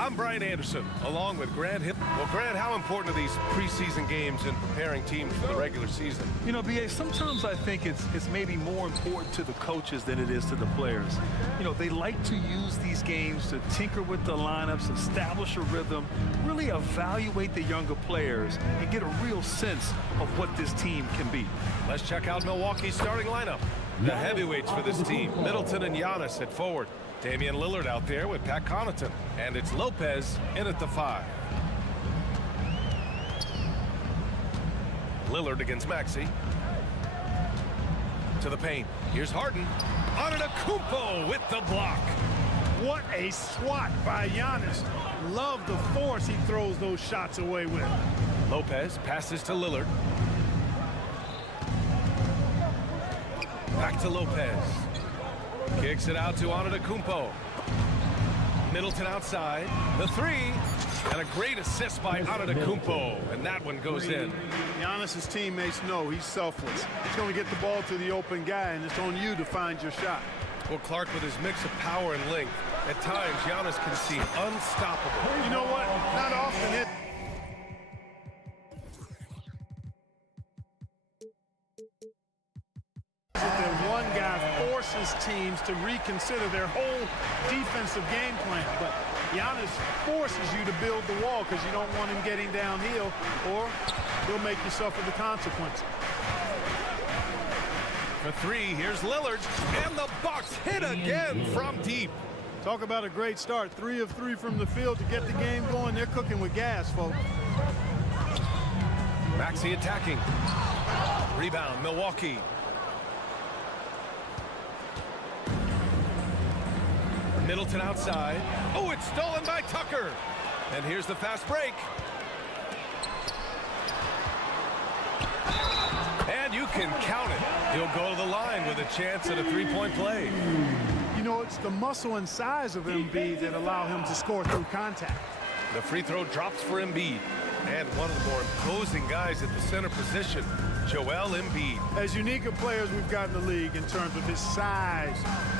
I'm Brian Anderson, along with Grant Hill. Well, Grant, how important are these preseason games in preparing teams for the regular season? You know, B.A., sometimes I think it's maybe more important to the coaches than it is to the players. You know, they like to use these games to tinker with the lineups, establish a rhythm, really evaluate the younger players, and get a real sense of what this team can be. Let's check out Milwaukee's starting lineup. The heavyweights for this team, Middleton and Giannis at forward. Damian Lillard out there with Pat Connaughton. And it's Lopez in at the 5. Lillard against Maxey. To the paint. Here's Harden. Antetokounmpo with the block. What a swat by Giannis. Love the force he throws those shots away with. Lopez passes to Lillard. Back to Lopez. Kicks it out to Antetokounmpo. Middleton outside. The 3. And a great assist by Antetokounmpo. And that one goes in. Giannis's teammates know he's selfless. He's going to get the ball to the open guy, and it's on you to find your shot. Well, Clark, with his mix of power and length, at times Giannis can seem unstoppable. You know what? Not often it. That one guy forces teams to reconsider their whole defensive game plan. But Giannis forces you to build the wall because you don't want him getting downhill, or he'll make you suffer the consequences. For 3, here's Lillard, and the Bucks hit again from deep. Talk about a great start. 3 of 3 from the field to get the game going. They're cooking with gas, folks. Maxey attacking. Rebound, Milwaukee. Middleton outside. Oh, it's stolen by Tucker. And here's the fast break. And you can count it. He'll go to the line with a chance at a 3-point play. You know, it's the muscle and size of Embiid that allow him to score through contact. The free throw drops for Embiid. And one of the more imposing guys at the center position, Joel Embiid. As unique a player as we've got in the league in terms of his size,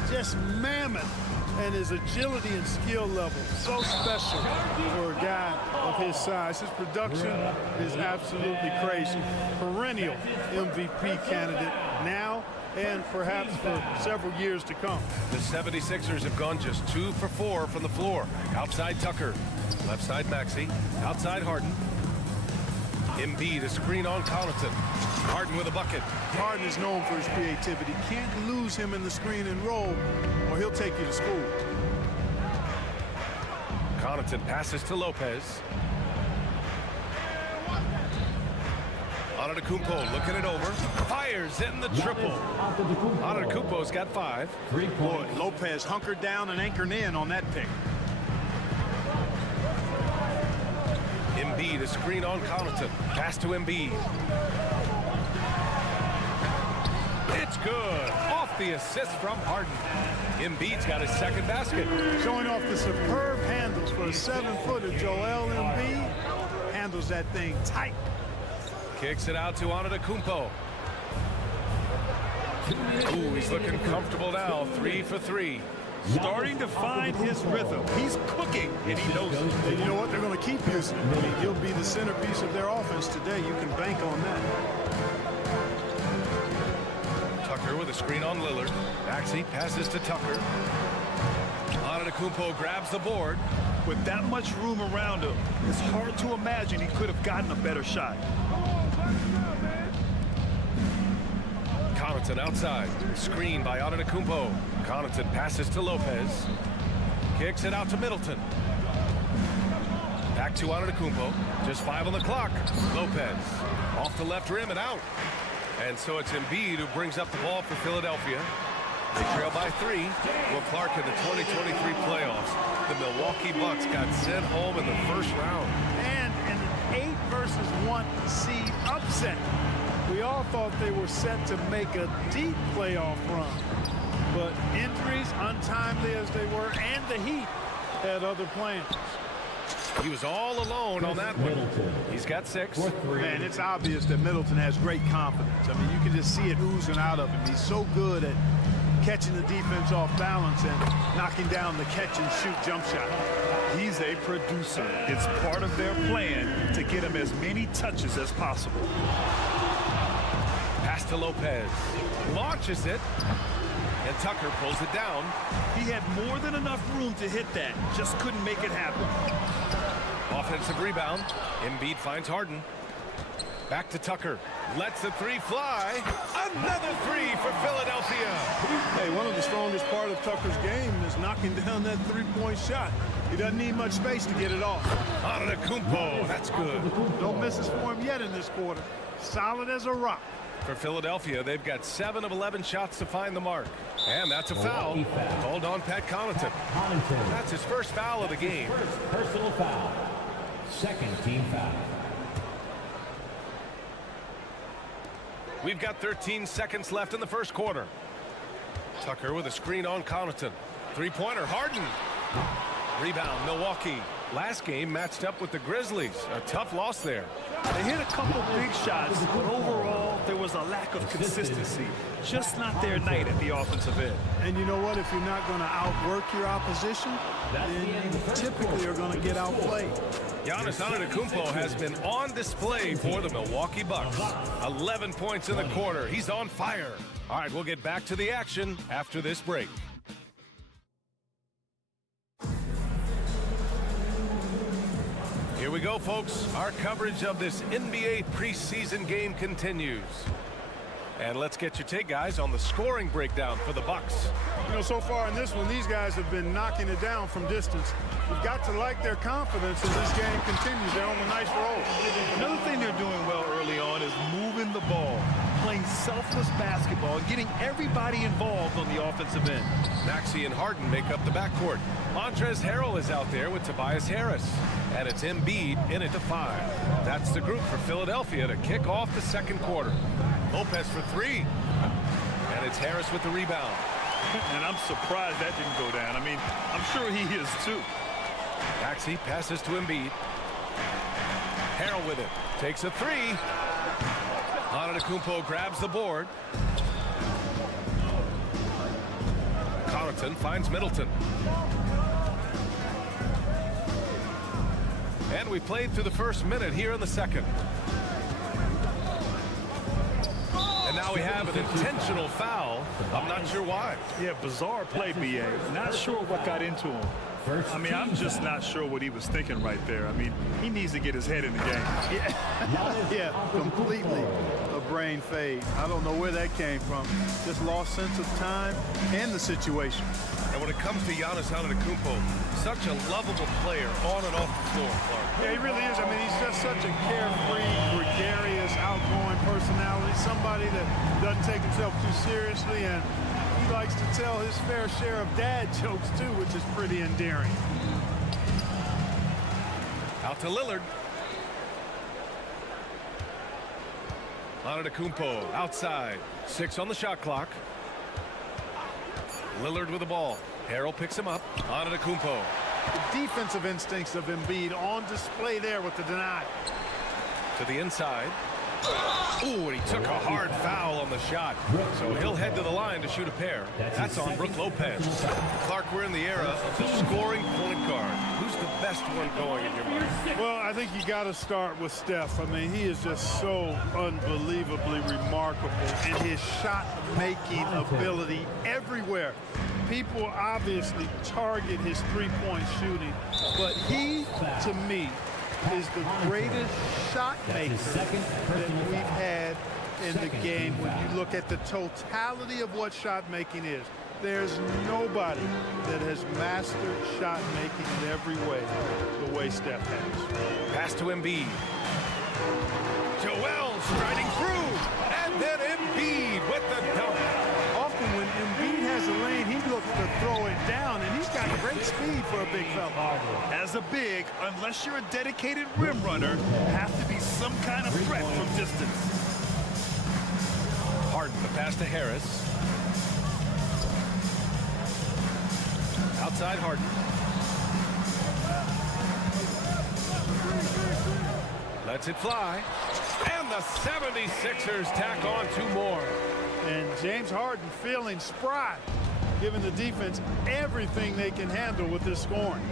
just mammoth, and his agility and skill level, so special for a guy of his size. His production is absolutely crazy. Perennial MVP candidate now and perhaps for several years to come. The 76ers have gone just 2 for 4 from the floor. Outside Tucker. Left side Maxey. Outside Harden. Embiid, a screen on Connaughton. Harden with a bucket. Harden is known for his creativity. Can't lose him in the screen and roll, or he'll take you to school. Connaughton passes to Lopez. Antetokounmpo looking it over. Fires in the triple. Antetokounmpo's got 5. Boy, Lopez hunkered down and anchored in on that pick. Embiid, a screen on Connaughton. Pass to Embiid. It's good. Off the assist from Harden. Embiid's got his second basket. Showing off the superb handles for a 7-footer. Joel Embiid handles that thing tight. Kicks it out to Antetokounmpo. Ooh, he's looking comfortable now. 3 for 3. Starting to find his rhythm. He's cooking, and he knows it. And you know what? They're going to keep using him. I mean, he'll be the centerpiece of their offense today. You can bank on that. Tucker with a screen on Lillard. Maxey passes to Tucker. Antetokounmpo grabs the board. With that much room around him, it's hard to imagine he could have gotten a better shot. Connaughton outside. Screen by Antetokounmpo. Connaughton passes to Lopez. Kicks it out to Middleton. Back to Antetokounmpo. Just 5 on the clock. Lopez off the left rim and out. And so it's Embiid who brings up the ball for Philadelphia. They trail by 3. Well, Clark, in the 2023 playoffs, the Milwaukee Bucks got sent home in the first round. And an 8-versus-1 seed upset. We all thought they were set to make a deep playoff run. But injuries, untimely as they were, and the Heat had other plans. He was all alone on that one. He's got 6. Man, it's obvious that Middleton has great confidence. I mean, you can just see it oozing out of him. He's so good at catching the defense off balance and knocking down the catch-and-shoot jump shot. He's a producer. It's part of their plan to get him as many touches as possible. Pass to Lopez. Launches it. And Tucker pulls it down. He had more than enough room to hit that. Just couldn't make it happen. Offensive rebound. Embiid finds Harden. Back to Tucker. Lets the three fly. Another three for Philadelphia. Hey, one of the strongest part of Tucker's game is knocking down that three-point shot. He doesn't need much space to get it off. Antetokounmpo, that's good. No misses for him yet in this quarter. Solid as a rock. For Philadelphia, they've got 7 of 11 shots to find the mark. And that's a foul. Called on Pat Connaughton. That's his first foul of the game. First personal foul. Second team foul. We've got 13 seconds left in the first quarter. Tucker with a screen on Connaughton. Three-pointer, Harden. Rebound, Milwaukee. Last game matched up with the Grizzlies. A tough loss there. They hit a couple big shots, but overall, there was a lack of consistency. Just not their night at the offensive end. And you know what? If you're not going to outwork your opposition, then you typically are going to get outplayed. Giannis Antetokounmpo has been on display for the Milwaukee Bucks. 11 points in the quarter. He's on fire. All right, we'll get back to the action after this break. Here we go, folks. Our coverage of this NBA preseason game continues. And let's get your take, guys, on the scoring breakdown for the Bucks. You know, so far in this one, these guys have been knocking it down from distance. You've got to like their confidence as this game continues. They're on a nice roll. Another thing they're doing well early on is moving the ball, playing selfless basketball, and getting everybody involved on the offensive end. Maxey and Harden make up the backcourt. Montrezl Harrell is out there with Tobias Harris. And it's Embiid in at the 5. That's the group for Philadelphia to kick off the second quarter. Lopez for 3. And it's Harris with the rebound. And I'm surprised that didn't go down. I mean, I'm sure he is too. Maxey passes to Embiid. Harrell with it. Takes a 3. Antetokounmpo grabs the board. Connaughton finds Middleton. And we played through the first minute here in the second. And now we have an intentional foul. I'm not sure why. Yeah, bizarre play, B.A. Not sure what got into him. I mean, I'm just not sure what he was thinking right there. I mean, he needs to get his head in the game. Yeah, completely a brain fade. I don't know where that came from. Just lost sense of time and the situation. And when it comes to Giannis Antetokounmpo, such a lovable player on and off the floor, Clark. Yeah, he really is. I mean, he's just such a carefree, gregarious, outgoing personality. Somebody that doesn't take himself too seriously, and he likes to tell his fair share of dad jokes, too, which is pretty endearing. Out to Lillard. Antetokounmpo outside. 6 on the shot clock. Lillard with the ball. Harrell picks him up. Antetokounmpo. The defensive instincts of Embiid on display there with the deny. To the inside. Ooh, and he took a hard foul on the shot. So he'll head to the line to shoot a pair. That's on Brook Lopez. Clark, we're in the era of the scoring point guard. Who's the best one going in your mind? Well, I think you got to start with Steph. I mean, he is just so unbelievably remarkable in his shot-making ability everywhere. People obviously target his three-point shooting, but he, to me, is the greatest shot maker that we've had in the game when you look at the totality of what shot making is. There's nobody that has mastered shot making in every way the way Steph has. Pass to Embiid. Joel striding through, and then Embiid with the dunk. Often when Embiid has a lane, he looks to throw it down, and he's got great speed for a big fella. As a big, unless you're a dedicated rim runner, have to be some kind of threat from distance. Harden, the pass to Harris. Outside Harden. Lets it fly. And the 76ers tack on 2 more. And James Harden feeling spry, giving the defense everything they can handle with this scoring.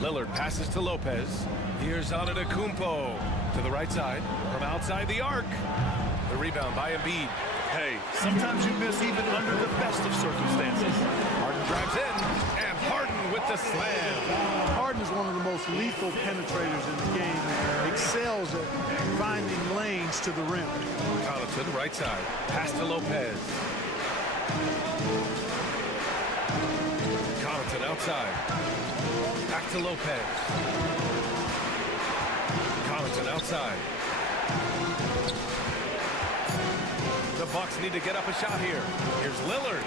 Lillard passes to Lopez. Here's Antetokounmpo to the right side from outside the arc. The rebound by Embiid. Hey, sometimes you miss even under the best of circumstances. Harden drives in, and Harden with the slam. Harden is one of the most lethal penetrators in the game. Excels at finding lanes to the rim. Connaughton, right side. Pass to Lopez. Connaughton outside. Back to Lopez. Connaughton outside. The Bucks need to get up a shot here. Here's Lillard.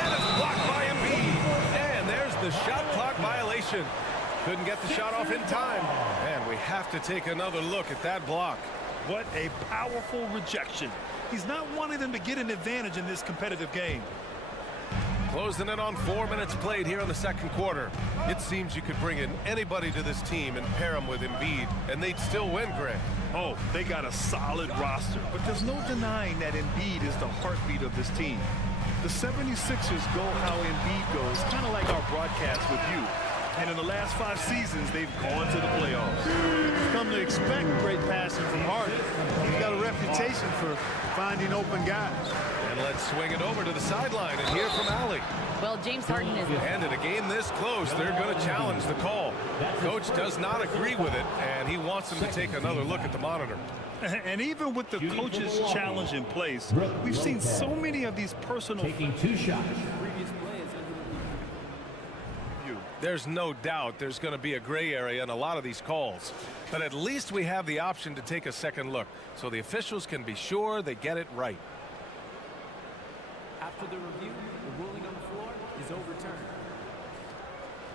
And it's blocked by Embiid. And there's the shot clock violation. Couldn't get the shot off in time. And we have to take another look at that block. What a powerful rejection. He's not wanting them to get an advantage in this competitive game. Closing in on 4 minutes played here in the second quarter. It seems you could bring in anybody to this team and pair them with Embiid, and they'd still win, Greg. Oh, they got a solid roster, but there's no denying that Embiid is the heartbeat of this team. The 76ers go how Embiid goes, kind of like our broadcast with you. And in the last 5 seasons, they've gone to the playoffs. You've come to expect great passing from Harden. He's got a reputation for finding open guys. And let's swing it over to the sideline and hear from Allie. Well, James Harden is... And in a game this close, they're going to challenge the call. Coach does not agree with it, and he wants them to take another look at the monitor. And even with the coach's challenge in place, we've seen so many of these personal... Taking 2 shots. There's no doubt there's going to be a gray area in a lot of these calls. But at least we have the option to take a second look, so the officials can be sure they get it right. After the review, the ruling on the floor is overturned.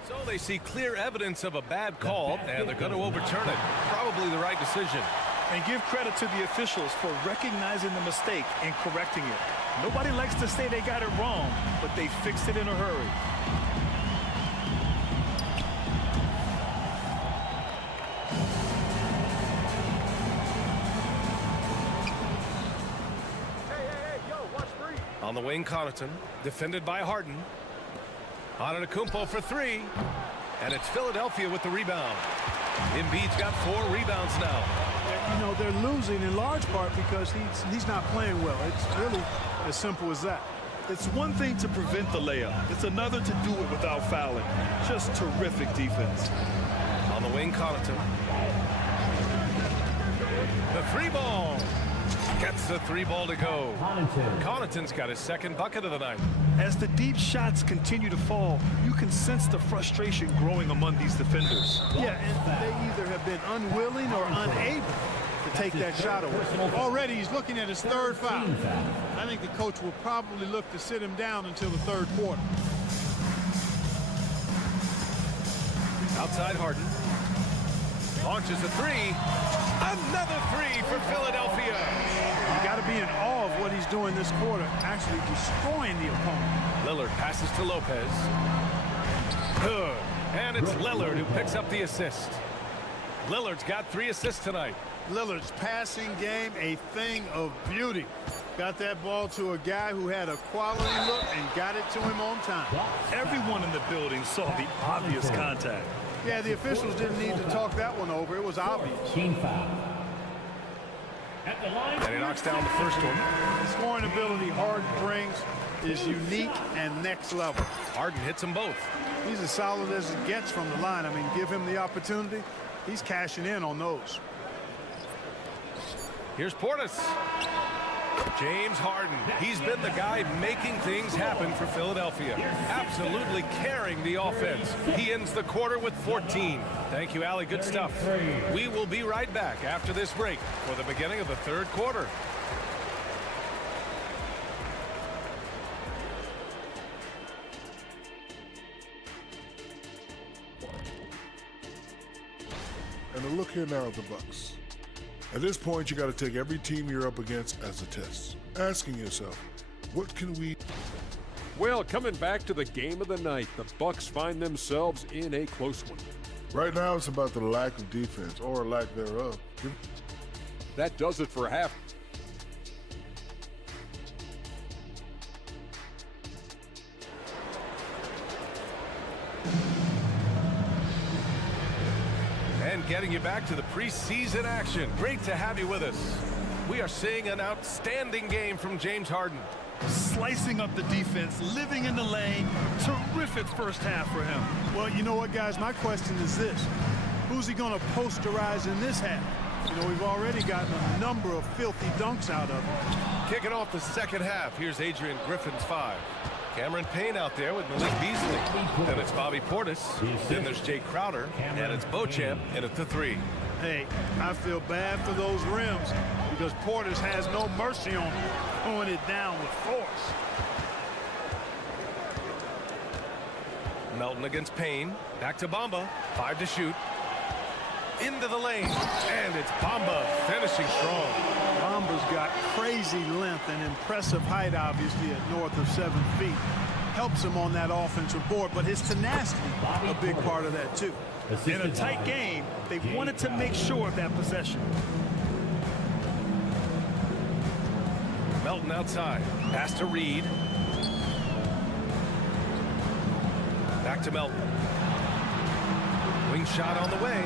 So they see clear evidence of a bad call, and they're going to overturn it. Probably the right decision. And give credit to the officials for recognizing the mistake and correcting it. Nobody likes to say they got it wrong, but they fixed it in a hurry. On the wing, Connaughton, defended by Harden. Antetokounmpo for 3, and it's Philadelphia with the rebound. Embiid's got 4 rebounds now. You know, they're losing in large part because he's not playing well. It's really as simple as that. It's one thing to prevent the layup. It's another to do it without fouling. Just terrific defense. On the wing, Connaughton. The 3 ball. Gets the 3 ball to go. Connaughton's got his second bucket of the night. As the deep shots continue to fall, you can sense the frustration growing among these defenders. Yeah, and they either have been unwilling or unable to take that shot away. Already he's looking at his 3rd foul. I think the coach will probably look to sit him down until the 3rd quarter. Outside Harden. Launches a 3. Another 3 for Philadelphia. You got to be in awe of what he's doing this quarter, actually destroying the opponent. Lillard passes to Lopez. Good. And it's Lillard who picks up the assist. Lillard's got 3 assists tonight. Lillard's passing game, a thing of beauty. Got that ball to a guy who had a quality look and got it to him on time. Everyone in the building saw the obvious contact. Yeah, the officials didn't need to talk that one over. It was obvious. Team foul. And he knocks down the first one. The scoring ability Harden brings is unique and next level. Harden hits them both. He's as solid as it gets from the line. I mean, give him the opportunity. He's cashing in on those. Here's Portis. James Harden. He's been the guy making things happen for Philadelphia. Absolutely carrying the offense. He ends the quarter with 14. Thank you, Allie. Good stuff. We will be right back after this break for the beginning of the 3rd quarter. And a look here now at the Bucks. At this point, you got to take every team you're up against as a test, asking yourself, what can we... Well, coming back to the game of the night, the Bucks find themselves in a close one. Right now, it's about the lack of defense, or lack thereof. That does it for half. and getting you back to the preseason action. Great to have you with us. We are seeing an outstanding game from James Harden. Slicing up the defense, living in the lane. Terrific first half for him. Well, you know what, guys? My question is this. Who's he going to posterize in this half? You know, we've already gotten a number of filthy dunks out of him. Kicking off the second half, here's Adrian Griffin's 5. Cameron Payne out there with Malik Beasley. Then it's Bobby Portis. Then there's Jay Crowder. And it's Beauchamp in at the 3. Hey, I feel bad for those rims because Portis has no mercy on them, throwing it down with force. Melton against Payne. Back to Bamba. 5 to shoot. Into the lane. And it's Bamba finishing strong. Bamba's got crazy length and impressive height, obviously, at north of 7 feet. Helps him on that offensive board, but his tenacity, a big part of that, too. In a tight game, they wanted to make sure of that possession. Melton outside. Pass to Reed. Back to Melton. Wing shot on the way.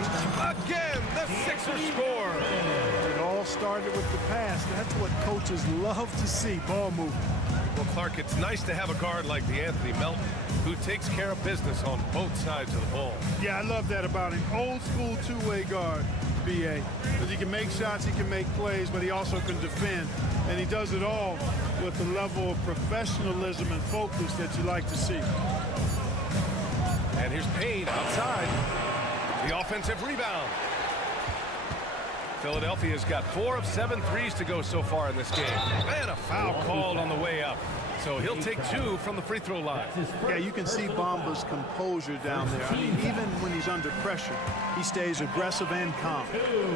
Again, the Sixers score. It all started with the pass. That's what coaches love to see, ball movement. Well, Clark, it's nice to have a guard like DeAnthony Melton who takes care of business on both sides of the ball. Yeah, I love that about him. Old school two-way guard, B.A. Because he can make shots, he can make plays, but he also can defend. And he does it all with the level of professionalism and focus that you like to see. And here's Payne outside. The offensive rebound. Philadelphia's got 4 of 7 threes to go so far in this game. And a foul called on the way up. So he'll take 2 from the free throw line. Yeah, you can see Bamba's composure down there. I mean, even when he's under pressure, he stays aggressive and calm.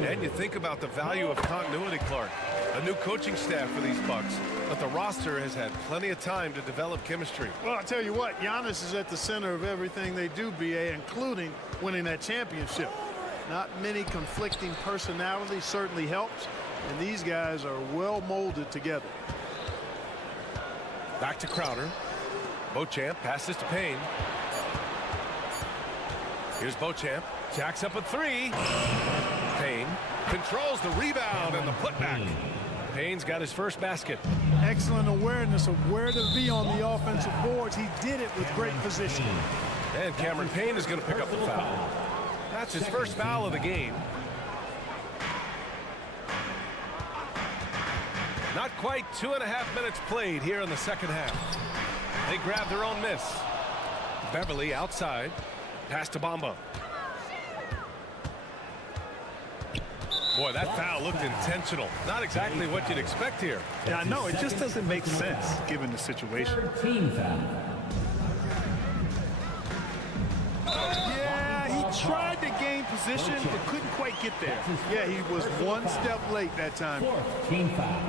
And you think about the value of continuity, Clark. A new coaching staff for these Bucks, but the roster has had plenty of time to develop chemistry. Well, I'll tell you what, Giannis is at the center of everything they do, B.A., including winning that championship. Not many conflicting personalities certainly helps, and these guys are well molded together. Back to Crowder. Beauchamp passes to Payne. Here's Beauchamp. Jacks up a 3. Payne controls the rebound and the putback. Payne's got his first basket. Excellent awareness of where to be on the offensive boards. He did it with great position. And Cameron Payne is going to pick up the foul. That's his first foul of the game. Not quite 2.5 minutes played here in the second half. They grab their own miss. Beverly outside. Pass to Bamba. Boy, that foul looked intentional. Not exactly what you'd expect here. Yeah, I know. It just doesn't make sense given the situation. Yeah, he tried to gain position, but couldn't quite get there. Yeah, he was one step late that time. Team foul.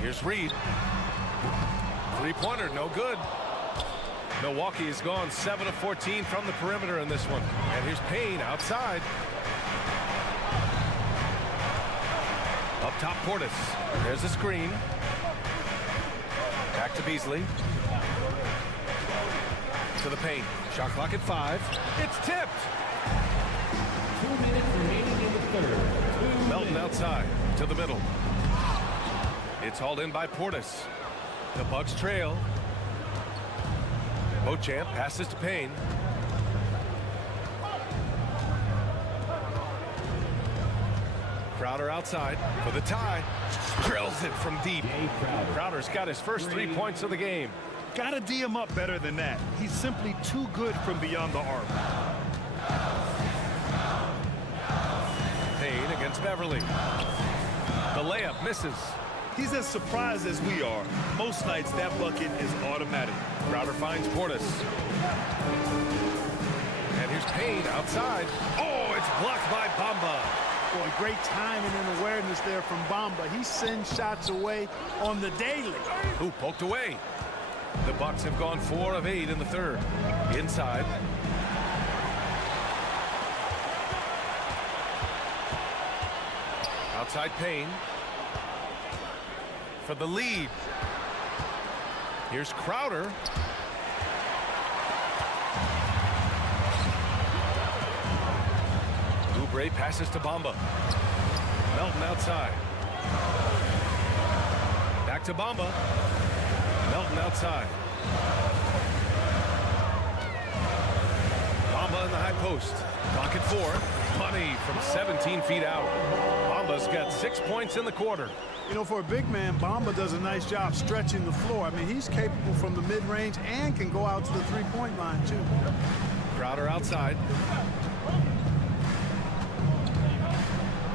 Here's Reed. Three-pointer, no good. Milwaukee has gone 7 of 14 from the perimeter in this one. And here's Payne outside. Up top, Portis. There's the screen. Back to Beasley. To the paint. Shot clock at 5. It's tipped. 2 minutes remaining in the third. Melton outside to the middle. It's hauled in by Portis. The Bucks trail. Beauchamp passes to Payne. Crowder outside for the tie. Drills it from deep. Crowder's got his first 3 points of the game. Gotta D him up better than that. He's simply too good from beyond the arc. Payne against Beverly. The layup misses. He's as surprised as we are. Most nights that bucket is automatic. Crowder finds Portis. And here's Payne outside. Oh, it's blocked by Bamba. Boy, great timing and awareness there from Bamba. He sends shots away on the daily. Who poked away? The Bucks have gone 4 of 8 in the third. Inside. Outside Payne. For the lead. Here's Crowder. Oubre passes to Bamba. Melton outside. Back to Bamba. Melton outside. Bamba in the high post. Clock at 4. Money from 17 feet out. Bamba's got 6 points in the quarter. You know, for a big man, Bamba does a nice job stretching the floor. I mean, he's capable from the mid-range and can go out to the three-point line, too. Crowder outside.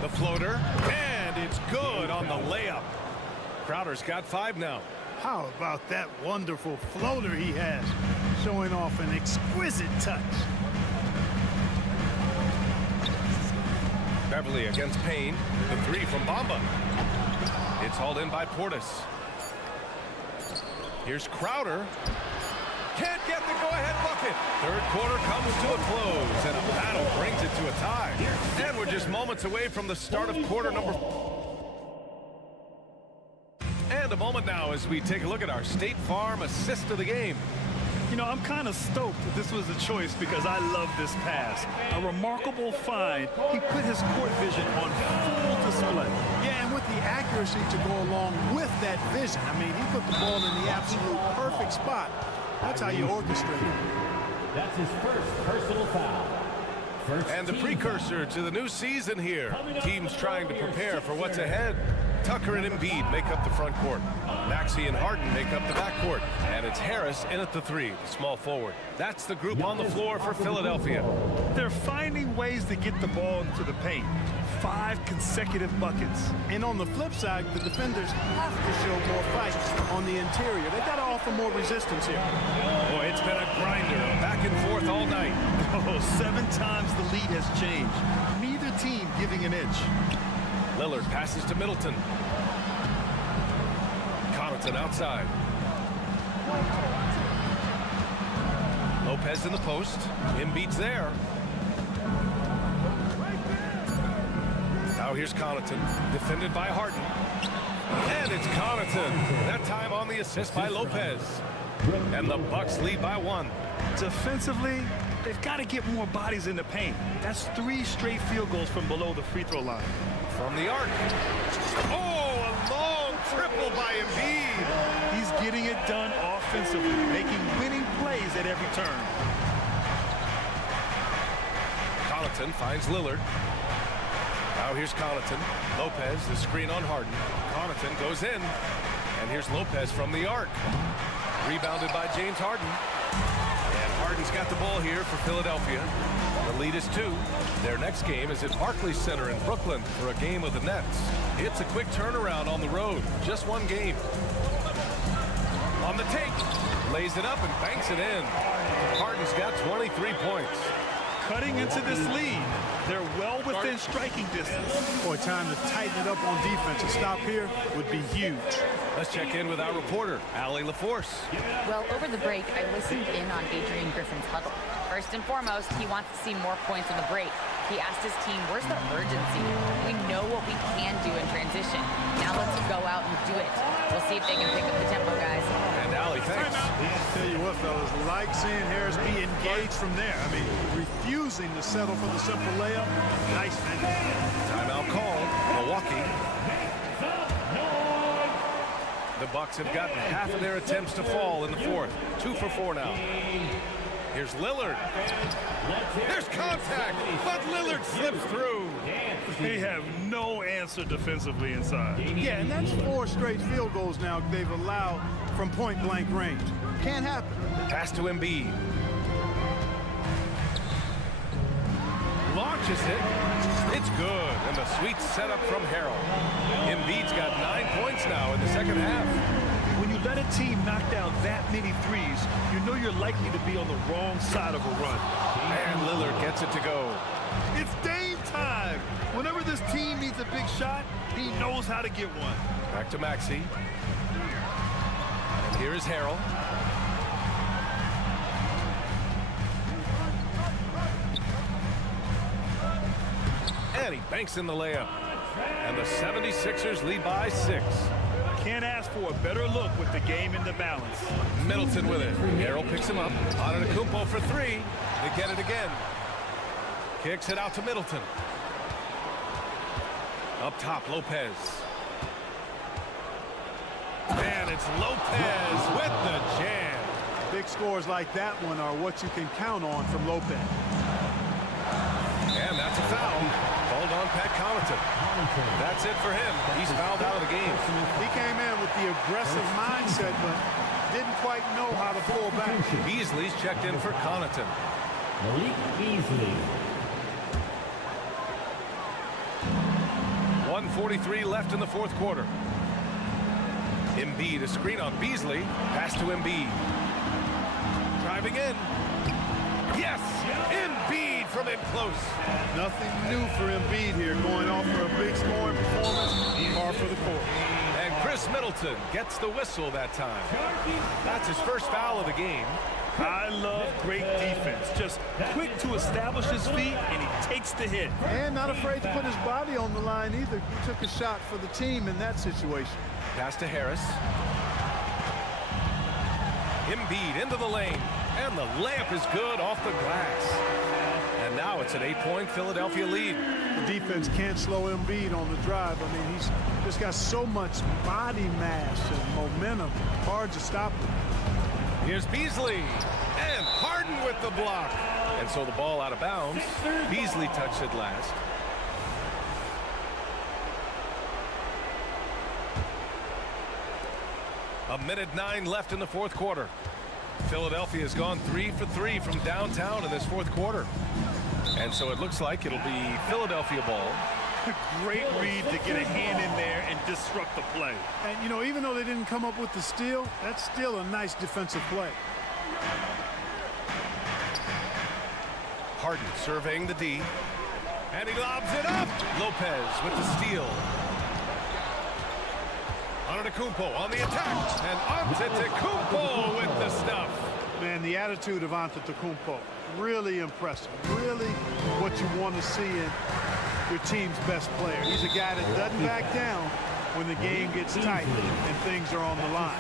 The floater, and it's good on the layup. Crowder's got 5 now. How about that wonderful floater he has, showing off an exquisite touch. Beverly against Payne. The 3 from Bamba. It's hauled in by Portis. Here's Crowder. Can't get the go-ahead bucket. Third quarter comes to a close, and a battle brings it to a tie. And we're just moments away from the start of quarter number 4. And a moment now as we take a look at our State Farm assist of the game. You know, I'm kind of stoked that this was a choice because I love this pass. A remarkable find. He put his court vision on full display. Yeah, and with the accuracy to go along with that vision. I mean, he put the ball in the absolute perfect spot. That's how you orchestrate it. That's his first personal foul. And the precursor to the new season here. Teams trying to prepare for what's ahead. Tucker and Embiid make up the front court. Maxey and Harden make up the back court. And it's Harris in at the 3, the small forward. That's the group on the floor for Philadelphia. They're finding ways to get the ball into the paint. 5 consecutive buckets. And on the flip side, the defenders have to show more fight on the interior. They got to offer more resistance here. Boy, it's been a grinder, back and forth all night. Oh, 7 times the lead has changed. Neither team giving an inch. Lillard passes to Middleton. Connaughton outside. Lopez in the post. Embiid's there. Now here's Connaughton, defended by Harden. And it's Connaughton. That time on the assist by Lopez. And the Bucks lead by 1. Defensively, they've got to get more bodies in the paint. That's 3 straight field goals from below the free throw line. From the arc. Oh, a long triple by Embiid. He's getting it done offensively, making winning plays at every turn. Connaughton finds Lillard. Now here's Connaughton. Lopez, the screen on Harden. Connaughton goes in. And here's Lopez from the arc. Rebounded by James Harden. And Harden's got the ball here for Philadelphia. The lead is 2. Their next game is at Barclays Center in Brooklyn for a game of the Nets. It's a quick turnaround on the road. Just 1 game. On the take. Lays it up and banks it in. Harden's got 23 points. Cutting into this lead. They're well within striking distance. Boy, time to tighten it up on defense. A stop here would be huge. Let's check in with our reporter, Allie LaForce. Well, over the break, I listened in on Adrian Griffin's huddle. First and foremost, he wants to see more points on the break. He asked his team, where's the urgency? We know what we can do in transition. Now let's go out and do it. We'll see if they can pick up the tempo, guys. And Allie, thanks. Tell you what, fellas, like seeing Harris be engaged from there. I mean, refusing to settle for the simple layup. Nice finish. Timeout called. Milwaukee. The Bucks have gotten half of their attempts to fall in the 4th. 2 for 4 now. Here's Lillard. There's contact, but Lillard slips through. They have no answer defensively inside. Yeah, and that's 4 straight field goals now they've allowed from point-blank range. Can't happen. Pass to Embiid. Launches it. It's good. And the sweet setup from Harrell. Embiid's got 9 points now in the second half. When you let a team knock down that many threes, you know you're likely to be on the wrong side of a run. And Lillard gets it to go. It's Dame time. Whenever this team needs a big shot, he knows how to get one. Back to Maxey. And here is Harrell. And he banks in the layup. And the 76ers lead by 6. Can't ask for a better look with the game in the balance. Middleton with it. Harrell picks him up. Antetokounmpo for three. They get it again. Kicks it out to Middleton. Up top, Lopez. And it's Lopez with the jam. Big scores like that one are what you can count on from Lopez. And that's a foul. Called on Pat Connaughton. That's it for him. He's fouled out of the game. He came in with the aggressive mindset, but didn't quite know how to pull back. Beasley's checked in for Connaughton. Malik Beasley. 1:43 left in the fourth quarter. Embiid, a screen on Beasley. Pass to Embiid. Driving in. Yes! Embiid from in close. Nothing new for Embiid here, going off for a big scoring performance, par for the course. And Chris Middleton gets the whistle that time. That's his first foul of the game. I love great defense. Just quick to establish his feet, and he takes the hit. And not afraid to put his body on the line either. He took a shot for the team in that situation. Pass to Harris. Embiid into the lane. And the layup is good off the glass. And now it's an 8-point Philadelphia lead. The defense can't slow Embiid on the drive. I mean, he's just got so much body mass and momentum. Hard to stop him. Here's Beasley. And Harden with the block. And so the ball out of bounds. Beasley touched it last. A minute 9 left in the fourth quarter. Philadelphia has gone 3 for 3 from downtown in this fourth quarter. And so it looks like it'll be Philadelphia ball. Great read to get a hand in there and disrupt the play. And, you know, even though they didn't come up with the steal, that's still a nice defensive play. Harden surveying the D. And he lobs it up. Lopez with the steal. Antetokounmpo on the attack. And Antetokounmpo with the stuff. Man, the attitude of Antetokounmpo, really impressive. Really what you want to see in your team's best player. He's a guy that doesn't back down when the game gets tight and things are on the line.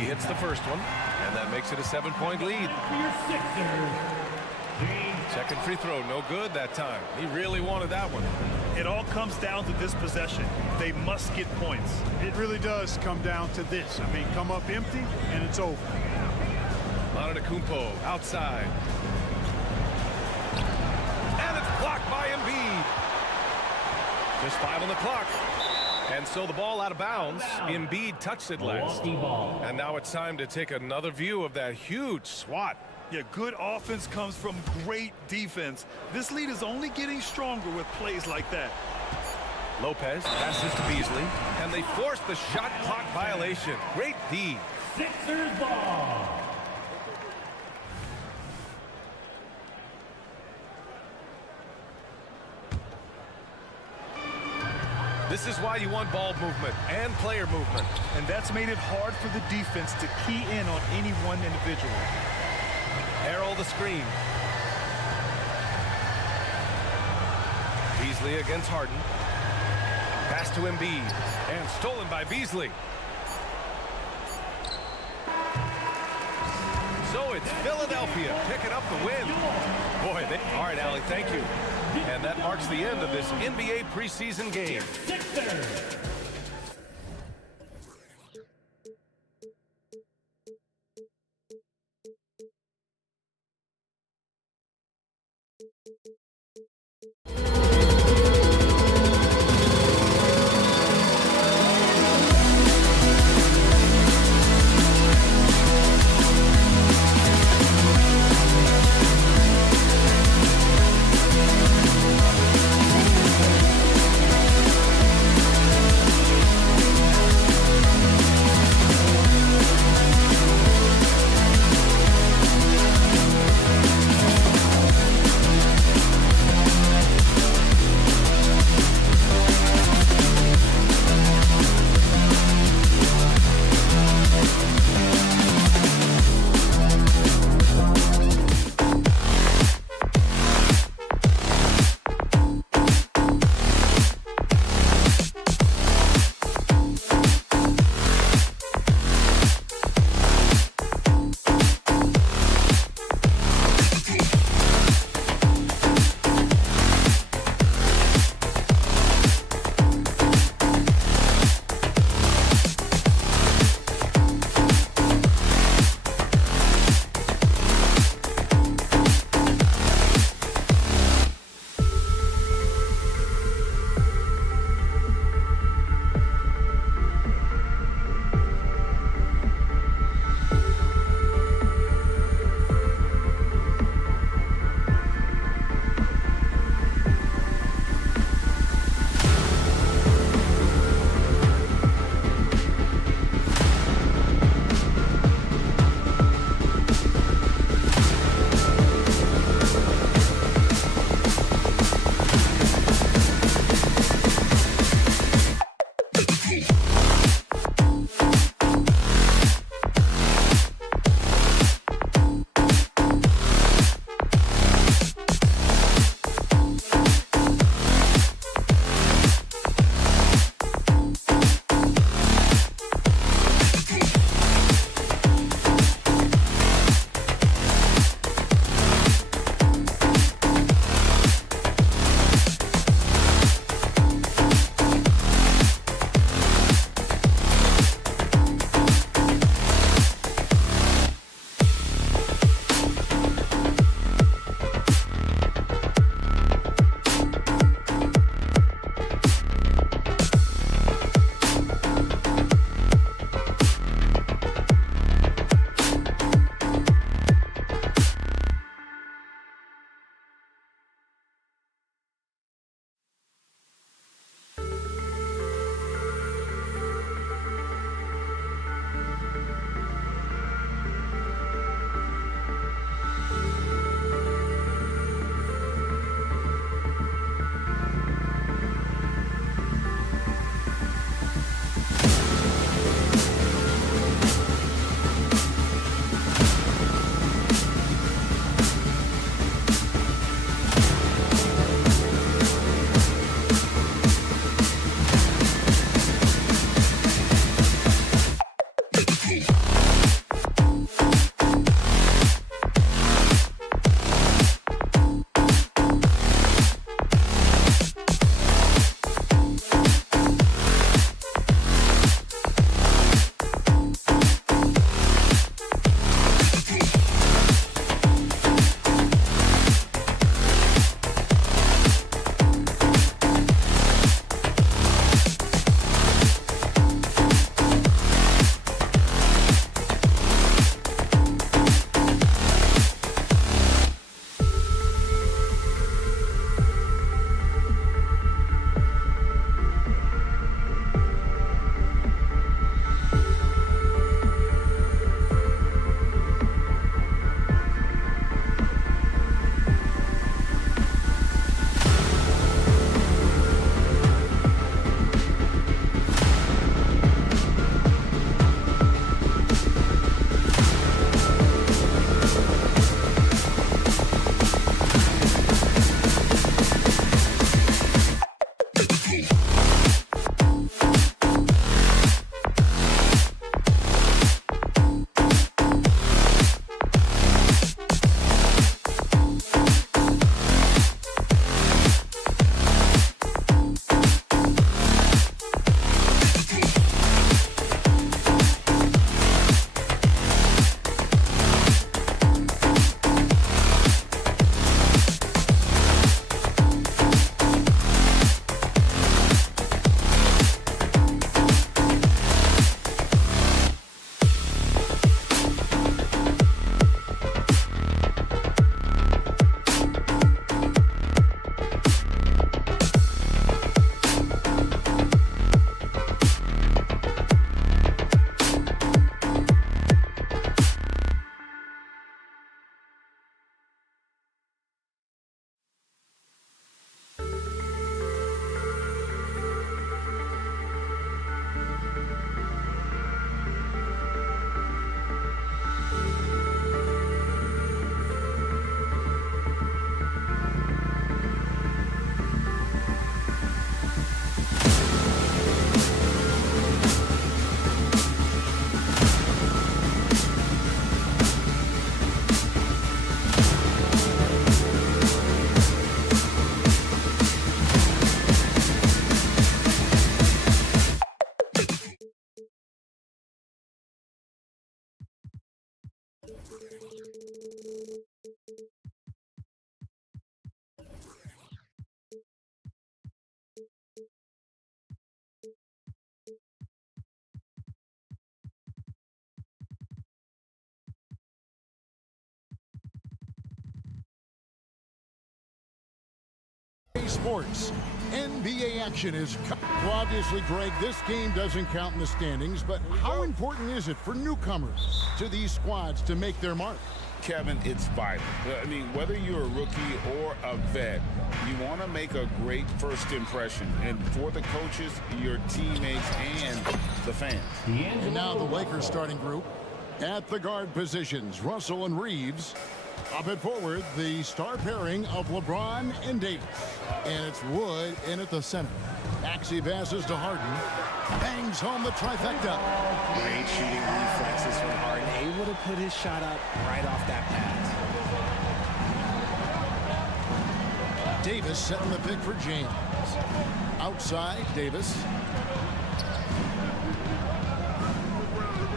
He hits the first one, and that makes it a 7-point lead. Second free throw, no good that time. He really wanted that one. It all comes down to this possession. They must get points. It really does come down to this. I mean, come up empty, and it's over. Antetokounmpo outside. And it's blocked by Embiid. Just 5 on the clock. And so the ball out of bounds. Embiid touched it last. And now it's time to take another view of that huge swat. Yeah, good offense comes from great defense. This lead is only getting stronger with plays like that. Lopez passes to Beasley, and they force the shot clock violation. Great D. Sixers ball. This is why you want ball movement and player movement. And that's made it hard for the defense to key in on any one individual. Harrell the screen. Beasley against Harden. Pass to Embiid. And stolen by Beasley. So it's Philadelphia picking up the win. Boy, all right, Allie, thank you. And that marks the end of this NBA preseason game. Sixers. sports. NBA action is... Well, obviously, Greg, this game doesn't count in the standings, but how important is it for newcomers to these squads to make their mark? Kevin, it's vital. I mean, whether you're a rookie or a vet, you want to make a great first impression. And for the coaches, your teammates, and the fans. And now the Lakers starting group. At the guard positions, Russell and Reeves. Up at forward, the star pairing of LeBron and Davis. And it's Wood in at the center. Maxey passes to Harden. Bangs home the trifecta. Great shooting reflexes from Harden, able to put his shot up right off that pass. Davis setting the pick for James. Outside, Davis.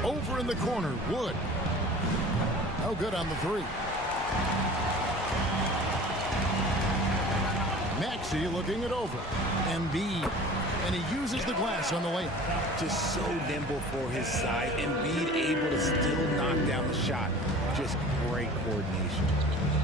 Over in the corner, Wood. No good on the three. Maxey looking it over. Embiid. And he uses the glass on the layup. Just so nimble for his side. Embiid able to still knock down the shot. Just great coordination.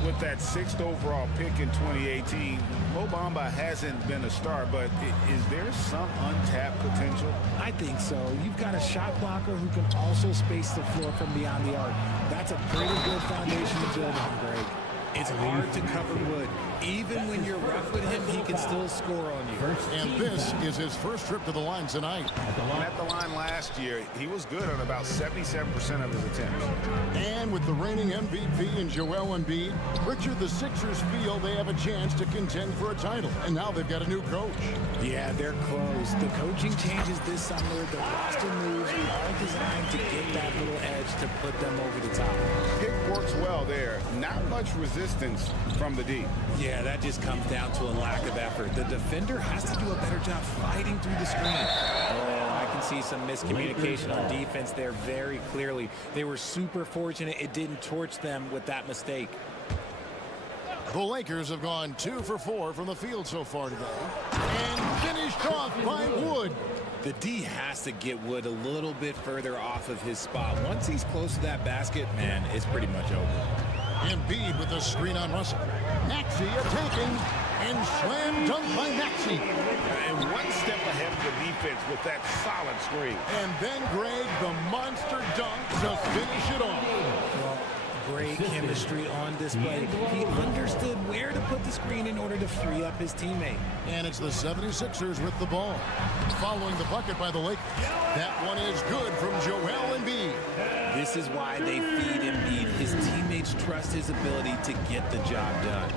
With that 6th overall pick in 2018, Mo Bamba hasn't been a star, but is there some untapped potential? I think so. You've got a shot blocker who can also space the floor from beyond the arc. That's a pretty good foundation to build on, Greg. It's hard to cover Wood. Even when you're rough with him, he can still score on you. And this is his first trip to the line tonight. At the line last year, he was good on about 77% of his attempts. And with the reigning MVP in Joel Embiid, Richard, the Sixers feel they have a chance to contend for a title. And now they've got a new coach. Yeah, they're close. The coaching changes this summer. The roster moves are designed to get that little edge to put them over the top. Pick works well there. Not much resistance from the D. Yeah, that just comes down to a lack of effort. The defender has to do a better job fighting through the screen. Oh, I can see some miscommunication on defense there very clearly. They were super fortunate it didn't torch them with that mistake. The Lakers have gone 2 for 4 from the field so far today. And finished off by Wood. The D has to get Wood a little bit further off of his spot. Once he's close to that basket, man, it's pretty much over. Embiid with a screen on Russell. Maxey attacking and slam dunk by Maxey. And one step ahead of the defense with that solid screen. And then Greg, the monster dunk to finish it off. Well, great chemistry on display. He understood where to put the screen in order to free up his teammate. And it's the 76ers with the ball. Following the bucket by the Lakers. That one is good from Joel Embiid. This is why they feed Embiid. His teammates trust his ability to get the job done.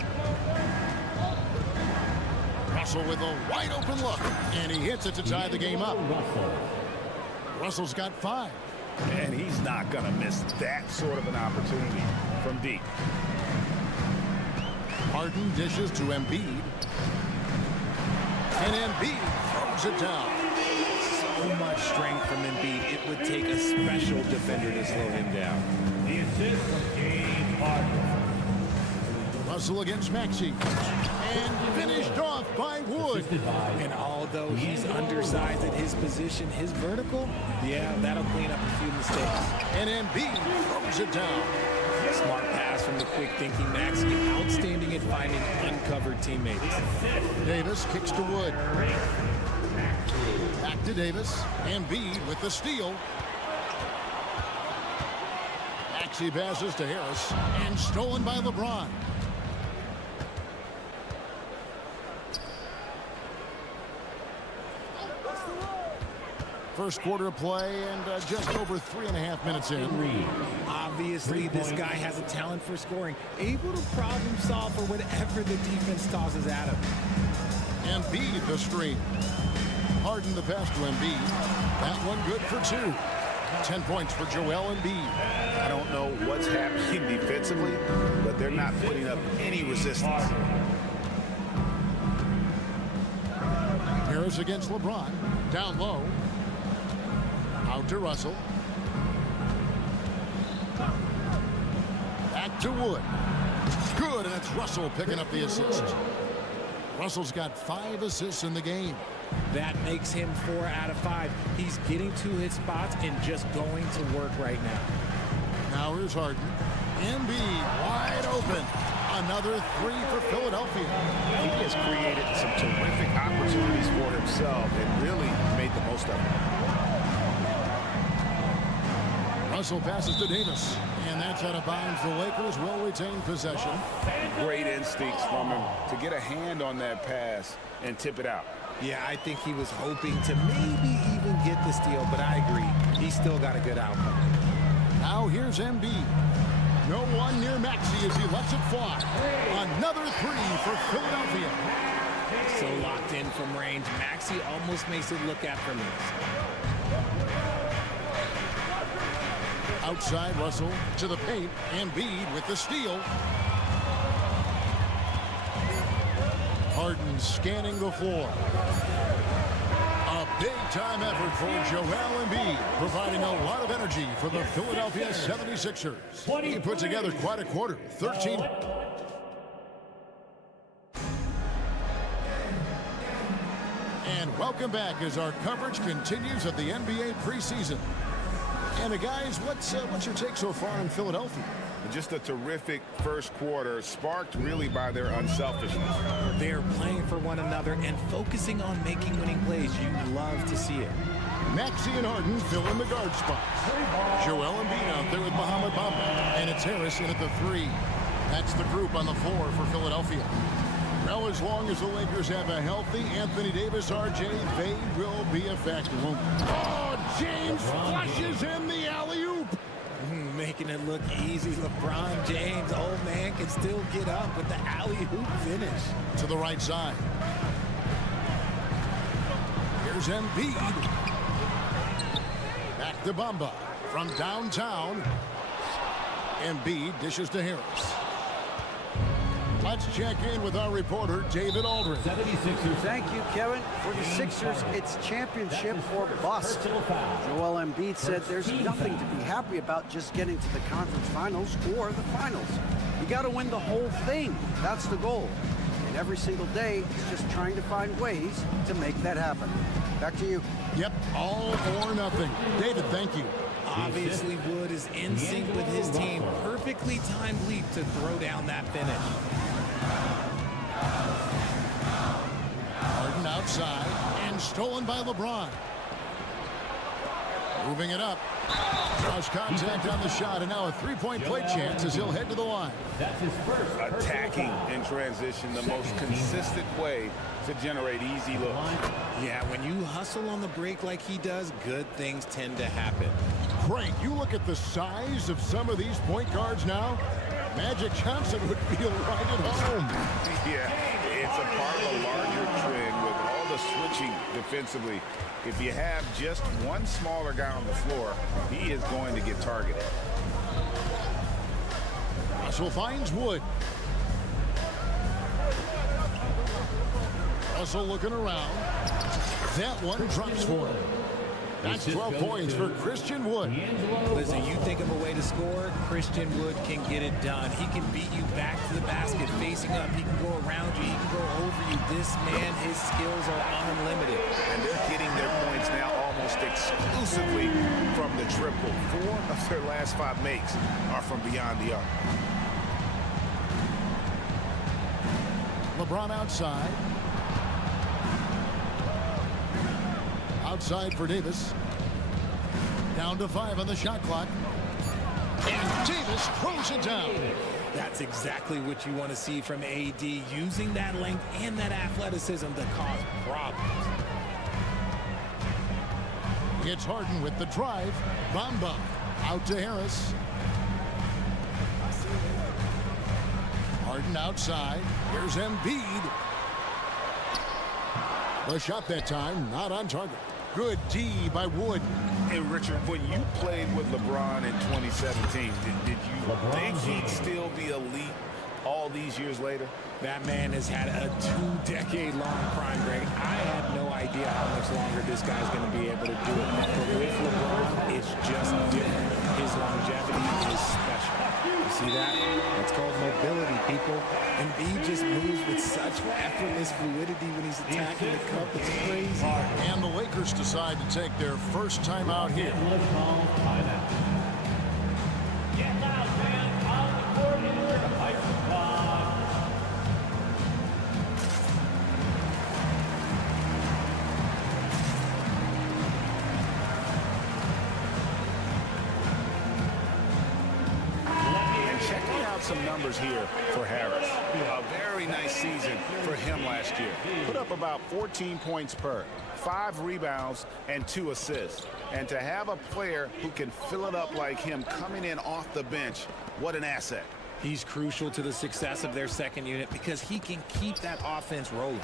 Russell with a wide open look. And he hits it to tie the game up. Russell's got 5. And he's not going to miss that sort of an opportunity from deep. Harden dishes to Embiid. And Embiid throws it down. So much strength from Embiid. It would take a special defender to slow him down. The assist from James Harden. Russell against Maxey. And finished off by Wood. And although he's undersized at his position, his vertical, yeah, that'll clean up a few mistakes. And Embiid throws it down. Smart pass from the quick-thinking Maxey. Outstanding at finding uncovered teammates. Davis kicks to Wood. Back to Davis. Embiid with the steal. Maxey passes to Harris. And stolen by LeBron. First quarter of play and just over 3.5 minutes in. Obviously, this guy has a talent for scoring. Able to problem solve for whatever the defense tosses at him. Embiid the screen. Harden the pass to Embiid. That one good for 2. 10 points for Joel Embiid. I don't know what's happening defensively, but they're not putting up any resistance. Harris against LeBron. Down low. Out to Russell. Back to Wood. Good, and it's Russell picking up the assist. Russell's got 5 assists in the game. That makes him 4 out of 5. He's getting to his spots and just going to work right now. Now here's Harden. Embiid wide open. Another three for Philadelphia. He has created some terrific opportunities for himself and really made the most of it. Russell passes to Davis, and that's out of bounds. The Lakers will retain possession. Great instincts from him to get a hand on that pass and tip it out. Yeah, I think he was hoping to maybe even get the steal, but I agree. He still got a good outcome. Now here's Embiid. No one near Maxey as he lets it fly. Another three for Philadelphia. So locked in from range. Maxey almost makes it look effortless. Outside Russell to the paint. Embiid with the steal. Harden scanning the floor. A big-time effort for Joel Embiid, providing a lot of energy for the Philadelphia 76ers. He put together quite a quarter, 13. And welcome back as our coverage continues of the NBA preseason. And guys, what's your take so far on Philadelphia? Just a terrific first quarter, sparked really by their unselfishness. They're playing for one another and focusing on making winning plays. You love to see it. Maxey and Harden fill in the guard spots. Joel Embiid out there with Mohamed Bamba. And it's Harris in at the three. That's the group on the floor for Philadelphia. Well, as long as the Lakers have a healthy Anthony Davis, RJ, they will be a factor. Oh, James flushes in the alley-oop. Making it look easy. LeBron James, old man, can still get up with the alley-oop finish. To the right side. Here's Embiid. Back to Bamba from downtown. Embiid dishes to Harris. Let's check in with our reporter, David Aldridge. 76ers. Thank you, Kevin. For the Sixers, it's championship or bust. Joel Embiid said there's nothing to be happy about just getting to the conference finals or the finals. You got to win the whole thing. That's the goal. And every single day, it's just trying to find ways to make that happen. Back to you. Yep, all or nothing. David, thank you. Obviously, Wood is in sync with his team. Perfectly timed leap to throw down that finish. Harden outside and stolen by LeBron. Moving it up. Draws contact on the shot, and now a three-point play chance as he'll head to the line. That's his first. Attacking in transition, the most consistent way to generate easy looks. Yeah, when you hustle on the break like he does, good things tend to happen. Frank, you look at the size of some of these point guards now. Magic Johnson would feel right at home. Yeah, it's a part of a larger trend with all the switching defensively. If you have just one smaller guy on the floor, he is going to get targeted. Russell finds Wood. Russell looking around. That one drops for him. That's 12 points for Christian Wood. Listen, you think of a way to score, Christian Wood can get it done. He can beat you back to the basket, facing up. He can go around you. He can go over you. This man, his skills are unlimited. And they're getting their points now almost exclusively from the triple. 4 of their last 5 makes are from beyond the arc. LeBron outside. Outside for Davis. Down to 5 on the shot clock. And Davis throws it down. That's exactly what you want to see from AD, using that length and that athleticism to cause problems. It's Harden with the drive. Bamba out to Harris. Harden outside. Here's Embiid. The shot that time, not on target. Good D by Wood. Hey, Richard, when you played with LeBron in 2017, did you think he'd still be elite all these years later? That man has had a 2-decade-long prime, Greg. I had no idea how much longer this guy's going to be able to do it. But with LeBron, it's just different. His longevity is special. You see that? That's called mobility, people. And B just moves with such effortless fluidity when he's attacking the cup. It's crazy. And the Lakers decide to take their first time out here. numbers here for Harris. A very nice season for him last year. Put up about 14 points per, 5 rebounds, and 2 assists. And to have a player who can fill it up like him coming in off the bench, what an asset. He's crucial to the success of their second unit because he can keep that offense rolling.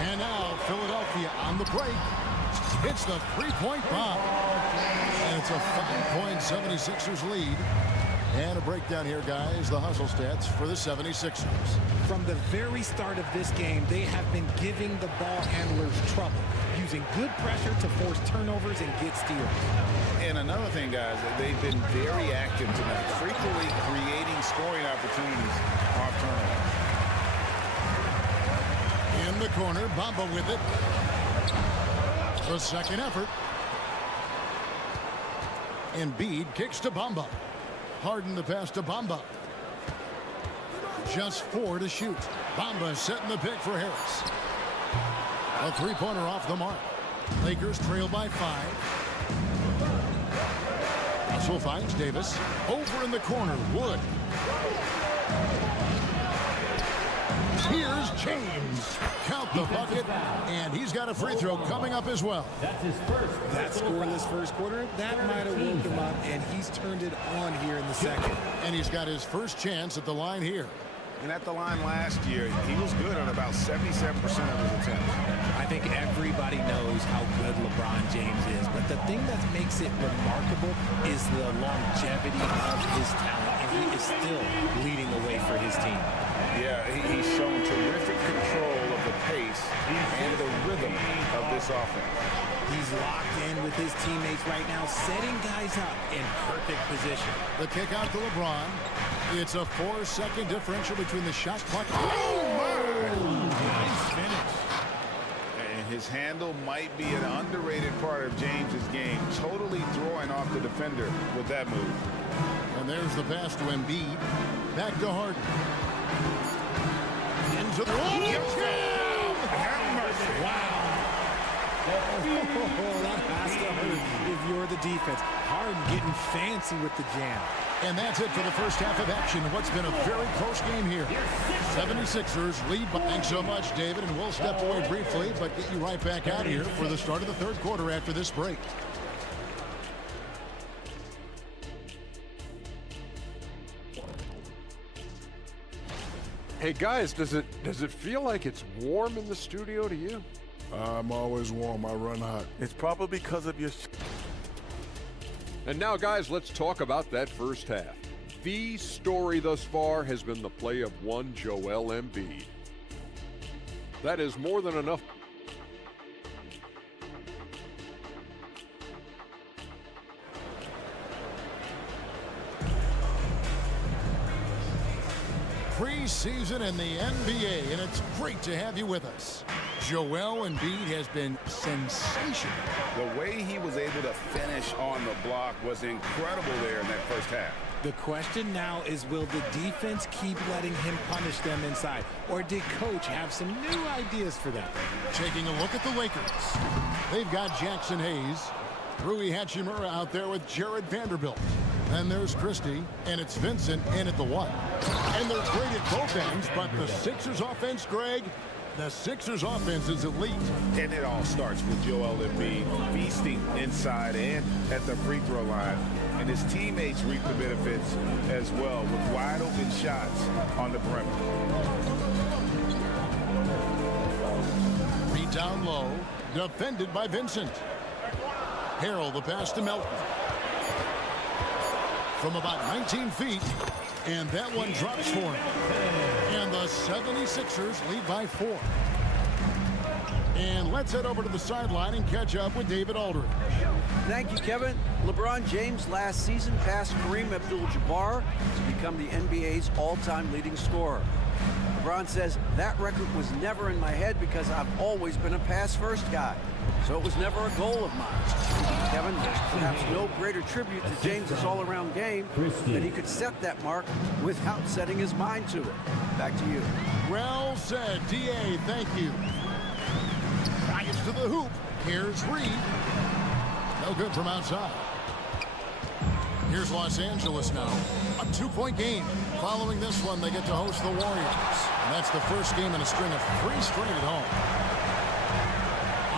And now Philadelphia on the break. It's the three-point bomb. And it's a 5-point 76ers lead. And a breakdown here, guys, the hustle stats for the 76ers. From the very start of this game, they have been giving the ball handlers trouble, using good pressure to force turnovers and get steals. And another thing, guys, they've been very active tonight, frequently creating scoring opportunities off turnovers. In the corner, Bamba with it. The second effort. Embiid kicks to Bamba. Harden the pass to Bamba. Just 4 to shoot. Bamba setting the pick for Harris. A three-pointer off the mark. Lakers trail by 5. Russell finds Davis. Over in the corner, Wood. Here's James. Count the bucket, and he's got a free throw coming up as well. That's his first. That scoreless first quarter, that might have woke him up, and he's turned it on here in the second. And he's got his first chance at the line here. And at the line last year, he was good on about 77% of his attempts. I think everybody knows how good LeBron James is, but the thing that makes it remarkable is the longevity of his talent, and he is still leading the way for his team. Yeah, he's shown terrific control of the pace and the rhythm of this offense. He's locked in with his teammates right now, setting guys up in perfect position. The kick out to LeBron. It's a 4-second differential between the shot clock. Oh, my! Nice finish. And his handle might be an underrated part of James's game, totally throwing off the defender with that move. And there's the pass to Embiid. Back to Harden. Into the Wow. That has to hurt if you're the defense. Harden getting fancy with the jam. And that's it for the first half of action. What's been a very close game here. 76ers lead by. Thanks so much, David. And we'll step away briefly, but get you right back out here for the start of the third quarter after this break. Hey guys, does it feel like it's warm in the studio to you? I'm always warm. I run hot. It's probably because of your... And now, guys, let's talk about that first half. The story thus far has been the play of one Joel Embiid. That is more than enough. Preseason in the NBA, and it's great to have you with us. Joel Embiid has been sensational. The way he was able to finish on the block was incredible there in that first half. The question now is, will the defense keep letting him punish them inside? Or did Coach have some new ideas for them? Taking a look at the Lakers. They've got Jackson Hayes, Rui Hachimura out there with Jared Vanderbilt. Then there's Christie, and it's Vincent in at the 1. And they're great at both ends, but the Sixers offense, Greg, the Sixers offense is elite. And it all starts with Joel Embiid feasting inside and at the free throw line. And his teammates reap the benefits as well with wide open shots on the perimeter. Beat down low, defended by Vincent. Harrell the pass to Melton. From about 19 feet, and that one drops for him. And the 76ers lead by 4. And let's head over to the sideline and catch up with David Aldridge. Thank you, Kevin. LeBron James last season passed Kareem Abdul-Jabbar to become the NBA's all-time leading scorer. LeBron says that record was never in my head because I've always been a pass-first guy. So it was never a goal of mine. Kevin, there's perhaps no greater tribute to James's all-around game than he could set that mark without setting his mind to it. Back to you. Well said, D.A. Thank you. Drives to the hoop. Here's Reed. No good from outside. Here's Los Angeles now. A 2-point game. Following this one, they get to host the Warriors. And that's the first game in a string of 3 straight at home.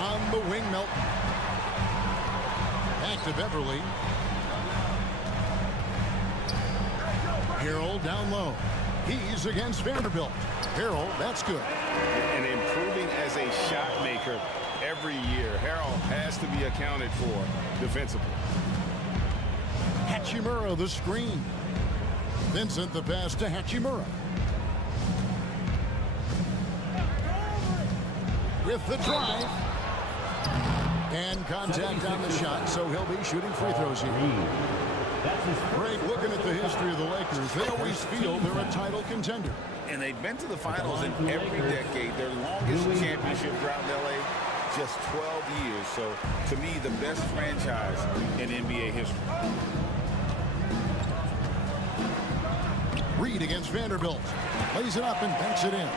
On the wing, Melton. Back to Beverly. Harrell down low. He's against Vanderbilt. Harrell, that's good. And improving as a shot maker every year. Harrell has to be accounted for defensively. Hachimura the screen. Vincent the pass to Hachimura. With the drive. And contact on the shot, so he'll be shooting free throws here. Great, looking at the history of the Lakers, they always feel they're a title contender. And they've been to the finals in every decade. Their longest championship drought in LA, just 12 years. So, to me, the best franchise in NBA history. Reed against Vanderbilt. Lays it up and banks it in.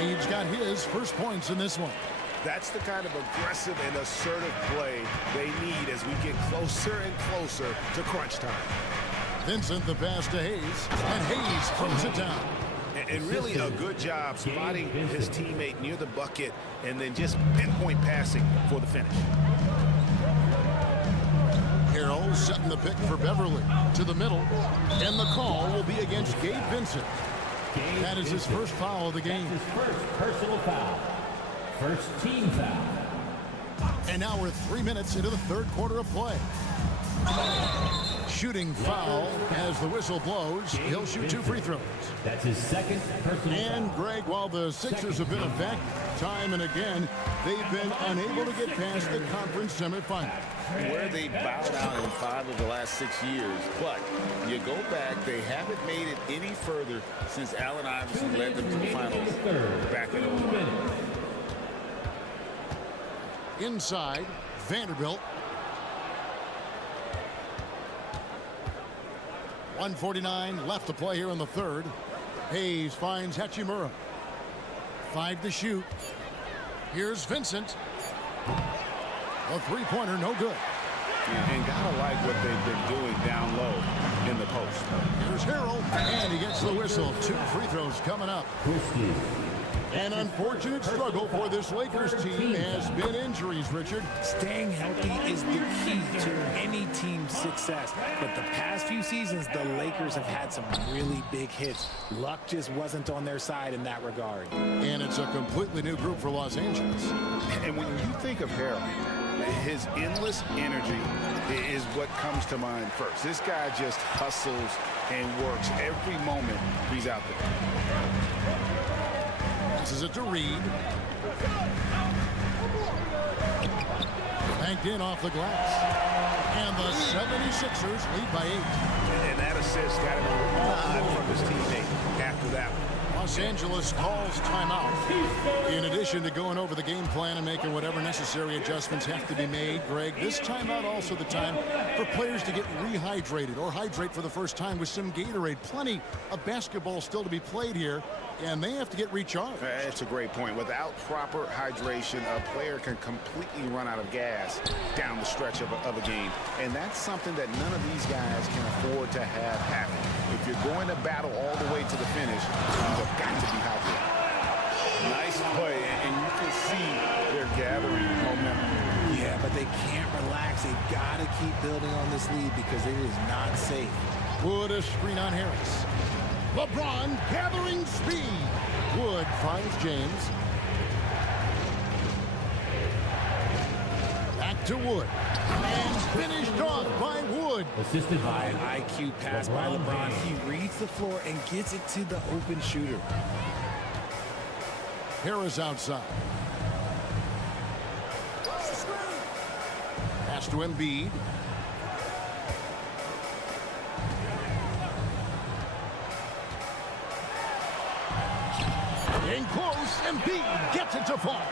Reed's got his first points in this one. That's the kind of aggressive and assertive play they need as we get closer and closer to crunch time. Vincent the pass to Hayes, and Hayes throws it down. And really a good job spotting his teammate near the bucket and then just pinpoint passing for the finish. Harrell setting the pick for Beverly to the middle, and the call will be against Gabe Vincent. That is his first foul of the game. His first personal foul. First team foul. And now we're 3 minutes into the third quarter of play. Shooting foul as the whistle blows. He'll shoot 2 free throws. That's his second personal And foul. Greg, while the Sixers have been a fact time and again, they've been unable to get past the conference semifinal. Where they bowed out in 5 of the last 6 years. But you go back, they haven't made it any further since Allen Iverson led them to the finals back in 2001. Inside, Vanderbilt. 1:49 left to play here in the third. Hayes finds Hachimura. 5 to shoot. Here's Vincent. A three-pointer, no good. And gotta like what they've been doing down low in the post. Here's Harrell, and he gets the whistle. 2 free throws coming up. An unfortunate struggle for this Lakers team has been injuries, Richard. Staying healthy is the key to any team's success. But the past few seasons, the Lakers have had some really big hits. Luck just wasn't on their side in that regard. And it's a completely new group for Los Angeles. And when you think of Harrell, his endless energy is what comes to mind first. This guy just hustles and works every moment he's out there. Passes it to Reed. Banked in off the glass. And the 76ers lead by 8. And that assist got him a nod from his teammate after that one. Los Angeles calls timeout. In addition to going over the game plan and making whatever necessary adjustments have to be made, Greg, this timeout also the time for players to get rehydrated or hydrate for the first time with some Gatorade. Plenty of basketball still to be played here, and they have to get recharged. That's a great point. Without proper hydration, a player can completely run out of gas down the stretch of a game. And that's something that none of these guys can afford to have happen. If you're going to battle all the way to the finish, you've got to be hydrated. Nice play, and you can see they're gathering momentum. Yeah, but they can't relax. They've got to keep building on this lead because it is not safe. Wood a screen on Harris. LeBron gathering speed. Wood finds James. Back to Wood. And finished off by Wood. Assisted by An IQ pass by LeBron. He reads the floor and gets it to the open shooter. Harris outside. Pass to Embiid. In close, Embiid gets it to fall.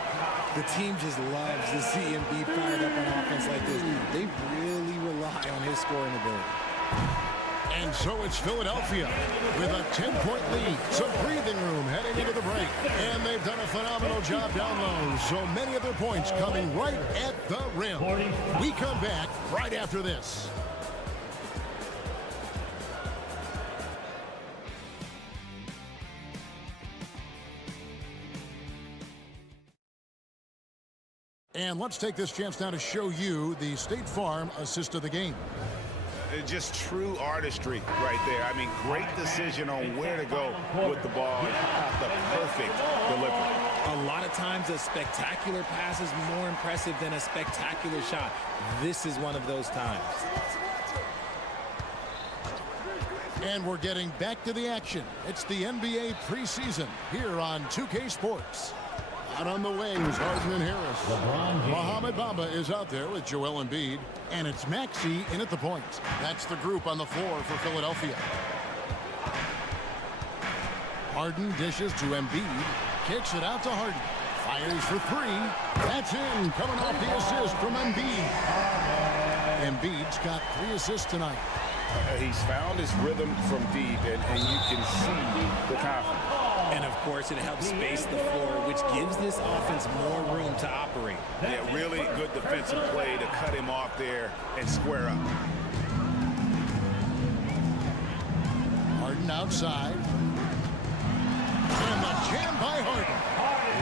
The team just loves to see Embiid fired up on offense like this. They really rely on his scoring ability. And so it's Philadelphia with a 10-point lead. Some breathing room heading into the break. And they've done a phenomenal job down low. So many of their points coming right at the rim. We come back right after this. And let's take this chance now to show you the State Farm assist of the game. Just true artistry right there. I mean, great decision on where to go with the ball and the perfect delivery. A lot of times a spectacular pass is more impressive than a spectacular shot. This is one of those times. And we're getting back to the action. It's the NBA preseason here on 2K Sports. Out on the wings, Harden and Harris. Mohamed Bamba is out there with Joel Embiid. And it's Maxey in at the point. That's the group on the floor for Philadelphia. Harden dishes to Embiid. Kicks it out to Harden. Fires for three. That's in. Coming off the assist from Embiid. Embiid's got 3 assists tonight. He's found his rhythm from deep, and you can see the confidence. And, of course, it helps space the floor, which gives this offense more room to operate. Yeah, really good defensive play to cut him off there and square up. Harden outside. And the jam by Harden.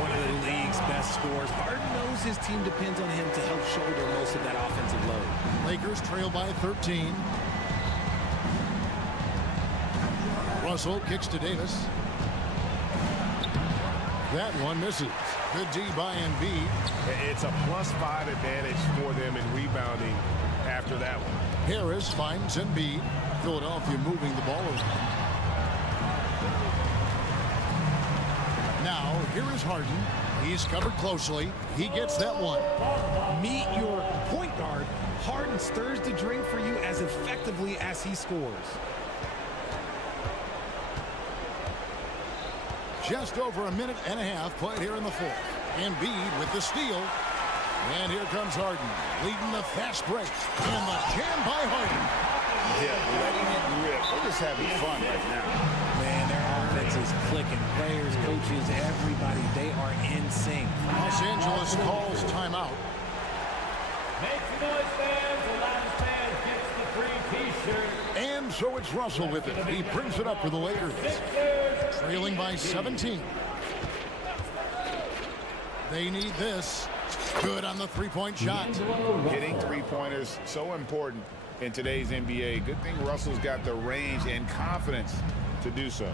One of the league's best scorers. Harden knows his team depends on him to help shoulder most of that offensive load. Lakers trail by 13. Russell kicks to Davis. That one misses. Good D by Embiid. It's a +5 advantage for them in rebounding after that one. Harris finds Embiid. Philadelphia moving the ball over. Now, here is Harden. He's covered closely. He gets that one. Meet your point guard. Harden stirs the drink for you as effectively as he scores. Just over a minute and a half played here in the fourth. Embiid with the steal. And here comes Harden, leading the fast break. And the jam by Harden. Yeah, letting it rip. They're just having fun right now. Man, their offense is clicking. Players, coaches, everybody, they are in sync. Los Angeles calls timeout. Make some noise, fans. The loudest fan gets the free T-shirt. And so it's Russell with it. He brings it up for the Lakers. Trailing by 17. They need this. Good on the three-point shot. Hitting three-pointers, so important in today's NBA. Good thing Russell's got the range and confidence to do so.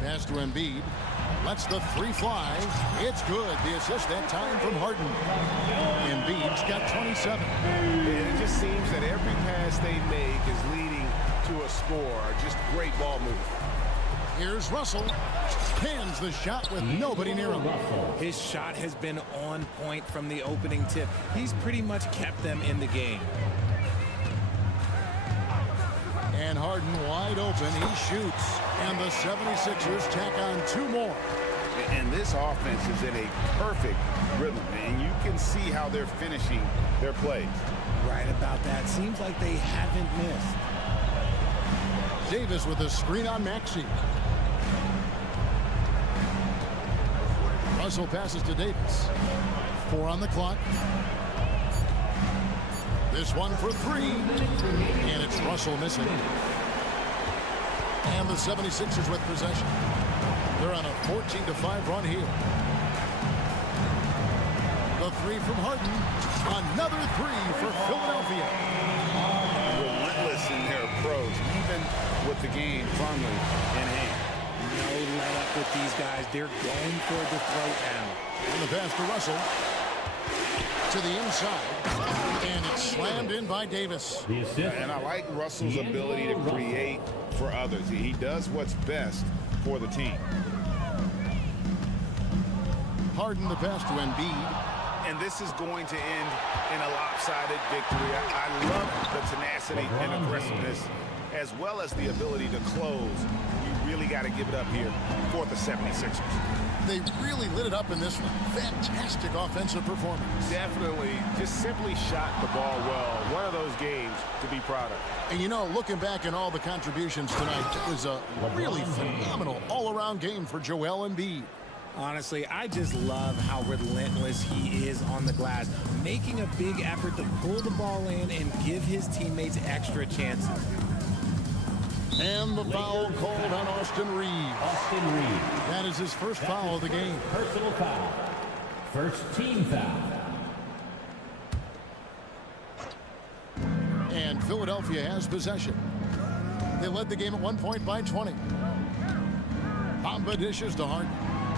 Pass to Embiid. Lets the three fly. It's good. The assist that time from Harden. Embiid's got 27. It just seems that every pass they make is leading to a score. Just great ball movement. Here's Russell. Pins the shot with nobody near him. His shot has been on point from the opening tip. He's pretty much kept them in the game. And Harden wide open. He shoots. And the 76ers tack on 2 more. And this offense is in a perfect rhythm. And you can see how they're finishing their plays. Right about that. Seems like they haven't missed. Davis with a screen on Maxey. Russell passes to Davis. 4 on the clock. This one for 3. And it's Russell missing. And the 76ers with possession. They're on a 14-5 run here. The 3 from Harden. Another 3 for Philadelphia. Relentless in their approach, even with the game firmly in hand. No let up with these guys. They're going for the throat now. And the pass to Russell. To the inside. And it's slammed in by Davis. And I like Russell's ability to create for others. He does what's best for the team. Harden the pass to Embiid. And this is going to end in a lopsided victory. I love the tenacity and aggressiveness, as well as the ability to close. You really got to give it up here for the 76ers. They really lit it up in this one. Fantastic offensive performance. Definitely just simply shot the ball well. One of those games to be proud of. And you know, looking back at all the contributions tonight, it was a really phenomenal all-around game for Joel Embiid. Honestly, I just love how relentless he is on the glass, making a big effort to pull the ball in and give his teammates extra chances. And the foul called on Austin Reeves. Austin Reeves. That is his first foul of the game. Personal foul. First team foul. And Philadelphia has possession. They led the game at 1 point by 20. Bamba dishes to Harden.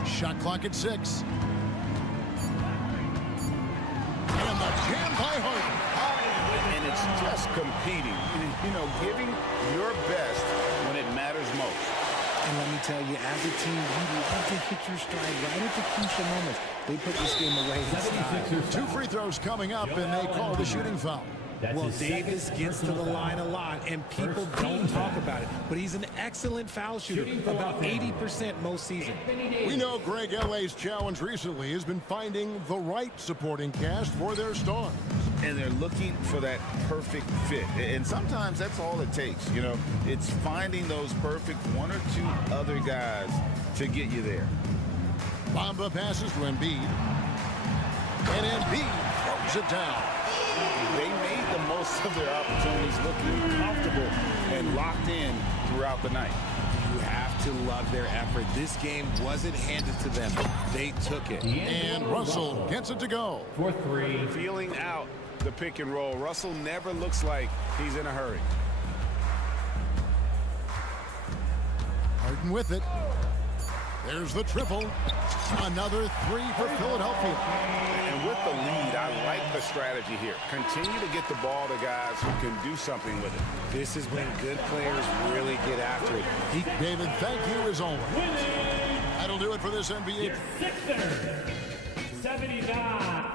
Shot clock at 6. And the jam by Harden. And it's just competing. You know, giving your best when it matters most. And let me tell you, as a team, you love to hit your stride right at the crucial moments. They put this game away in style. 2 free throws coming up, and they call the shooting foul. Well, Davis gets to the line a lot, and people don't talk about it. But he's an excellent foul shooter, about 80% most season. We know Greg L.A.'s challenge recently has been finding the right supporting cast for their stars. And they're looking for that perfect fit. And sometimes that's all it takes. You know, it's finding those perfect 1 or 2 other guys to get you there. Bamba passes to Embiid. And Embiid throws it down. They made the most of their opportunities, looking comfortable and locked in throughout the night. You have to love their effort. This game wasn't handed to them. They took it. And Russell gets it to go. For 3. Feeling out the pick and roll. Russell never looks like he's in a hurry. Harden with it. There's the triple. Another 3 for Philadelphia. And with the lead, I like the strategy here. Continue to get the ball to guys who can do something with it. This is when good players really get after it. David, thank you as always. That'll do it for this NBA. Sixers. 79.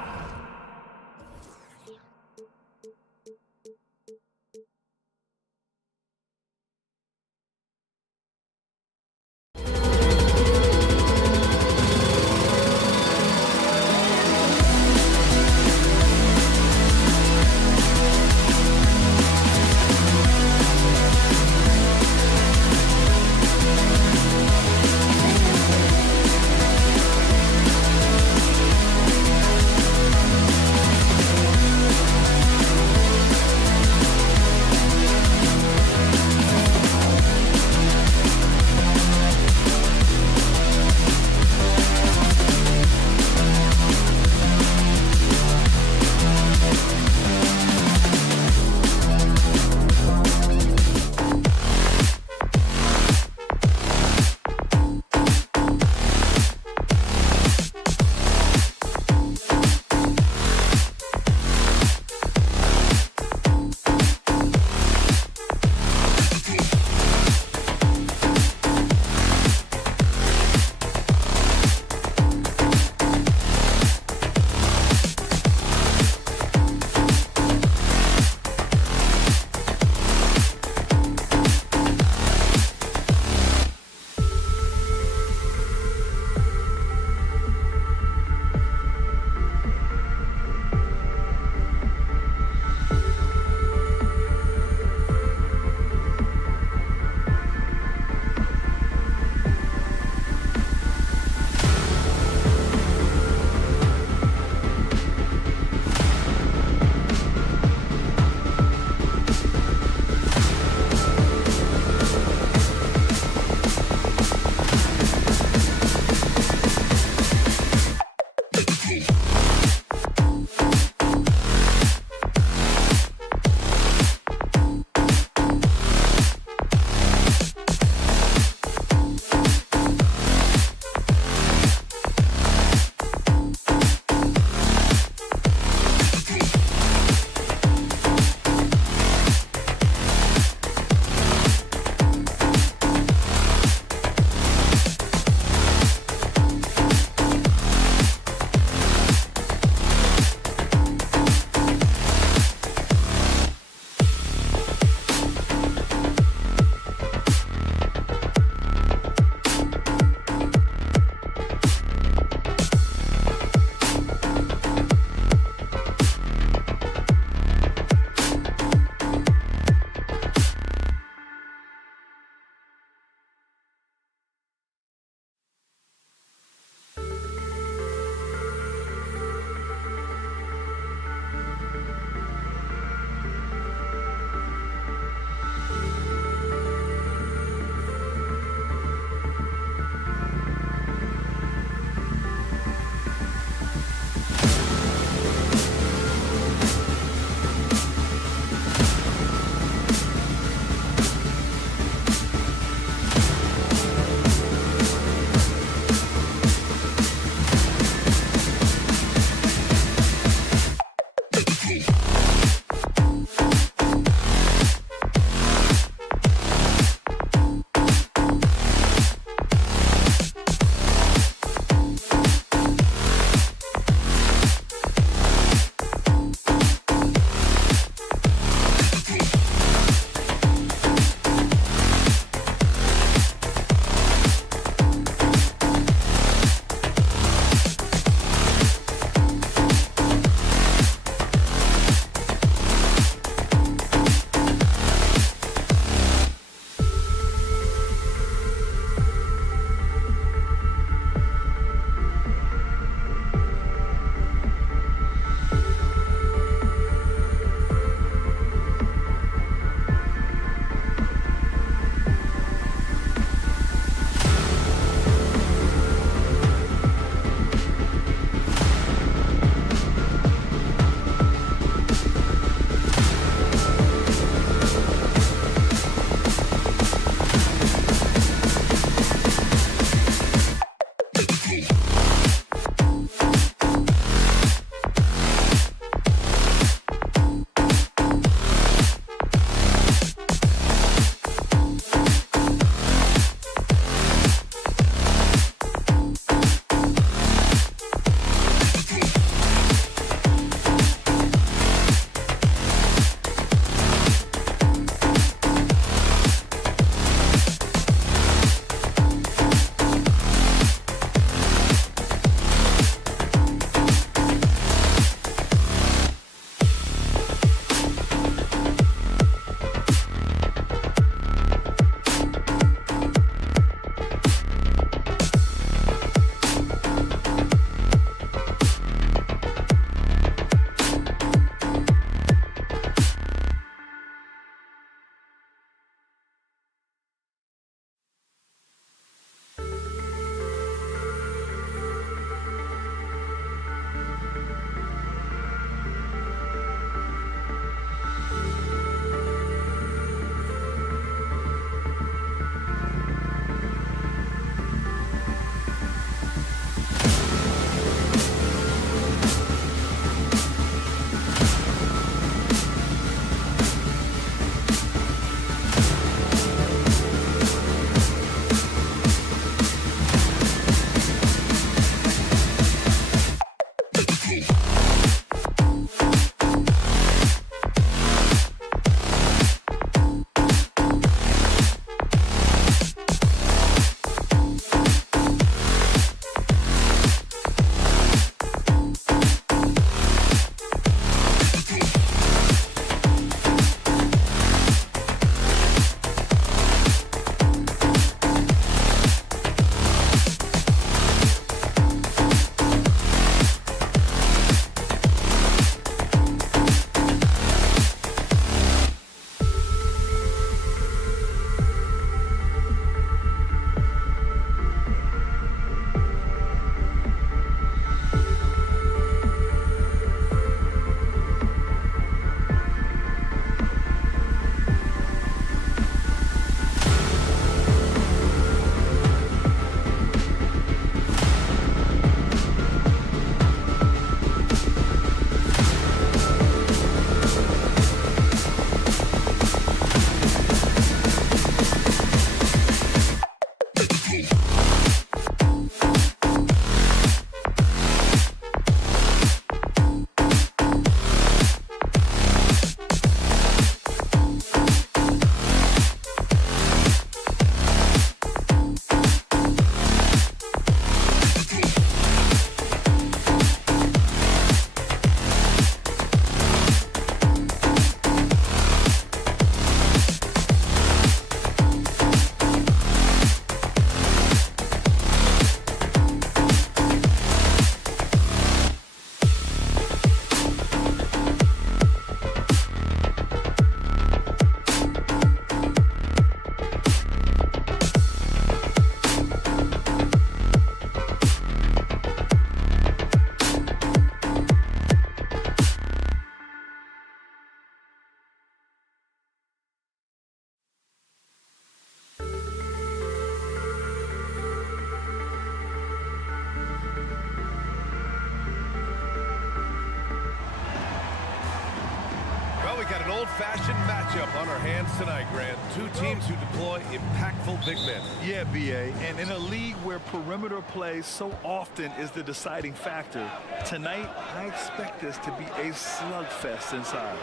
got an old-fashioned matchup on our hands tonight, Grant. Two teams who deploy impactful big men. Yeah, B.A., and in a league where perimeter play so often is the deciding factor, tonight I expect this to be a slugfest inside.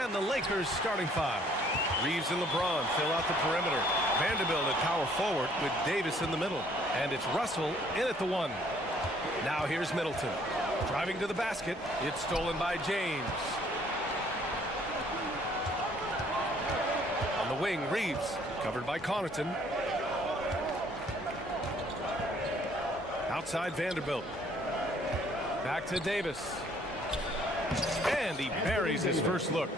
And the Lakers starting five. Reeves and LeBron fill out the perimeter. Vanderbilt at power forward with Davis in the middle. And it's Russell in at the one. Now here's Middleton. Driving to the basket. It's stolen by James. On the wing, Reeves. Covered by Connaughton. Outside Vanderbilt. Back to Davis. And he buries his first look.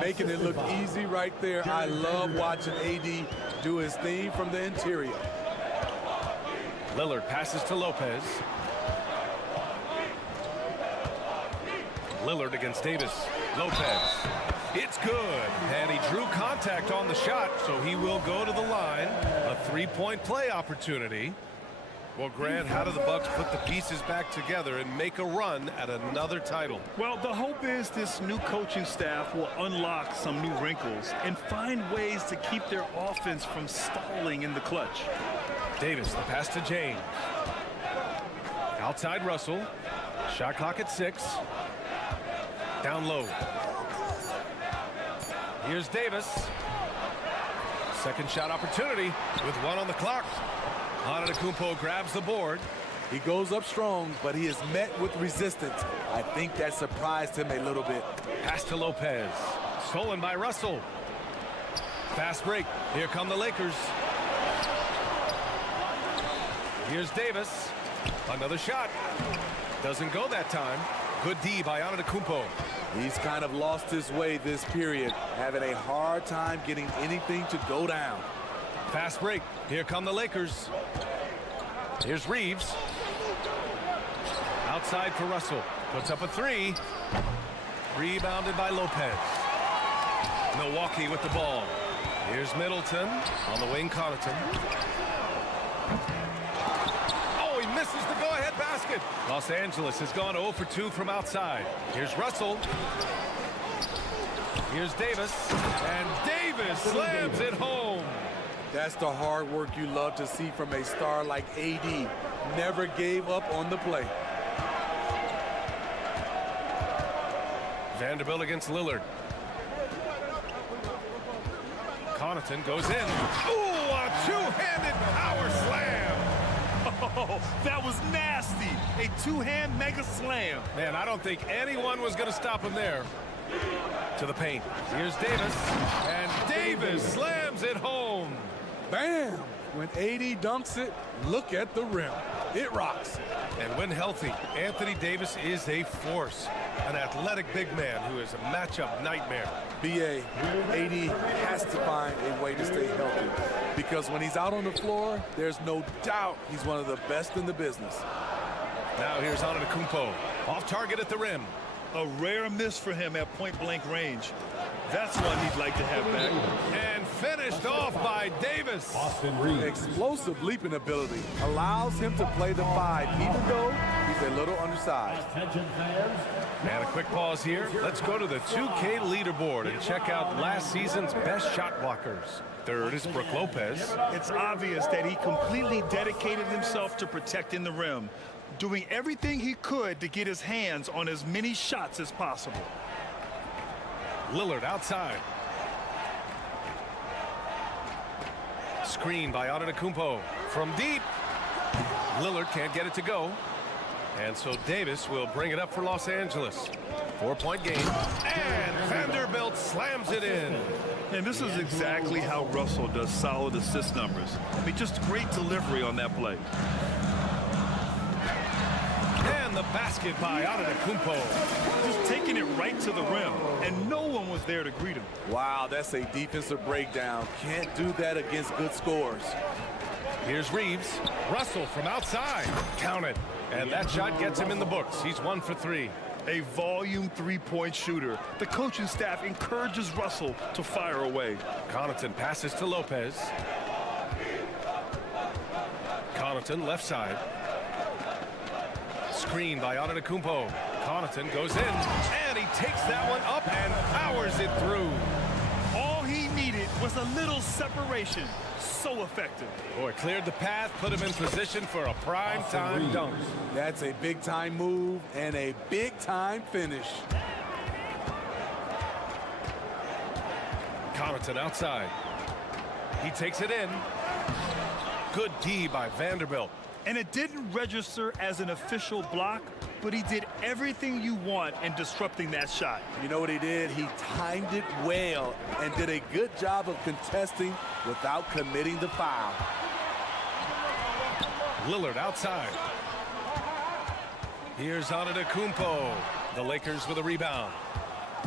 Making it look easy right there. I love watching AD do his thing from the interior. Lillard passes to Lopez. Lillard against Davis. Lopez. It's good. And he drew contact on the shot, so he will go to the line. A three-point play opportunity. Well, Grant, how do the Bucks put the pieces back together and make a run at another title? Well, the hope is this new coaching staff will unlock some new wrinkles and find ways to keep their offense from stalling in the clutch. Davis, the pass to James. Outside Russell. Shot clock at 6. Down low. Here's Davis. Second shot opportunity with 1 on the clock. Antetokounmpo grabs the board. He goes up strong, but he is met with resistance. I think that surprised him a little bit. Pass to Lopez. Stolen by Russell. Fast break. Here come the Lakers. Here's Davis. Another shot. Doesn't go that time. Good D by Antetokounmpo. He's kind of lost his way this period, having a hard time getting anything to go down. Fast break. Here come the Lakers. Here's Reeves. Outside for Russell. Puts up a 3. Rebounded by Lopez. Milwaukee with the ball. Here's Middleton. On the wing, Connaughton. Oh, he misses the go-ahead basket. Los Angeles has gone 0 for 2 from outside. Here's Russell. Here's Davis. And Davis slams it home. That's the hard work you love to see from a star like AD. Never gave up on the play. Vanderbilt against Lillard. Connaughton goes in. Ooh, a two-handed power slam. Oh, that was nasty. A two-hand mega slam. Man, I don't think anyone was going to stop him there. To the paint. Here's Davis. And Davis slams it home. Bam! When AD dunks it, look at the rim. It rocks. And when healthy, Anthony Davis is a force. An athletic big man who is a matchup nightmare. B.A., AD has to find a way to stay healthy. Because when he's out on the floor, there's no doubt he's one of the best in the business. Now here's Antetokounmpo. Off target at the rim. A rare miss for him at point-blank range. That's one he'd like to have back. And finished off by Davis. Explosive leaping ability allows him to play the 5, even though he's a little undersized. And a quick pause here. Let's go to the 2K leaderboard and check out last season's best shot blockers. Third is Brook Lopez. It's obvious that he completely dedicated himself to protecting the rim, doing everything he could to get his hands on as many shots as possible. Lillard outside. Screen by Antetokounmpo from deep. Lillard can't get it to go. And so Davis will bring it up for Los Angeles. 4-point game. And Vanderbilt slams it in. And this is exactly how Russell does solid assist numbers. I mean, just great delivery on that play. And the basket by Antetokounmpo. Just taking it right to the rim, and no one was there to greet him. Wow, that's a defensive breakdown. Can't do that against good scores. Here's Reeves. Russell from outside. Count it. And that shot gets him in the books. He's 1 for 3. A volume three-point shooter. The coaching staff encourages Russell to fire away. Connaughton passes to Lopez. Connaughton left side. Screen by Antetokounmpo. Connaughton goes in, and he takes that one up and powers it through. All he needed was a little separation. So effective. Boy, cleared the path, put him in position for a prime-time dunk. That's a big-time move and a big-time finish. Connaughton outside. He takes it in. Good D by Vanderbilt. And it didn't register as an official block, but he did everything you want in disrupting that shot. You know what he did? He timed it well and did a good job of contesting without committing the foul. Lillard outside. Here's Antetokounmpo. The Lakers with a rebound.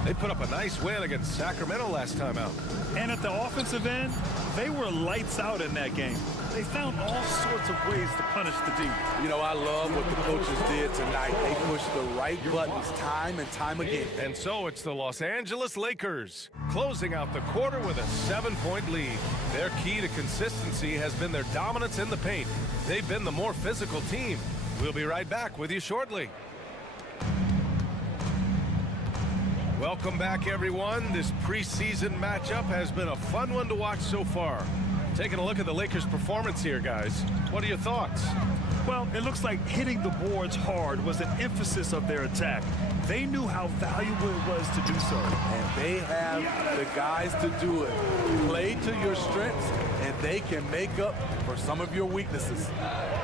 They put up a nice win against Sacramento last time out. And at the offensive end, they were lights out in that game. They found all sorts of ways to punish the D. You know, I love what the coaches did tonight. They pushed the right buttons time and time again. And so it's the Los Angeles Lakers closing out the quarter with a 7-point lead. Their key to consistency has been their dominance in the paint. They've been the more physical team. We'll be right back with you shortly. Welcome back, everyone. This preseason matchup has been a fun one to watch so far. Taking a look at the Lakers' performance here, guys. What are your thoughts? Well, it looks like hitting the boards hard was an emphasis of their attack. They knew how valuable it was to do so. And they have the guys to do it. Play to your strengths, and they can make up for some of your weaknesses.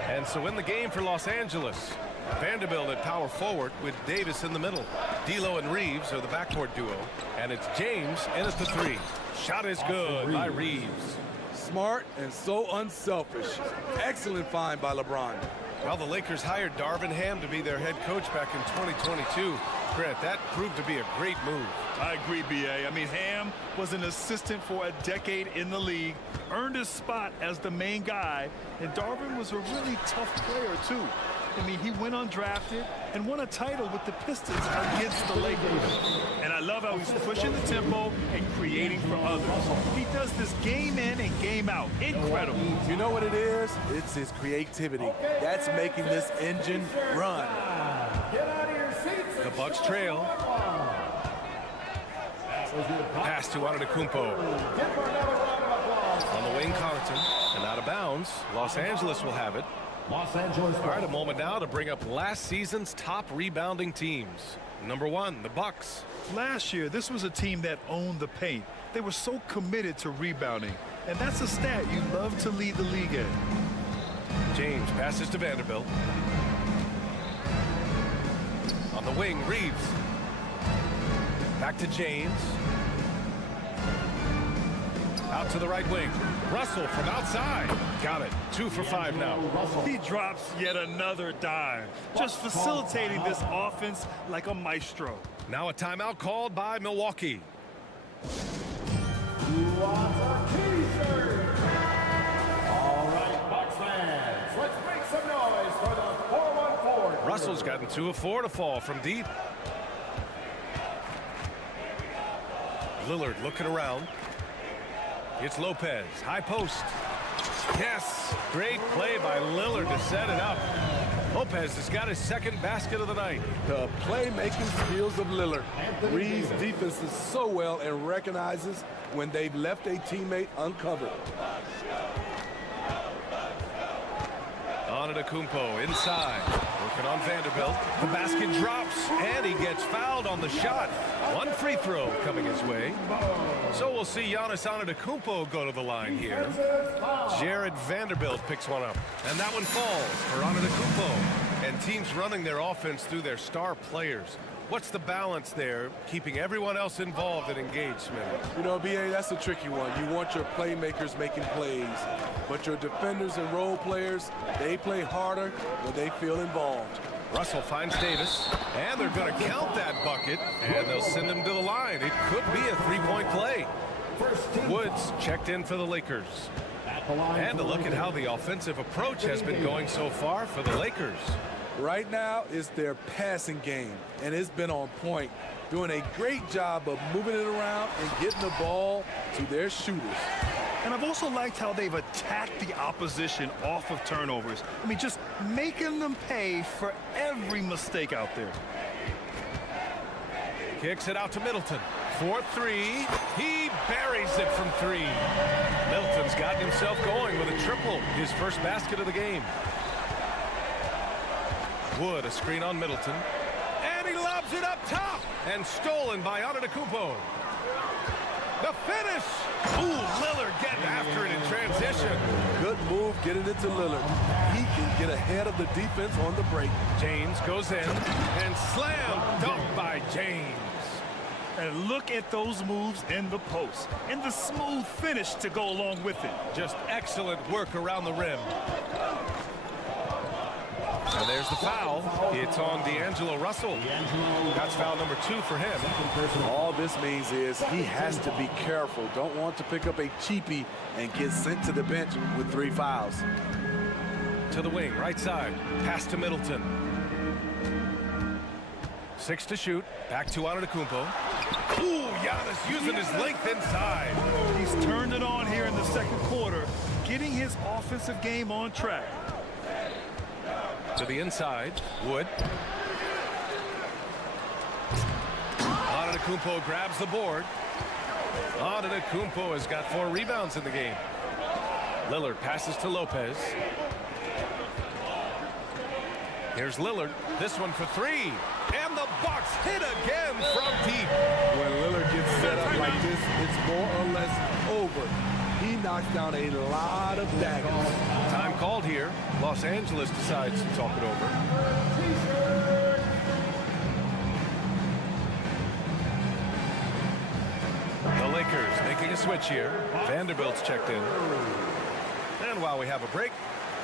And so in the game for Los Angeles, Vanderbilt at power forward with Davis in the middle. D'Lo and Reeves are the backcourt duo. And it's James in at the three. Shot is good by Reeves. Smart and so unselfish. Excellent find by LeBron. Well, the Lakers hired Darvin Ham to be their head coach back in 2022. Grant, that proved to be a great move. I agree, B.A. I mean, Ham was an assistant for a decade in the league, earned his spot as the main guy, and Darvin was a really tough player, too. I mean, he went undrafted and won a title with the Pistons against the Lakers. And I love how he's pushing the tempo and creating for others. He does this game in and game out. Incredible. You know what it is? It's his creativity. That's making this engine run. The Bucks trail. Pass to Antetokounmpo. On the wing, Connaughton. And out of bounds. Los Angeles will have it. Los Angeles. All right, a moment now to bring up last season's top rebounding teams. Number one, the Bucks. Last year, this was a team that owned the paint. They were so committed to rebounding. And that's a stat you love to lead the league in. James passes to Vanderbilt. On the wing, Reeves. Back to James. Out to the right wing. Russell from outside. Got it. 2 for 5 now. He drops yet another dime, just facilitating this offense like a maestro. Now a timeout called by Milwaukee. All right, Bucks fans, let's make some noise for the 414. Russell's gotten 2 of 4 to fall from deep. Lillard looking around. It's Lopez, high post. Yes, great play by Lillard to set it up. Lopez has got his second basket of the night. The playmaking skills of Lillard. Reads defenses so well and recognizes when they've left a teammate uncovered. Antetokounmpo inside, working on Vanderbilt. The basket drops, and he gets fouled on the shot. One free throw coming his way. So we'll see Giannis Antetokounmpo go to the line here. Jared Vanderbilt picks one up, and that one falls for Antetokounmpo. And teams running their offense through their star players. What's the balance there, keeping everyone else involved and engaged, Smith? You know, B.A., that's a tricky one. You want your playmakers making plays, but your defenders and role players, they play harder when they feel involved. Russell finds Davis, and they're going to count that bucket, and they'll send him to the line. It could be a three-point play. Woods checked in for the Lakers. And to look at how the offensive approach has been going so far for the Lakers. Right now, it's their passing game, and it's been on point, doing a great job of moving it around and getting the ball to their shooters. And I've also liked how they've attacked the opposition off of turnovers. I mean, just making them pay for every mistake out there. Kicks it out to Middleton. 4-3. He buries it from 3. Middleton's gotten himself going with a triple. His first basket of the game. Wood, a screen on Middleton. And he lobs it up top. And stolen by Antetokounmpo. The finish. Ooh, Lillard getting after it in transition. Good move getting it to Lillard. He can get ahead of the defense on the break. James goes in and slam dunk by James. And look at those moves in the post and the smooth finish to go along with it. Just excellent work around the rim. And there's the foul. It's on D'Angelo Russell. That's foul number 2 for him. All this means is he has to be careful. Don't want to pick up a cheapie and get sent to the bench with 3 fouls. To the wing, right side. Pass to Middleton. 6 to shoot. Back to Antetokounmpo. Ooh, Giannis using his length inside. He's turned it on here in the second quarter, getting his offensive game on track. To the inside, Wood. Antetokounmpo grabs the board. Antetokounmpo has got 4 rebounds in the game. Lillard passes to Lopez. Here's Lillard. This one for 3. And the Bucks hit again from deep. When Lillard gets set up like this, it's more or less over. He knocks down a lot of daggers. Time called here. Los Angeles decides to talk it over. The Lakers making a switch here. Vanderbilt's checked in. And while we have a break,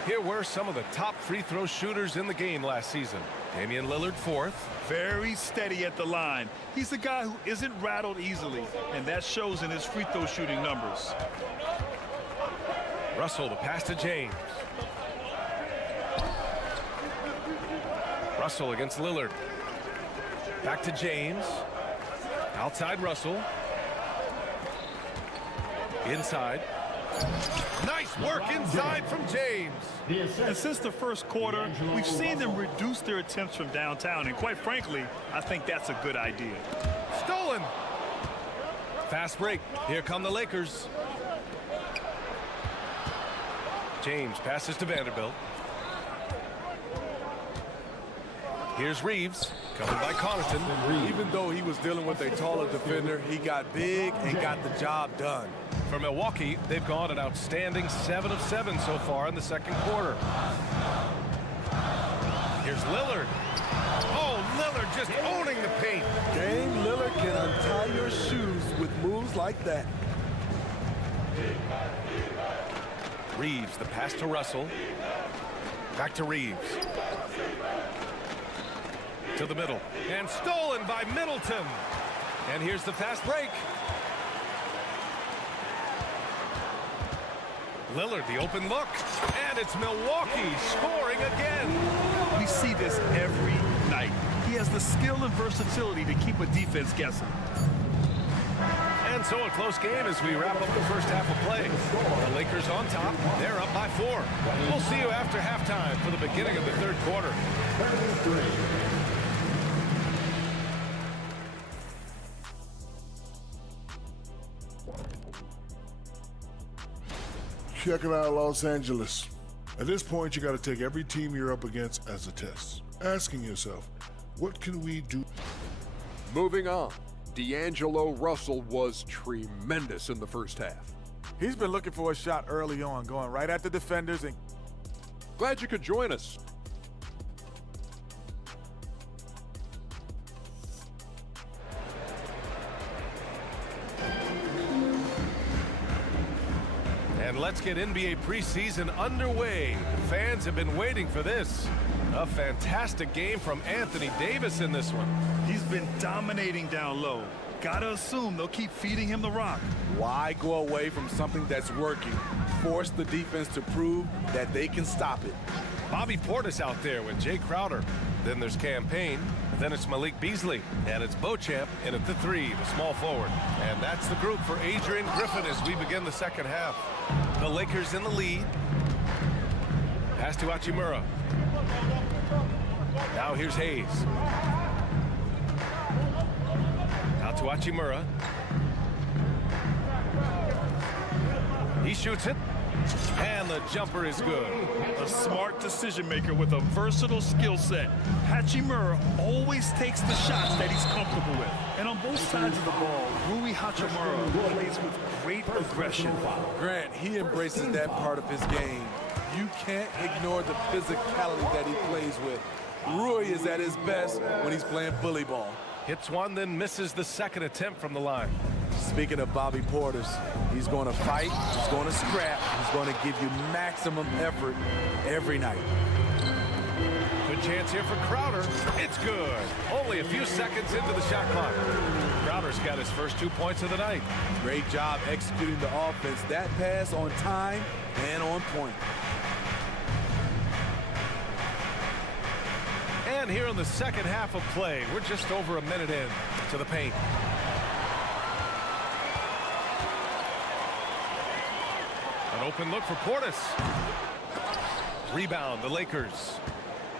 here were some of the top free throw shooters in the game last season. Damian Lillard 4th. Very steady at the line. He's the guy who isn't rattled easily, and that shows in his free throw shooting numbers. Russell, the pass to James. Russell against Lillard. Back to James. Outside Russell. Inside. Nice work inside from James. And since the first quarter, we've seen them reduce their attempts from downtown, and quite frankly, I think that's a good idea. Stolen. Fast break. Here come the Lakers. James passes to Vanderbilt. Here's Reeves, covered by Connaughton. Even though he was dealing with a taller defender, he got big and got the job done. For Milwaukee, they've gone an outstanding 7 of 7 so far in the second quarter. Here's Lillard. Oh, Lillard just owning the paint. Dame Lillard can untie your shoes with moves like that. Reeves, the pass to Russell. Back to Reeves. To the middle. And stolen by Middleton. And here's the fast break. Lillard, the open look. And it's Milwaukee scoring again. We see this every night. He has the skill and versatility to keep a defense guessing. And so a close game as we wrap up the first half of play. The Lakers on top. They're up by 4. We'll see you after halftime for the beginning of the third quarter. Check it out, Los Angeles. At this point, you got to take every team you're up against as a test, asking yourself, what can we do? Moving on. D'Angelo Russell was tremendous in the first half. He's been looking for a shot early on, going right at the defenders. And glad you could join us. And let's get NBA preseason underway. Fans have been waiting for this. A fantastic game from Anthony Davis in this one. He's been dominating down low. Gotta assume they'll keep feeding him the rock. Why go away from something that's working? Force the defense to prove that they can stop it. Bobby Portis out there with Jay Crowder. Then there's Campaign. Then it's Malik Beasley. And it's Beauchamp in at the 3, the small forward. And that's the group for Adrian Griffin as we begin the second half. The Lakers in the lead. Pass to Hachimura. Now here's Hayes. Out to Hachimura. He shoots it. And the jumper is good. A smart decision maker with a versatile skill set. Hachimura always takes the shots that he's comfortable with. And on both sides of the ball, Rui Hachimura plays with great aggression. Grant, he embraces that part of his game. You can't ignore the physicality that he plays with. Rui is at his best when he's playing bully ball. Hits one, then misses the second attempt from the line. Speaking of Bobby Portis, he's going to fight, he's going to scrap, he's going to give you maximum effort every night. Good chance here for Crowder. It's good. Only a few seconds into the shot clock. Crowder's got his first 2 points of the night. Great job executing the offense. That pass on time and on point. And here in the second half of play, we're just over a minute in to the paint. An open look for Portis. Rebound, the Lakers.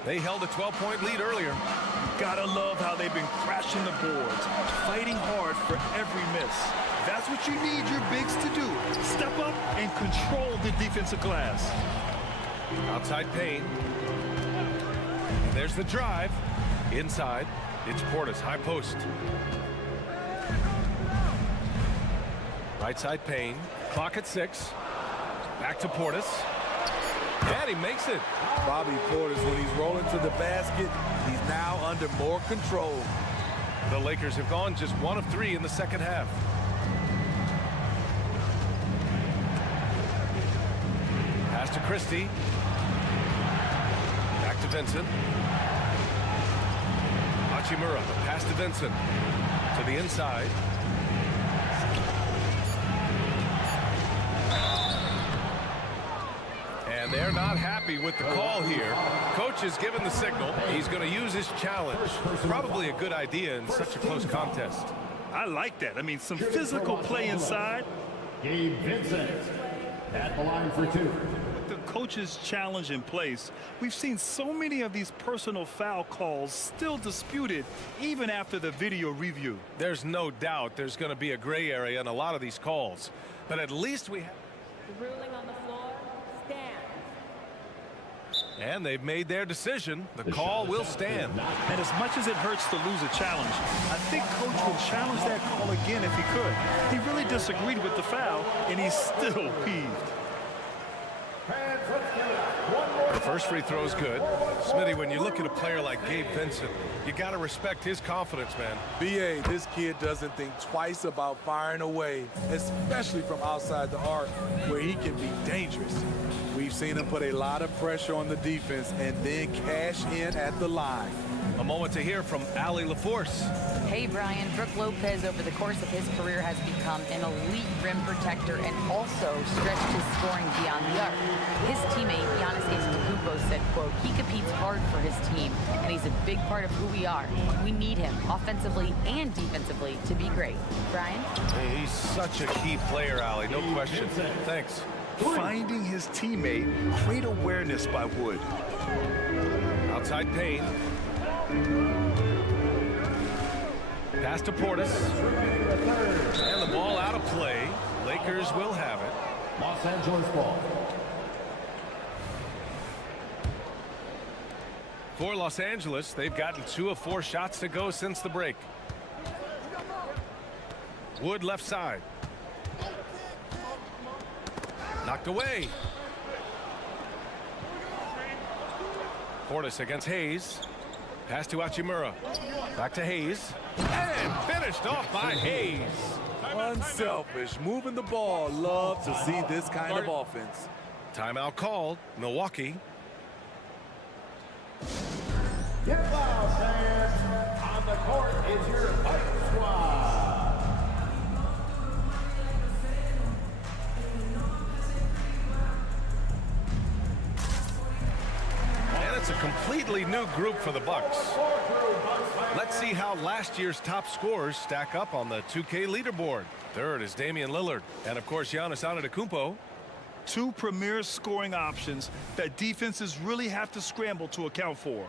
They held a 12-point lead earlier. Gotta love how they've been crashing the boards, fighting hard for every miss. That's what you need your bigs to do. Step up and control the defensive glass. Outside Payne. And there's the drive. Inside, it's Portis, high post. Right side Payne. Clock at 6. Back to Portis. And he makes it. Bobby Portis, when he's rolling to the basket, he's now under more control. The Lakers have gone just 1 of 3 in the second half. Pass to Christie. Back to Vincent. Hachimura, pass to Vincent. To the inside. And they're not happy with the call here. Coach has given the signal. He's going to use his challenge. Probably a good idea in such a close contest. I like that. I mean, some physical play inside. Gabe Vincent at the line for 2. With the coach's challenge in place, we've seen so many of these personal foul calls still disputed even after the video review. There's no doubt there's going to be a gray area in a lot of these calls. But at least we have... The ruling on the floor stands. And they've made their decision. The call will stand. And as much as it hurts to lose a challenge, I think Coach would challenge that call again if he could. He really disagreed with the foul, and he's still peeved. The first free throw is good. Smitty, when you look at a player like Gabe Vincent, you got to respect his confidence, man. B.A., this kid doesn't think twice about firing away, especially from outside the arc, where he can be dangerous. We've seen him put a lot of pressure on the defense and then cash in at the line. A moment to hear from Allie LaForce. Hey, Brian. Brook Lopez, over the course of his career, has become an elite rim protector and also stretched his scoring beyond the arc. His teammate, Giannis Antetokounmpo, said, quote, he competes hard for his team, and he's a big part of who we are. We need him, offensively and defensively, to be great. Brian? Hey, he's such a key player, Allie. No question. Thanks. Finding his teammate, great awareness by Wood. Outside Payne. Pass to Portis. And the ball out of play. Lakers will have it. Los Angeles ball. For Los Angeles, they've gotten 2 of 4 shots to go since the break. Wood left side. Knocked away. Portis against Hayes. Pass to Hachimura. Back to Hayes. And finished off by Hayes. Unselfish, moving the ball. Love to see this kind of offense. Timeout called. Milwaukee. Get loud, fans. On the court is your fight squad. And it's a completely new group for the Bucks. Let's see how last year's top scorers stack up on the 2K leaderboard. Third is Damian Lillard. And, of course, Giannis Antetokounmpo. 2 premier scoring options that defenses really have to scramble to account for.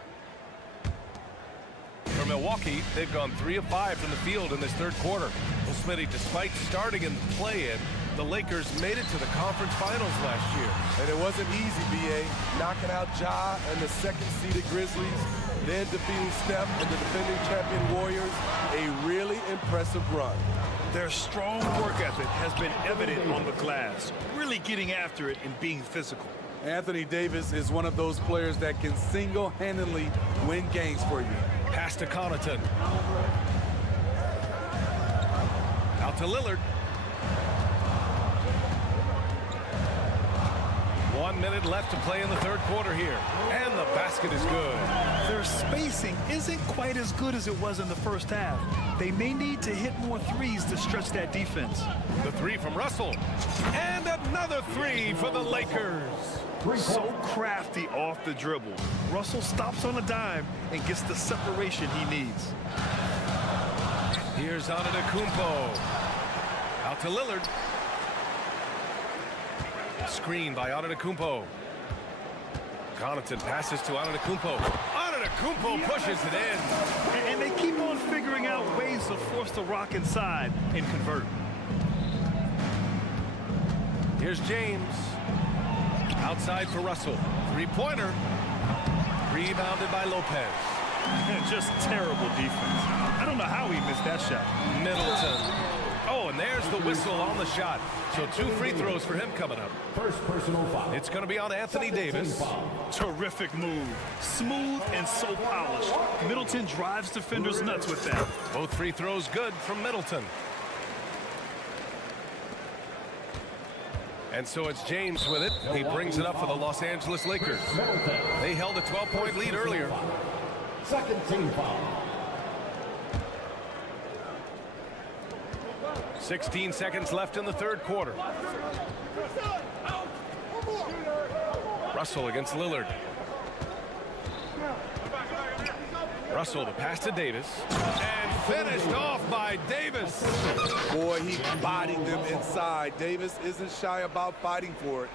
For Milwaukee, they've gone 3 of 5 from the field in this third quarter. Well, Smitty, despite starting in the play-in, the Lakers made it to the conference finals last year. And it wasn't easy, B.A. Knocking out Ja and the second-seeded Grizzlies, then defeating Steph and the defending champion Warriors. A really impressive run. Their strong work ethic has been evident on the glass, really getting after it and being physical. Anthony Davis is one of those players that can single-handedly win games for you. Pass to Connaughton. Out to Lillard. 1 minute left to play in the third quarter here. And the basket is good. Their spacing isn't quite as good as it was in the first half. They may need to hit more threes to stretch that defense. The three from Russell. And another three for the Lakers. So crafty off the dribble. Russell stops on a dime and gets the separation he needs. Here's Antetokounmpo. Out to Lillard. Screen by Antetokounmpo. Connaughton passes to Antetokounmpo. Antetokounmpo pushes it in. And they keep on figuring out ways to force the Rock inside and convert. Here's James. Outside for Russell. Three-pointer. Rebounded by Lopez. Just terrible defense. I don't know how he missed that shot. Middleton. Oh, and there's the whistle on the shot. So 2 free throws for him coming up. First personal foul. It's going to be on Anthony Davis. Terrific move. Smooth and so polished. Middleton drives defenders nuts with that. Both free throws good from Middleton. And so it's James with it. He brings it up for the Los Angeles Lakers. They held a 12-point lead earlier. Second team foul. 16 seconds left in the third quarter. Russell against Lillard. Russell the pass to Davis. And finished off by Davis. Boy, he bodied them inside. Davis isn't shy about fighting for it.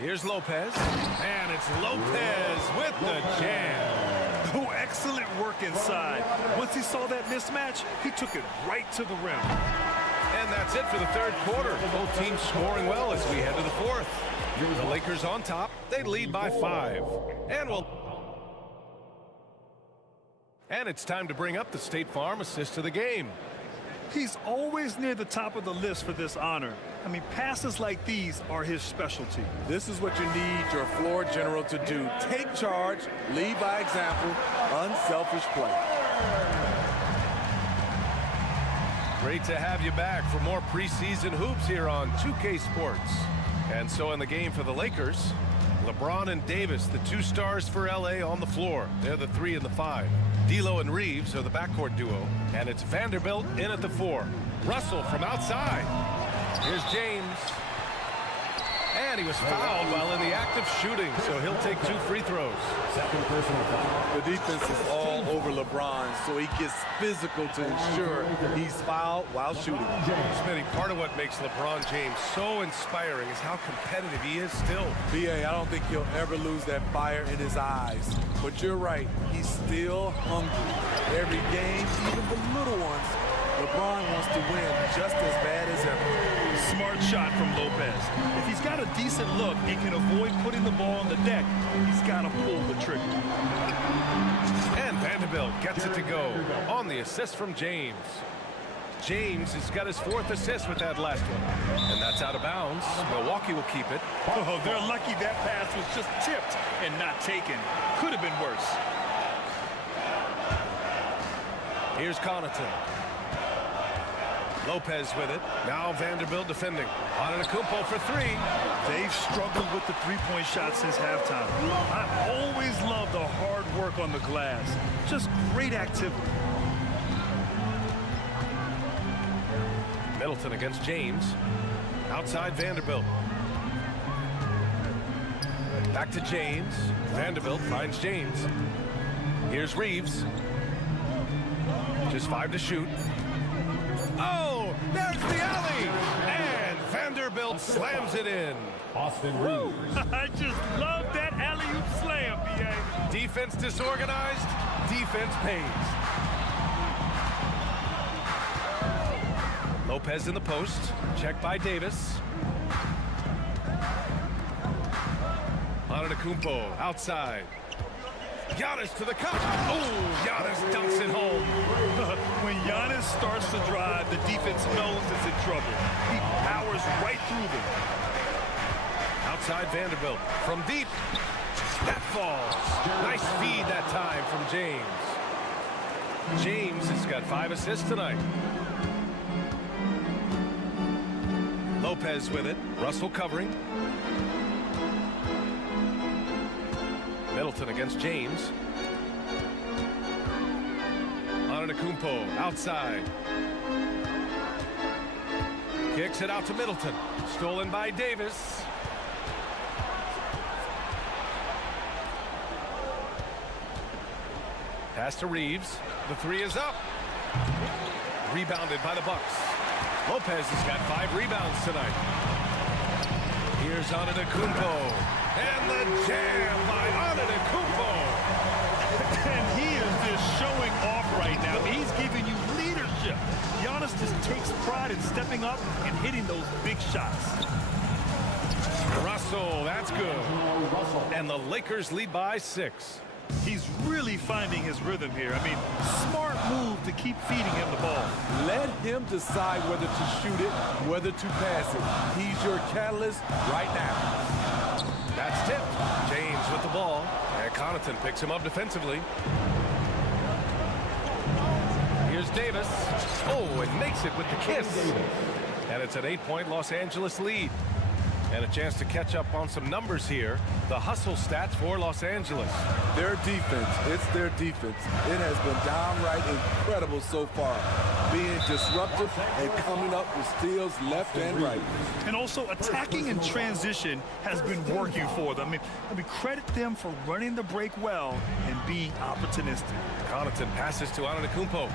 Here's Lopez. And it's Lopez with the jam. Oh, excellent work inside. Once he saw that mismatch, he took it right to the rim. And that's it for the third quarter. Both teams scoring well as we head to the fourth. The Lakers on top. They lead by 5. And it's time to bring up the State Farm assist of the game. He's always near the top of the list for this honor. I mean, passes like these are his specialty. This is what you need your floor general to do. Take charge, lead by example, unselfish play. Great to have you back for more preseason hoops here on 2K Sports. And so in the game for the Lakers, LeBron and Davis, the 2 stars for LA on the floor. They're the 3 and the 5. D'Lo and Reeves are the backcourt duo. And it's Vanderbilt in at the 4. Russell from outside. Here's James. And he was fouled while in the act of shooting, so he'll take 2 free throws. Second personal foul. The defense is all over LeBron, so he gets physical to ensure he's fouled while shooting. Smitty, part of what makes LeBron James so inspiring is how competitive he is still. B.A., I don't think he'll ever lose that fire in his eyes. But you're right, he's still hungry. Every game, even the little ones, LeBron wants to win just as bad as ever. Smart shot from Lopez. If he's got a decent look and can avoid putting the ball on the deck, he's got to pull the trigger. And Vanderbilt gets it to go on the assist from James. James has got his 4th assist with that last one. And that's out of bounds. Milwaukee will keep it. Oh, they're lucky that pass was just tipped and not taken. Could have been worse. Here's Connaughton. Lopez with it. Now Vanderbilt defending. Antetokounmpo for 3. They've struggled with the three-point shot since halftime. I always love the hard work on the glass. Just great activity. Middleton against James. Outside Vanderbilt. Back to James. Vanderbilt finds James. Here's Reeves. Just 5 to shoot. Oh, there's the alley! And Vanderbilt slams it in. Austin Reeves. I just love that alley-oop slam, B.A. Defense disorganized, defense pays. Lopez in the post. Checked by Davis. Antetokounmpo outside. Giannis to the cup. Oh, Giannis dunks it home. When Giannis starts to drive, the defense knows it's in trouble. He powers right through them. Outside Vanderbilt from deep. That falls. Nice feed that time from James. James has got 5 assists tonight. Lopez with it. Russell covering. Middleton against James. Antetokounmpo outside. Kicks it out to Middleton. Stolen by Davis. Pass to Reeves. The 3 is up. Rebounded by the Bucks. Lopez has got 5 rebounds tonight. Here's Antetokounmpo. And the jam by Antetokounmpo. And he is just showing off right now. He's giving you leadership. Giannis just takes pride in stepping up and hitting those big shots. Russell, that's good. And the Lakers lead by 6. He's really finding his rhythm here. I mean, smart move to keep feeding him the ball. Let him decide whether to shoot it, whether to pass it. He's your catalyst right now. That's tipped. James with the ball. And Connaughton picks him up defensively. Here's Davis. Oh, and makes it with the kiss. And it's an 8-point Los Angeles lead. And a chance to catch up on some numbers here. The hustle stats for Los Angeles. Their defense, it's their defense. It has been downright incredible so far. Being disruptive and coming up with steals left and right. And also attacking in transition has been working for them. I mean, credit them for running the break well and being opportunistic. Connaughton passes to Antetokounmpo.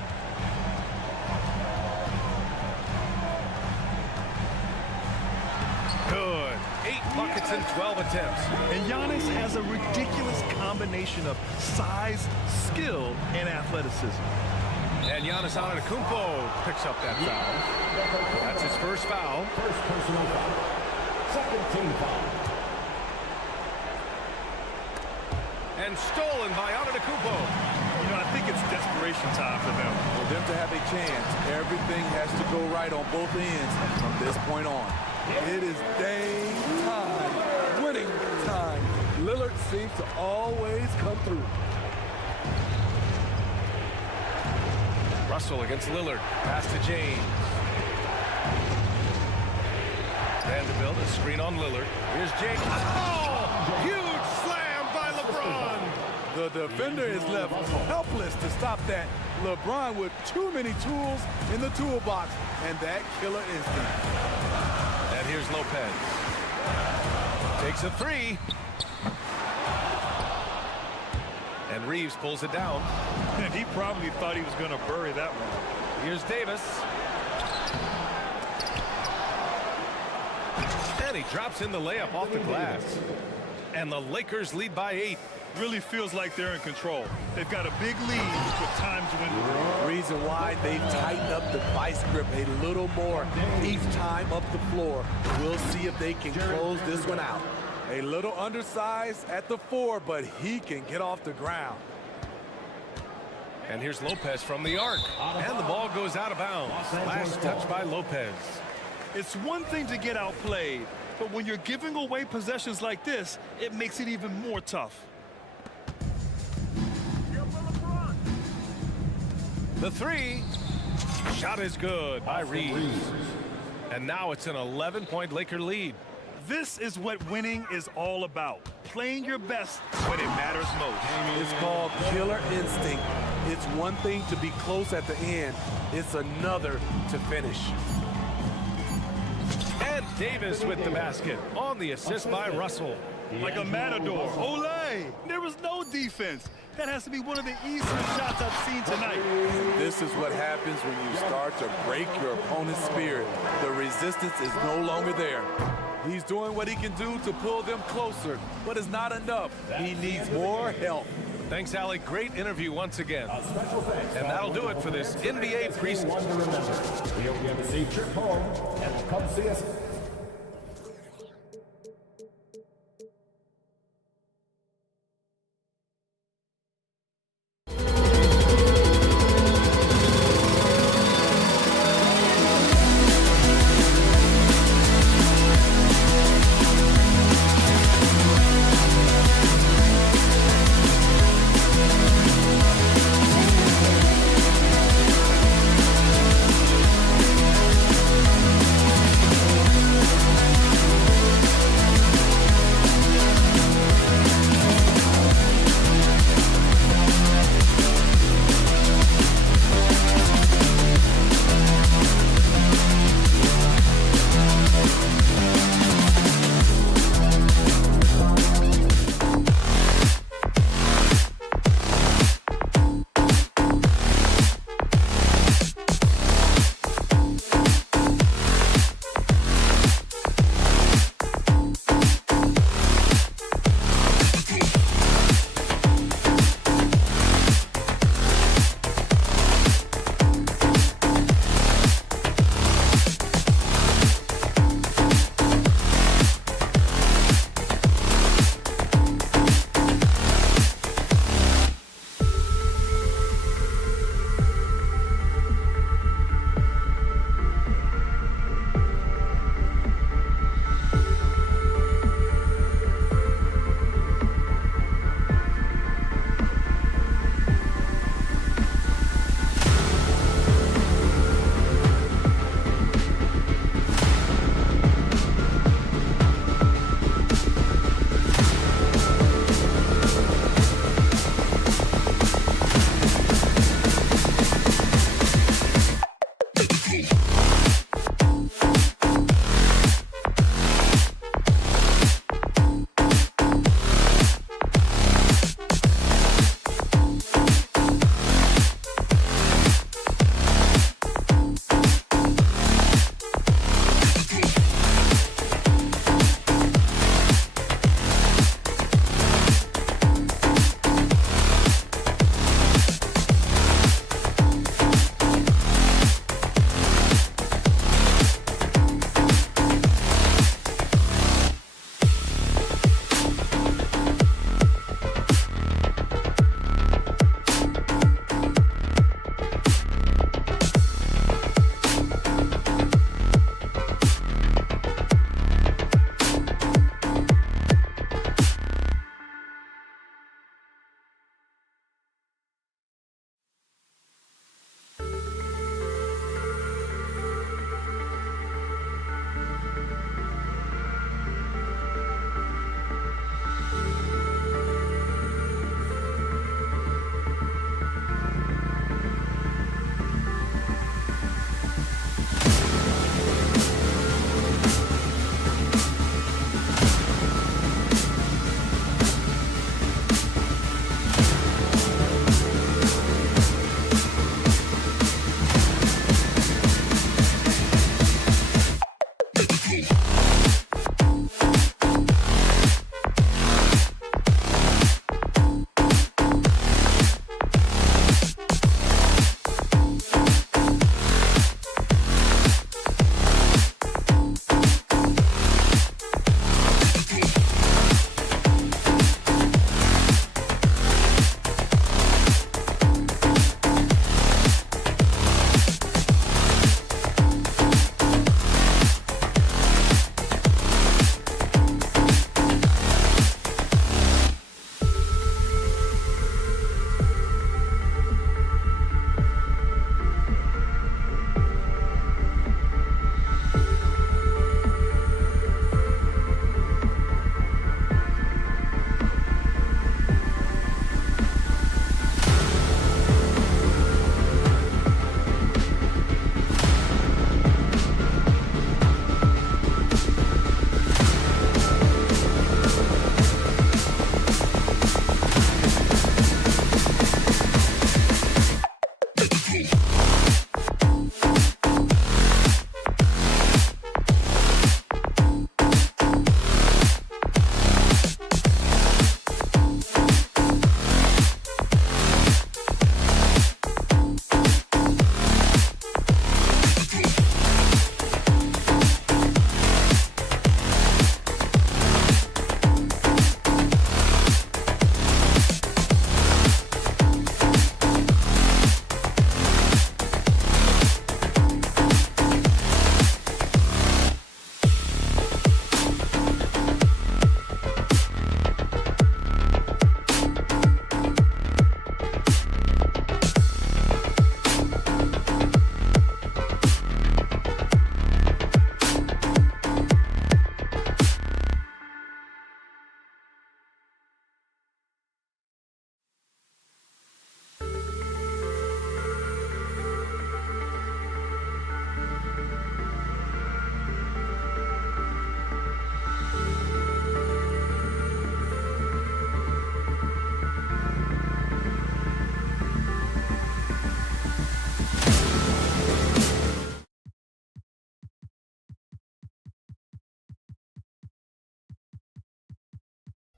Good. 8 buckets in 12 attempts. And Giannis has a ridiculous combination of size, skill, and athleticism. And Giannis Antetokounmpo picks up that foul. That's his first foul. First personal foul. Second team foul. And stolen by Antetokounmpo. You know, I think it's desperation time for them. For them to have a chance, everything has to go right on both ends from this point on. It is game time, winning time. Lillard seems to always come through. Russell against Lillard. Pass to James. Vanderbilt, a screen on Lillard. Here's James. Oh! Huge slam by LeBron. The defender is left helpless to stop that. LeBron with too many tools in the toolbox and that killer instinct. And here's Lopez. Takes a 3. And Reeves pulls it down. And he probably thought he was going to bury that one. Here's Davis. And he drops in the layup off the glass. And the Lakers lead by 8. Really feels like they're in control. They've got a big lead with time to win. Reason why they've tightened up the vice grip a little more each time up the floor. We'll see if they can close this one out. A little undersized at the 4, but he can get off the ground. And here's Lopez from the arc. And the ball goes out of bounds. Last touch by Lopez. It's one thing to get outplayed, but when you're giving away possessions like this, it makes it even more tough. The 3. Shot is good by Reeves. And now it's an 11-point Laker lead. This is what winning is all about. Playing your best when it matters most. It's called killer instinct. It's one thing to be close at the end. It's another to finish. And Davis with the basket on the assist by Russell. Like a matador. Olay! There was no defense. That has to be one of the easiest shots I've seen tonight. This is what happens when you start to break your opponent's spirit. The resistance is no longer there. He's doing what he can do to pull them closer, but it's not enough. He needs more help. Thanks, Allie. Great interview once again. And that'll do it for this NBA preseason. We hope you have a safe trip home and will come see us.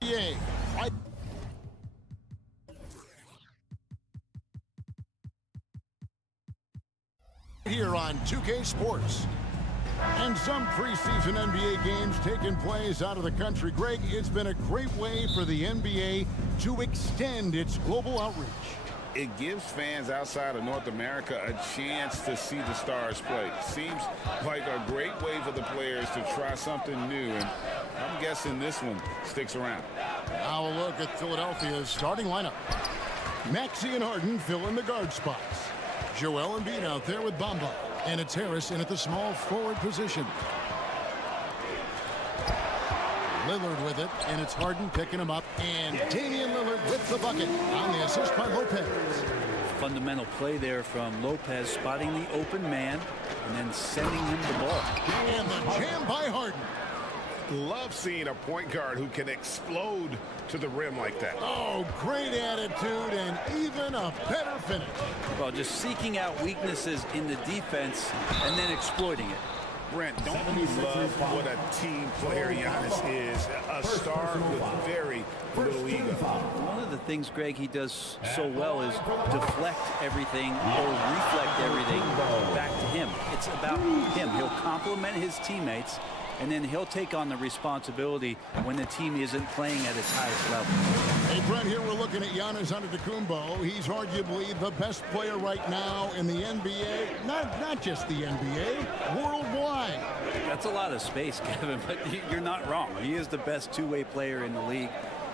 NBA. Here on 2K Sports. And some preseason NBA games taking place out of the country. Greg, it's been a great way for the NBA to extend its global outreach. It gives fans outside of North America a chance to see the stars play. Seems like a great way for the players to try something new, and I'm guessing this one sticks around. Now a look at Philadelphia's starting lineup. Maxey and Harden fill in the guard spots. Joel Embiid out there with Bamba, and it's Harris in at the small forward position. Lillard with it, and it's Harden picking him up, and Damian Lillard with the bucket on the assist by Lopez. Fundamental play there from Lopez, spotting the open man and then sending him the ball. And the jam by Harden. Love seeing a point guard who can explode to the rim like that. Oh, great attitude and even a better finish. Well, just seeking out weaknesses in the defense and then exploiting it. Brent, don't you love what a team player Giannis is? A star with very little ego. One of the things, Greg, he does so well is deflect everything or reflect everything back to him. It's about him. He'll compliment his teammates, and then he'll take on the responsibility when the team isn't playing at its highest level. Hey, Brent, here we're looking at Giannis Antetokounmpo. He's arguably the best player right now in the NBA. Not just the NBA, worldwide. That's a lot of space, Kevin, but you're not wrong. He is the best two-way player in the league.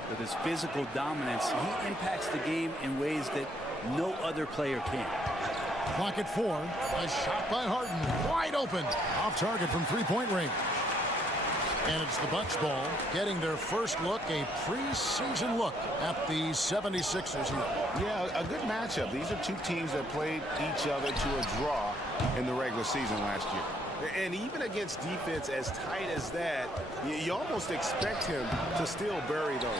With his physical dominance, he impacts the game in ways that no other player can. Clock at 4. A shot by Harden. Wide open. Off target from three-point range. And it's the Bucks ball, getting their first look, a preseason look at the 76ers here. Yeah, a good matchup. These are two teams that played each other to a draw in the regular season last year. And even against defense as tight as that, you almost expect him to still bury those.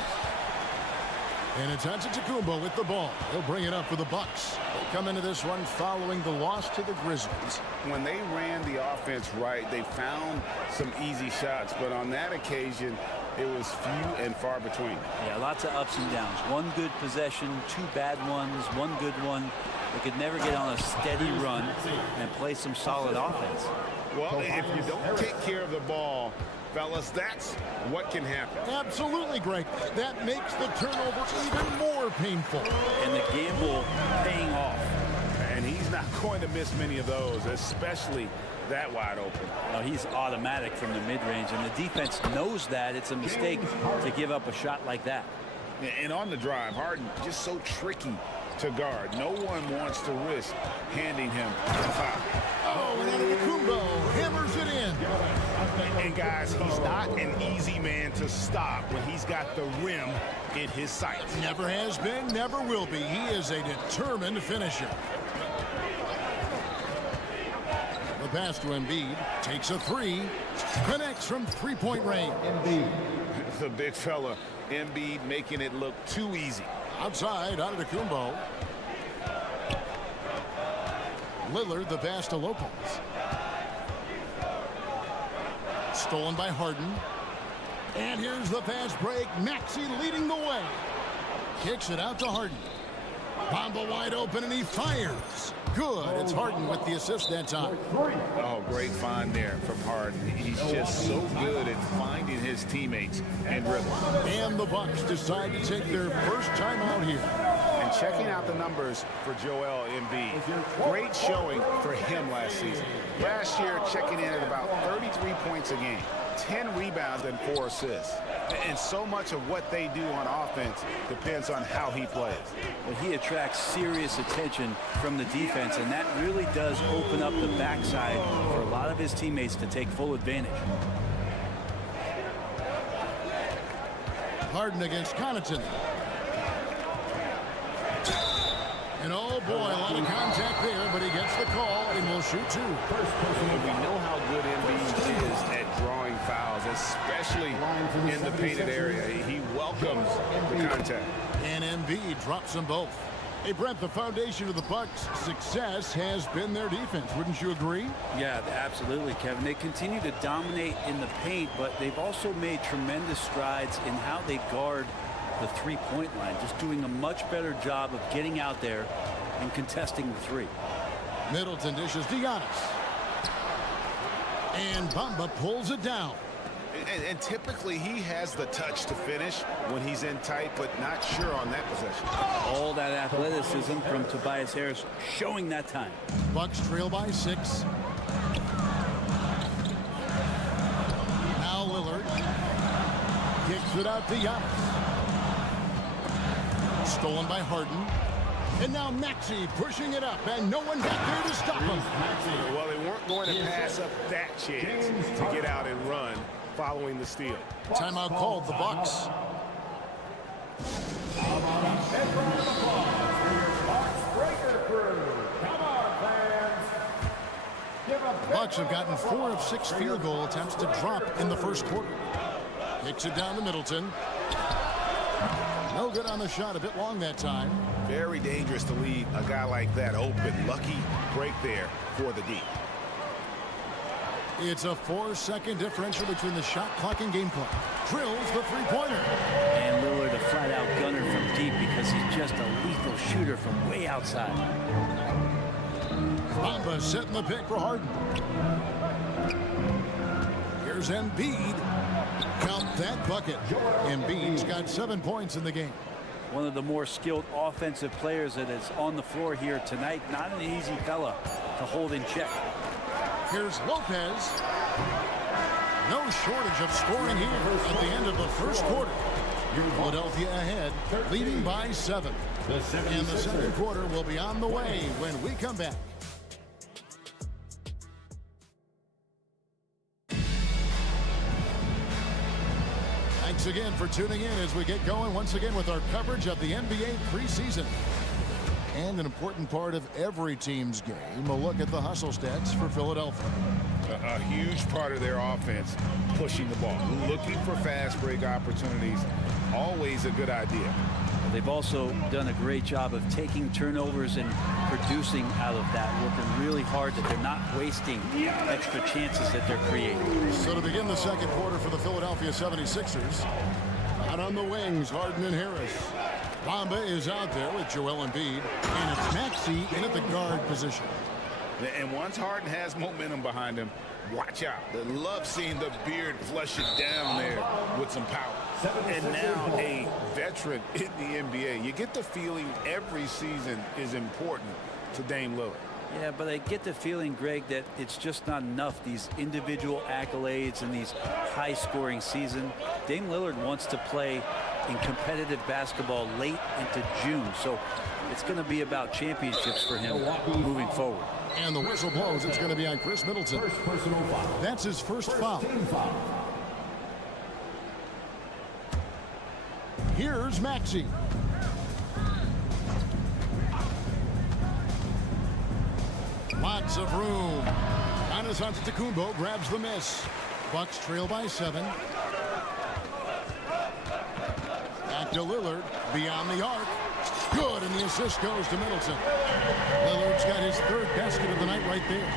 And it's Antetokounmpo with the ball. He'll bring it up for the Bucks. They come into this one following the loss to the Grizzlies. When they ran the offense right, they found some easy shots, but on that occasion, it was few and far between. Yeah, lots of ups and downs. One good possession, two bad ones, one good one. They could never get on a steady run and play some solid offense. Well, if you don't take care of the ball, fellas, that's what can happen. Absolutely, Greg. That makes the turnover even more painful. And the gamble paying off. And he's not going to miss many of those, especially that wide open. No, he's automatic from the mid-range, and the defense knows that. It's a mistake to give up a shot like that. And on the drive, Harden just so tricky to guard. No one wants to risk handing him the foul. Oh, and Antetokounmpo hammers it in. And guys, he's not an easy man to stop when he's got the rim in his sights. Never has been, never will be. He is a determined finisher. The pass to Embiid, takes a three, connects from three-point range. The big fella, Embiid, making it look too easy. Outside, Antetokounmpo. Lillard, the pass to Lopez. Stolen by Harden. And here's the fast break. Maxey leading the way. Kicks it out to Harden. Bamba wide open, and he fires. Good. It's Harden with the assist that time. Oh, great find there from Harden. He's just so good at finding his teammates and rhythm. And the Bucks decide to take their first time out here. And checking out the numbers for Joel Embiid. Great showing for him last season. Last year, checking in at about 33 points a game, 10 rebounds and 4 assists. And so much of what they do on offense depends on how he plays. Well, he attracts serious attention from the defense, and that really does open up the backside for a lot of his teammates to take full advantage. Harden against Connaughton. And oh boy, a lot of contact there, but he gets the call and will shoot two. We know how good Embiid is at drawing fouls, especially in the painted area. He welcomes the contact. And Embiid drops them both. Hey, Brent, the foundation of the Bucks' success has been their defense. Wouldn't you agree? Yeah, absolutely, Kevin. They continue to dominate in the paint, but they've also made tremendous strides in how they guard the three-point line, just doing a much better job of getting out there and contesting the three. Middleton dishes to Giannis. And Bamba pulls it down. And typically he has the touch to finish when he's in tight, but not sure on that possession. All that athleticism from Tobias Harris showing that time. Bucks trail by 6. Now Lillard kicks it out to Giannis. Stolen by Harden. And now Maxey pushing it up, and no one back there to stop him. Well, they weren't going to pass up that chance to get out and run following the steal. Timeout called, the Bucks. Bucks have gotten 4 of 6 field goal attempts to drop in the first quarter. Kicks it down to Middleton. No good on the shot, a bit long that time. Very dangerous to leave a guy like that open. Lucky break there for the D. It's a 4-second differential between the shot clock and game clock. Drills the three-pointer. And Lillard a flat-out gunner from deep because he's just a lethal shooter from way outside. Bamba setting the pick for Harden. Here's Embiid. Count that bucket. Embiid's got 7 points in the game. One of the more skilled offensive players that is on the floor here tonight. Not an easy fella to hold in check. Here's Lopez. No shortage of scoring here at the end of the first quarter. Philadelphia ahead, leading by 7. And the second quarter will be on the way when we come back. Thanks again for tuning in as we get going once again with our coverage of the NBA preseason. And an important part of every team's game, a look at the hustle stats for Philadelphia. A huge part of their offense, pushing the ball, looking for fast break opportunities, always a good idea. They've also done a great job of taking turnovers and producing out of that, working really hard that they're not wasting extra chances that they're creating. So to begin the second quarter for the Philadelphia 76ers, out on the wings, Harden and Harris. Bamba is out there with Joel Embiid, and it's Maxey in at the guard position. And once Harden has momentum behind him, watch out. They love seeing the beard flush it down there with some power. And now a veteran in the NBA. You get the feeling every season is important to Dame Lillard. Yeah, but I get the feeling, Greg, that it's just not enough. These individual accolades and these high-scoring season. Dame Lillard wants to play in competitive basketball late into June. So it's going to be about championships for him moving forward. And the whistle blows. It's going to be on Chris Middleton. That's his first foul. Here's Maxey. Lots of room. Giannis Antetokounmpo grabs the miss. Bucks trail by 7. Back to Lillard. Beyond the arc. Good, and the assist goes to Middleton. Lillard's got his 3rd basket of the night right there.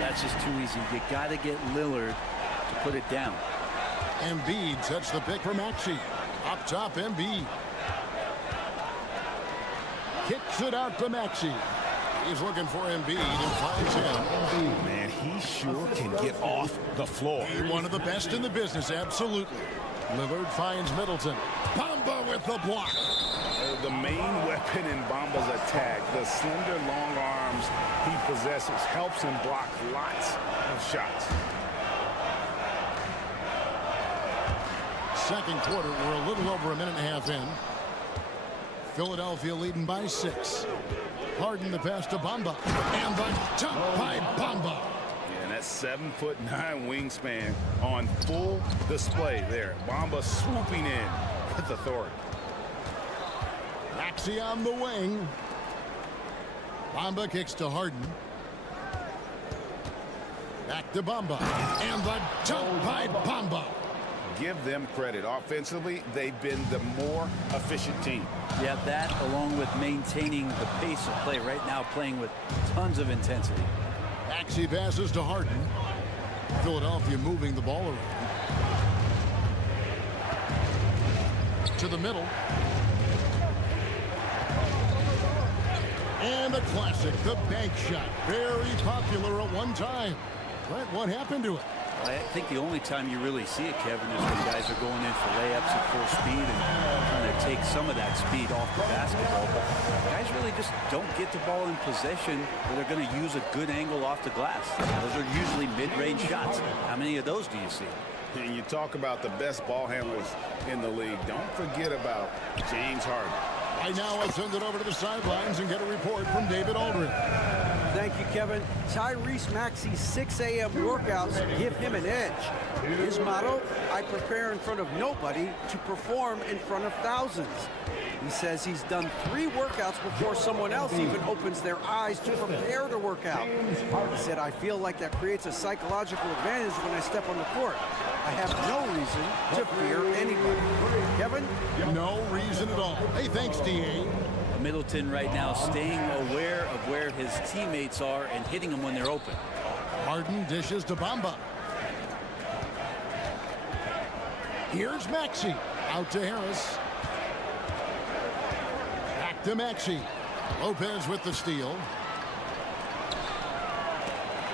That's just too easy. You got to get Lillard to put it down. Embiid sets the pick for Maxey. Up top, Embiid. Kicks it out to Maxey. He's looking for Embiid and finds him. Man, he sure can get off the floor. He's one of the best in the business, absolutely. Lillard finds Middleton. Bamba with the block. The main weapon in Bamba's attack, the slender long arms he possesses, helps him block lots of shots. Second quarter, we're a little over a minute and a half in. Philadelphia leading by 6. Harden the pass to Bamba. And the jump by Bamba. Yeah, and that's 7'9" wingspan on full display there. Bamba swooping in with authority. Maxey on the wing. Bamba kicks to Harden. Back to Bamba. And the jump by Bamba. give them credit. Offensively, they've been the more efficient team. Yeah, that along with maintaining the pace of play right now, playing with tons of intensity. Maxey passes to Harden. Philadelphia moving the ball around. To the middle. And a classic, the bank shot. Very popular at one time. But what happened to it? I think the only time you really see it, Kevin, is when guys are going in for layups at full speed and trying to take some of that speed off the basketball. But guys really just don't get the ball in possession where they're going to use a good angle off the glass. Those are usually mid-range shots. How many of those do you see? And you talk about the best ball handlers in the league. Don't forget about James Harden. Right now, I'll send it over to the sidelines and get a report from David Aldridge. Thank you, Kevin. Tyrese Maxey's 6 a.m. workouts give him an edge. His motto, I prepare in front of nobody to perform in front of thousands. He says he's done 3 workouts before someone else even opens their eyes to prepare to work out. He said, I feel like that creates a psychological advantage when I step on the court. I have no reason to fear anybody. Kevin? No reason at all. Hey, thanks, D.A. Middleton right now staying aware of where his teammates are and hitting them when they're open. Harden dishes to Bamba. Here's Maxey. Out to Harris. Back to Maxey. Lopez with the steal.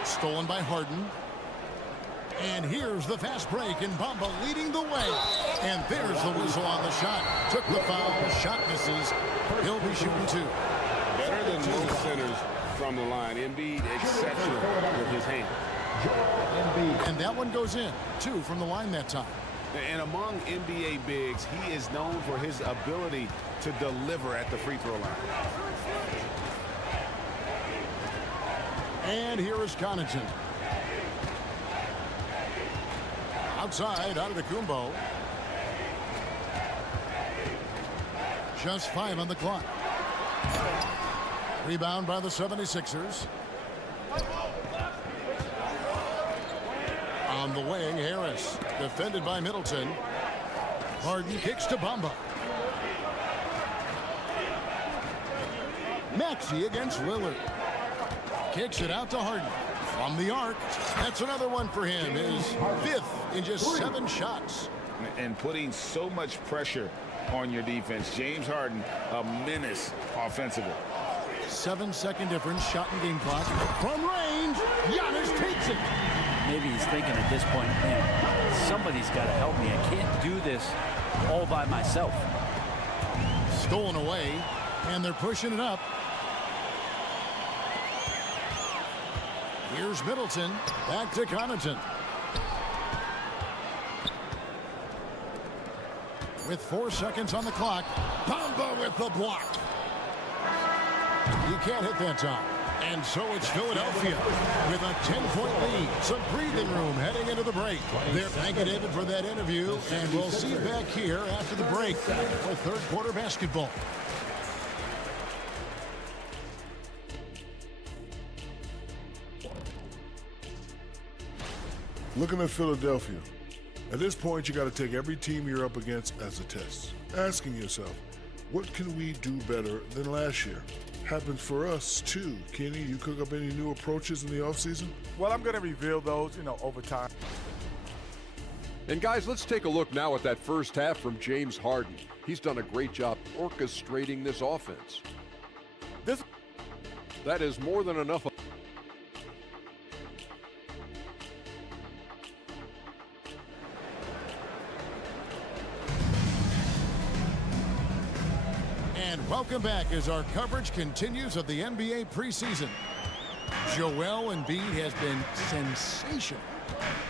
Stolen by Harden. And here's the fast break, and Bamba leading the way. And there's the whistle on the shot. Took the foul. Shot misses. He'll be shooting 2. Better than most centers from the line. Embiid exceptional with his hand. And that one goes in. 2 from the line that time. And among NBA bigs, he is known for his ability to deliver at the free throw line. And here is Connaughton. Outside, out of the Kumbo. Just 5 on the clock. Rebound by the 76ers. On the wing, Harris. Defended by Middleton. Harden kicks to Bamba. Maxey against Lillard. Kicks it out to Harden. From the arc. That's another one for him. His 5th in just 7 shots. And putting so much pressure on your defense. James Harden, a menace offensively. 7-second difference. Shot and game clock. From range. Giannis takes it. Maybe he's thinking at this point, man, somebody's got to help me. I can't do this all by myself. Stolen away. And they're pushing it up. Here's Middleton. Back to Connaughton. With 4 seconds on the clock. Bamba with the block. You can't hit that time. And so it's Philadelphia with a 10-point lead. Some breathing room heading into the break. They're thanking David for that interview. And we'll see you back here after the break for third quarter basketball. Looking at Philadelphia, at this point you got to take every team you're up against as a test. Asking yourself, what can we do better than last year? Happens for us too. Kenny, you cook up any new approaches in the offseason? Well, I'm going to reveal those, over time. And guys, let's take a look now at that first half from James Harden. He's done a great job orchestrating this offense. That is more than enough. And welcome back as our coverage continues of the NBA preseason. Joel Embiid has been sensational.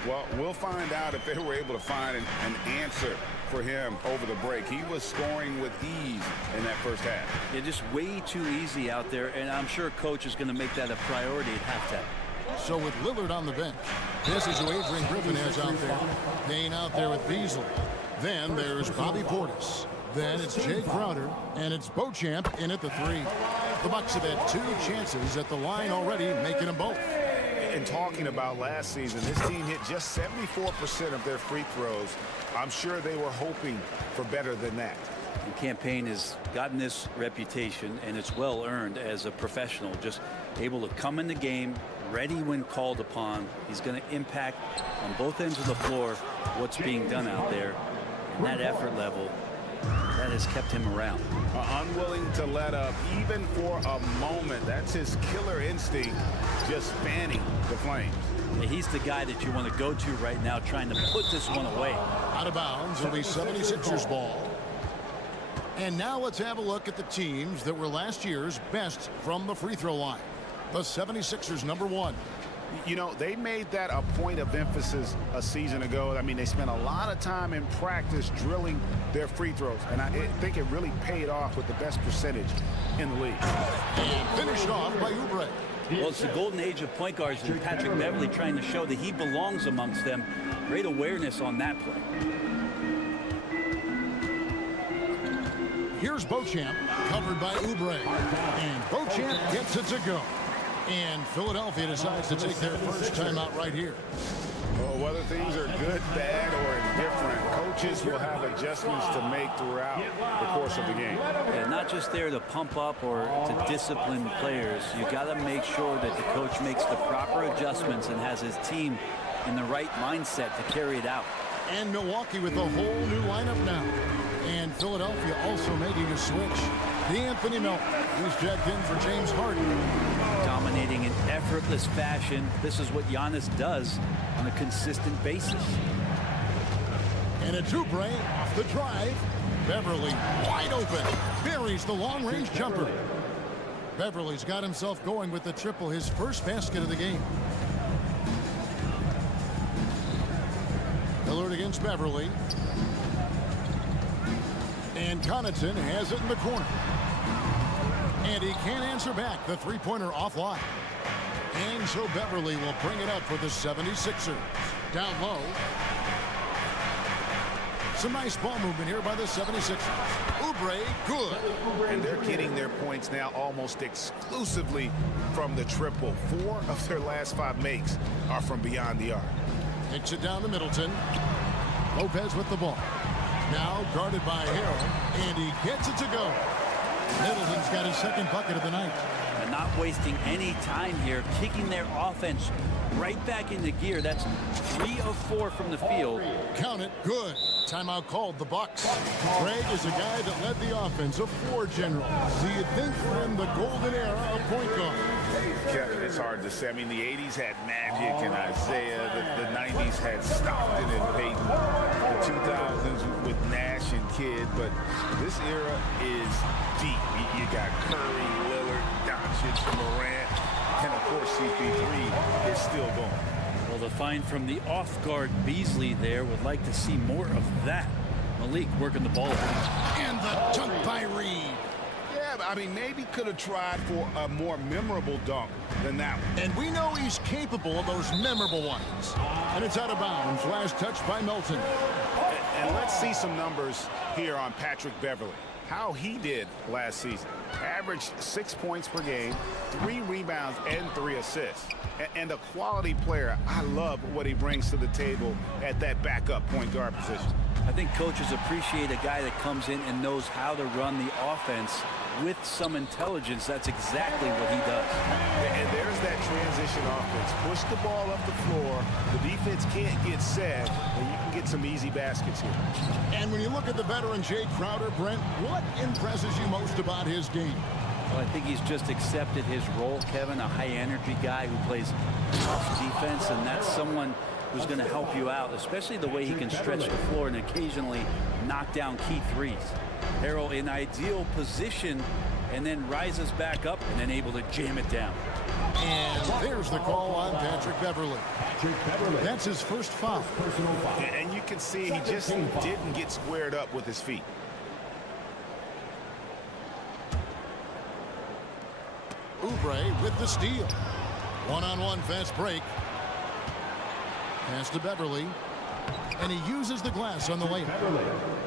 Well, we'll find out if they were able to find an answer for him over the break. He was scoring with ease in that first half. Yeah, just way too easy out there, and I'm sure coach is going to make that a priority at halftime. So with Lillard on the bench, this is who Adrian Griffin has out there. Payne out there with Beasley. Then there's Bobby Portis. Then it's Jay Crowder, and it's Beauchamp in at the 3. The Bucks have had 2 chances at the line already, making them both. And talking about last season, this team hit just 74% of their free throws. I'm sure they were hoping for better than that. The campaign has gotten this reputation, and it's well earned as a professional, just able to come in the game ready when called upon. He's going to impact on both ends of the floor what's being done out there, and that effort level that has kept him around. Unwilling to let up even for a moment. That's his killer instinct, just fanning the flames. Yeah, he's the guy that you want to go to right now, trying to put this one away. Out of bounds will be 76ers ball. And now let's have a look at the teams that were last year's best from the free throw line. The 76ers #1. You know, they made that a point of emphasis a season ago. I mean, they spent a lot of time in practice drilling their free throws, and I think it really paid off with the best percentage in the league. And finished off by Oubre. Well, it's the golden age of point guards, and Patrick Beverley trying to show that he belongs amongst them. Great awareness on that play. Here's Beauchamp, covered by Oubre. And Beauchamp gets it to go. And Philadelphia decides to take their first timeout right here. Well, whether things are good, bad, or indifferent, coaches will have adjustments to make throughout the course of the game. Yeah, not just there to pump up or to discipline players. You got to make sure that the coach makes the proper adjustments and has his team in the right mindset to carry it out. And Milwaukee with a whole new lineup now. And Philadelphia also making a switch. D'Anthony Melton, who's checked in for James Harden. Dominating in effortless fashion. This is what Giannis does on a consistent basis. And it's Oubre off the drive. Beverley wide open. Buries the long-range jumper. Beverley's got himself going with the triple, his first basket of the game. Lillard against Beverley. And Connaughton has it in the corner. And he can't answer back. The three-pointer offline. And so Beverley will bring it up for the 76ers. Down low. Some nice ball movement here by the 76ers. Oubre, good. And they're getting their points now almost exclusively from the triple. 4 of their last 5 makes are from beyond the arc. Takes it down to Middleton. Lopez with the ball. Now guarded by Harrell, and he gets it to go. Middleton's got his second bucket of the night. And not wasting any time here, kicking their offense right back into gear. That's 3 of 4 from the field. Count it, good. Timeout called, the Bucks. Craig is a guy that led the offense, a floor general. Do you think we're in the golden era of point guard? Kevin, it's hard to say. I mean, the 80s had Magic and Isaiah. The 90s had Stockton and Peyton. The 2000s with Nash and Kidd. But this era is deep. You got Curry, Lillard, Doncic, Morant, and, of course, CP3 is still going. Well, the find from the off-guard Beasley there, would like to see more of that. Malik working the ball. And the dunk by Reed. Yeah, I mean, maybe could have tried for a more memorable dunk than that one. And we know he's capable of those memorable ones. And it's out of bounds. Last touch by Melton. And let's see some numbers here on Patrick Beverley. How he did last season. Averaged 6 points per game, 3 rebounds, and 3 assists. And a quality player. I love what he brings to the table at that backup point guard position. I think coaches appreciate a guy that comes in and knows how to run the offense with some intelligence. That's exactly what he does. And there's that transition offense. Push the ball up the floor. The defense can't get set, and you can get some easy baskets here. And when you look at the veteran Jay Crowder, Brent, what impresses you most about his game? Well, I think he's just accepted his role, Kevin, a high-energy guy who plays tough defense, and that's someone who's going to help you out, especially the way he can stretch the floor and occasionally knock down key threes. Harrell in ideal position and then rises back up and then able to jam it down. And there's the call on Patrick Beverley. That's his first foul. And you can see he just didn't get squared up with his feet. Oubre with the steal. One-on-one fast break. Pass to Beverley. And he uses the glass on the layup.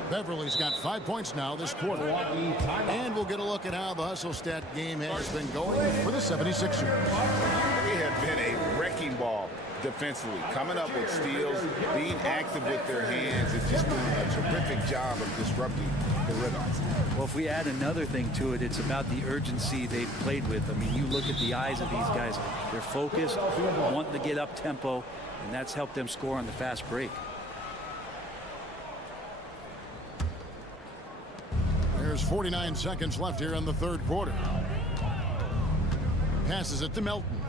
Beverley's got 5 points now this quarter. And we'll get a look at how the hustle stat game has been going for the 76ers. They have been a wrecking wrecking ball defensively, coming up with steals, being active with their hands, and just doing a terrific job of disrupting the rhythm. Well, if we add another thing to it, it's about the urgency they've played with. I mean, you look at the eyes of these guys. They're focused, wanting to get up tempo, and that's helped them score on the fast break. There's 49 seconds left here in the third quarter. Passes it to Melton.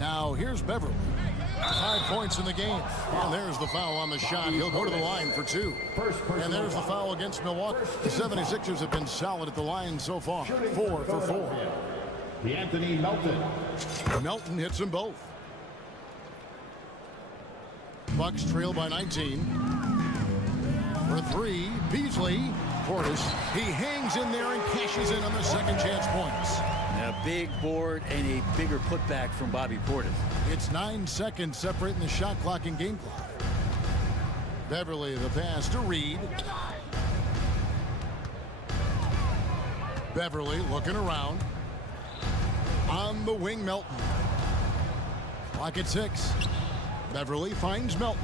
Now here's Beverly. 5 points in the game. And there's the foul on the shot. He'll go to the line for 2. And there's the foul against Milwaukee. The 76ers have been solid at the line so far. 4 for 4. Anthony Melton. Melton hits them both. Bucks trail by 19. For 3, Beasley. Portis, he hangs in there and cashes in on the second chance points. A big board and a bigger putback from Bobby Portis. It's 9 seconds separating the shot clock and game clock. Beverly, the pass to Reed. Beverly looking around. On the wing, Melton. Clock at 6. Beverly finds Melton.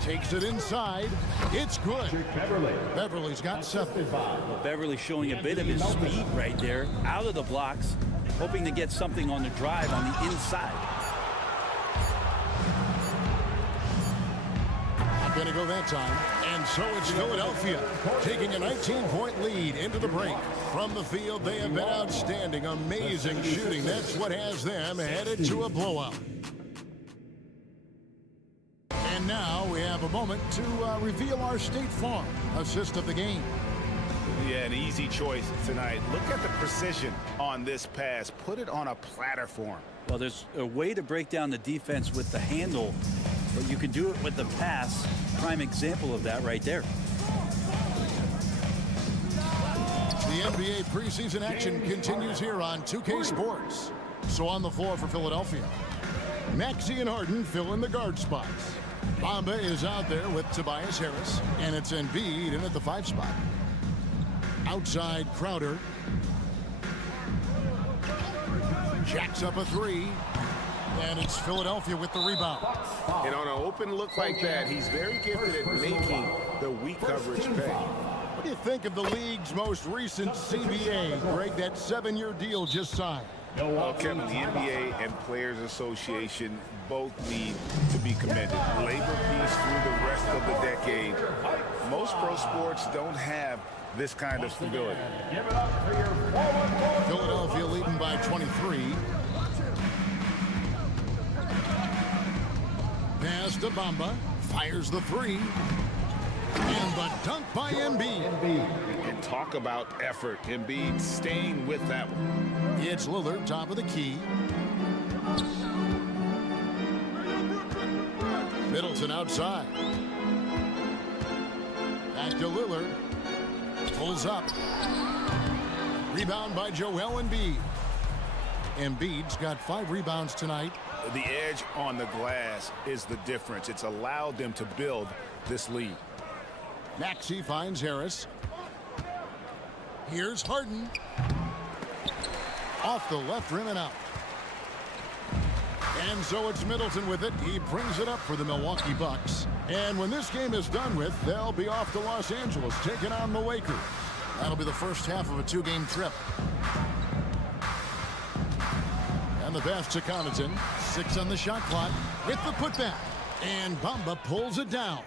Takes it inside. It's good. Beverly's got 7. Well, Beverly showing a bit of his speed right there, out of the blocks, hoping to get something on the drive on the inside. Not going to go that time. And so it's Philadelphia taking a 19-point lead into the break. From the field, they have been outstanding. Amazing shooting. That's what has them headed to a blowout. And now we have a moment to reveal our State Farm assist of the game. Yeah, an easy choice tonight. Look at the precision on this pass. Put it on a platter for him. Well, there's a way to break down the defense with the handle, but you can do it with the pass. Prime example of that right there. The NBA preseason action continues here on 2K Sports. So on the floor for Philadelphia, Maxey and Harden fill in the guard spots. Bamba is out there with Tobias Harris, and it's Embiid in at the 5 spot. Outside, Crowder. Jacks up a 3, and it's Philadelphia with the rebound. And on an open look like that, he's very gifted at making the weak coverage pay. What do you think of the league's most recent CBA? Greg, that 7-year deal just signed. Well, Kevin, the NBA and Players Association both need to be commended. Labor peace through the rest of the decade. Most pro sports don't have this kind of stability. Philadelphia leading by 23. Pass to Bamba. Fires the 3. And the dunk by Embiid. And talk about effort. Embiid staying with that one. It's Lillard, top of the key. Middleton outside. Back to Lillard. Pulls up. Rebound by Joel Embiid. Embiid's got 5 rebounds tonight. The edge on the glass is the difference. It's allowed them to build this lead. Maxey finds Harris. Here's Harden. Off the left rim and out. And so it's Middleton with it. He brings it up for the Milwaukee Bucks. And when this game is done with, they'll be off to Los Angeles taking on the Lakers. That'll be the first half of a 2-game trip. And the pass to Connaughton. 6 on the shot clock with the putback. And Bamba pulls it down.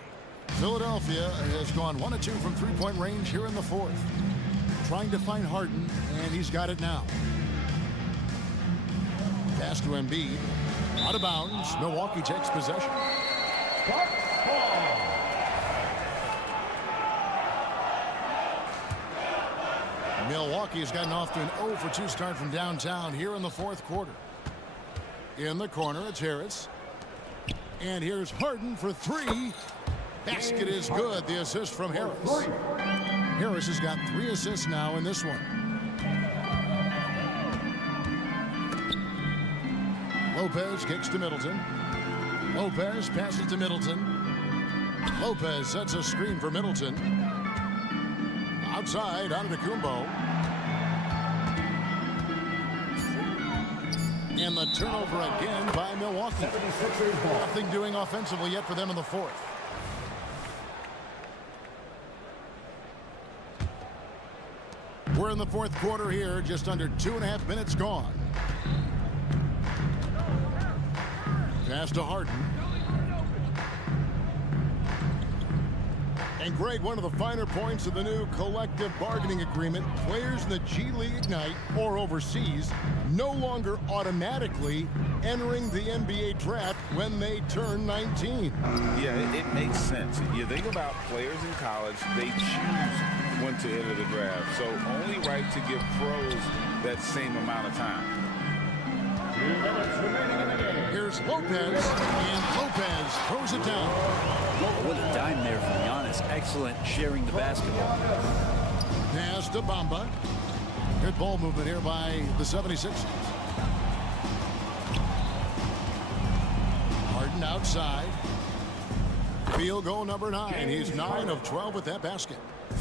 Philadelphia has gone 1 of 2 from 3-point range here in the 4th. Trying to find Harden, and he's got it now. Pass to Embiid. Out of bounds. Milwaukee takes possession. Milwaukee has gotten off to an 0 for 2 start from downtown here in the 4th quarter. In the corner, it's Harris. And here's Harden for 3. Basket is good. The assist from Harris. Harris has got 3 assists now in this one. Lopez kicks to Middleton. Lopez passes to Middleton. Lopez sets a screen for Middleton. Outside, Antetokounmpo. And the turnover again by Milwaukee. Nothing doing offensively yet for them in the fourth. We're in the fourth quarter here, just under 2.5 minutes gone. Pass to Harden. And Greg, one of the finer points of the new collective bargaining agreement, players in the G League Ignite or overseas no longer automatically entering the NBA draft when they turn 19. Yeah, it makes sense. You think about players in college, they choose when to enter the draft. So only right to give pros that same amount of time. Here's Lopez, and Lopez throws it down. What a dime there from Giannis. Excellent sharing the basketball. Pass to Bamba. Good ball movement here by the 76ers. Harden outside. Field goal number 9. He's 9 of 12 with that basket.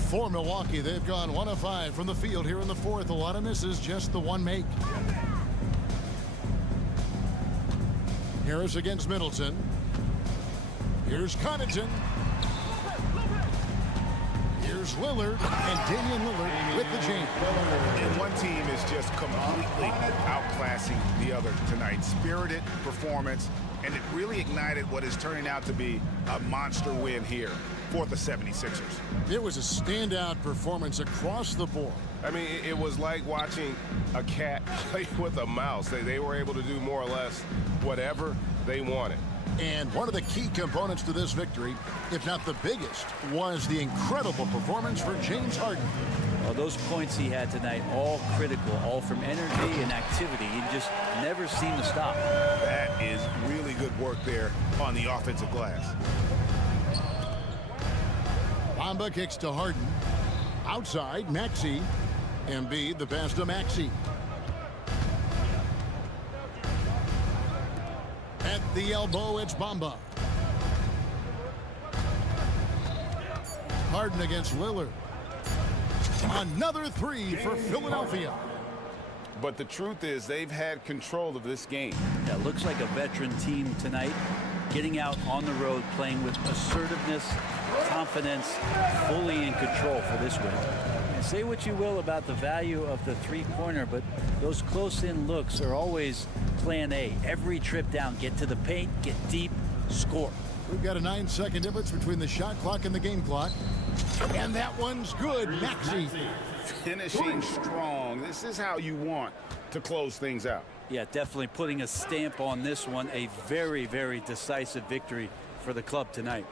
For Milwaukee, they've gone 1 of 5 from the field here in the fourth. A lot of misses, just the one make. Harris against Middleton. Here's Connaughton. Here's Lillard, and Damian Lillard with the chain. And one team is just completely outclassing the other tonight. Spirited performance, and it really ignited what is turning out to be a monster win here for the 76ers. It was a standout performance across the board. I mean, it was like watching a cat play with a mouse. They were able to do more or less whatever they wanted. And one of the key components to this victory, if not the biggest, was the incredible performance for James Harden. Well, those points he had tonight, all critical, all from energy and activity. He just never seemed to stop. That is really good work there on the offensive glass. Bamba kicks to Harden. Outside, Maxey. Embiid, the pass to Maxey. At the elbow, it's Bamba. Harden against Lillard. Another three for Philadelphia. But the truth is, they've had control of this game. Yeah, looks like a veteran team tonight, getting out on the road, playing with assertiveness, confidence, fully in control for this win. And say what you will about the value of the three-pointer, but those close-in looks are always plan A. Every trip down, get to the paint, get deep, score. We've got a 9-second difference between the shot clock and the game clock. And that one's good. Maxey. Finishing strong. This is how you want to close things out. Yeah, definitely putting a stamp on this one. A very, very decisive victory for the club tonight.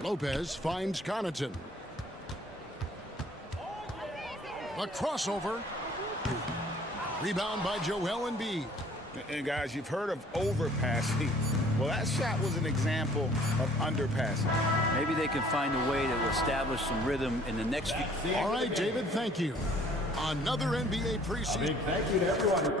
Lopez finds Connaughton. A crossover. Rebound by Joel Embiid. And guys, you've heard of overpassing. Well, that shot was an example of underpassing. Maybe they can find a way to establish some rhythm in the next few. All right, David, thank you. Another NBA preseason. A big thank you to everyone.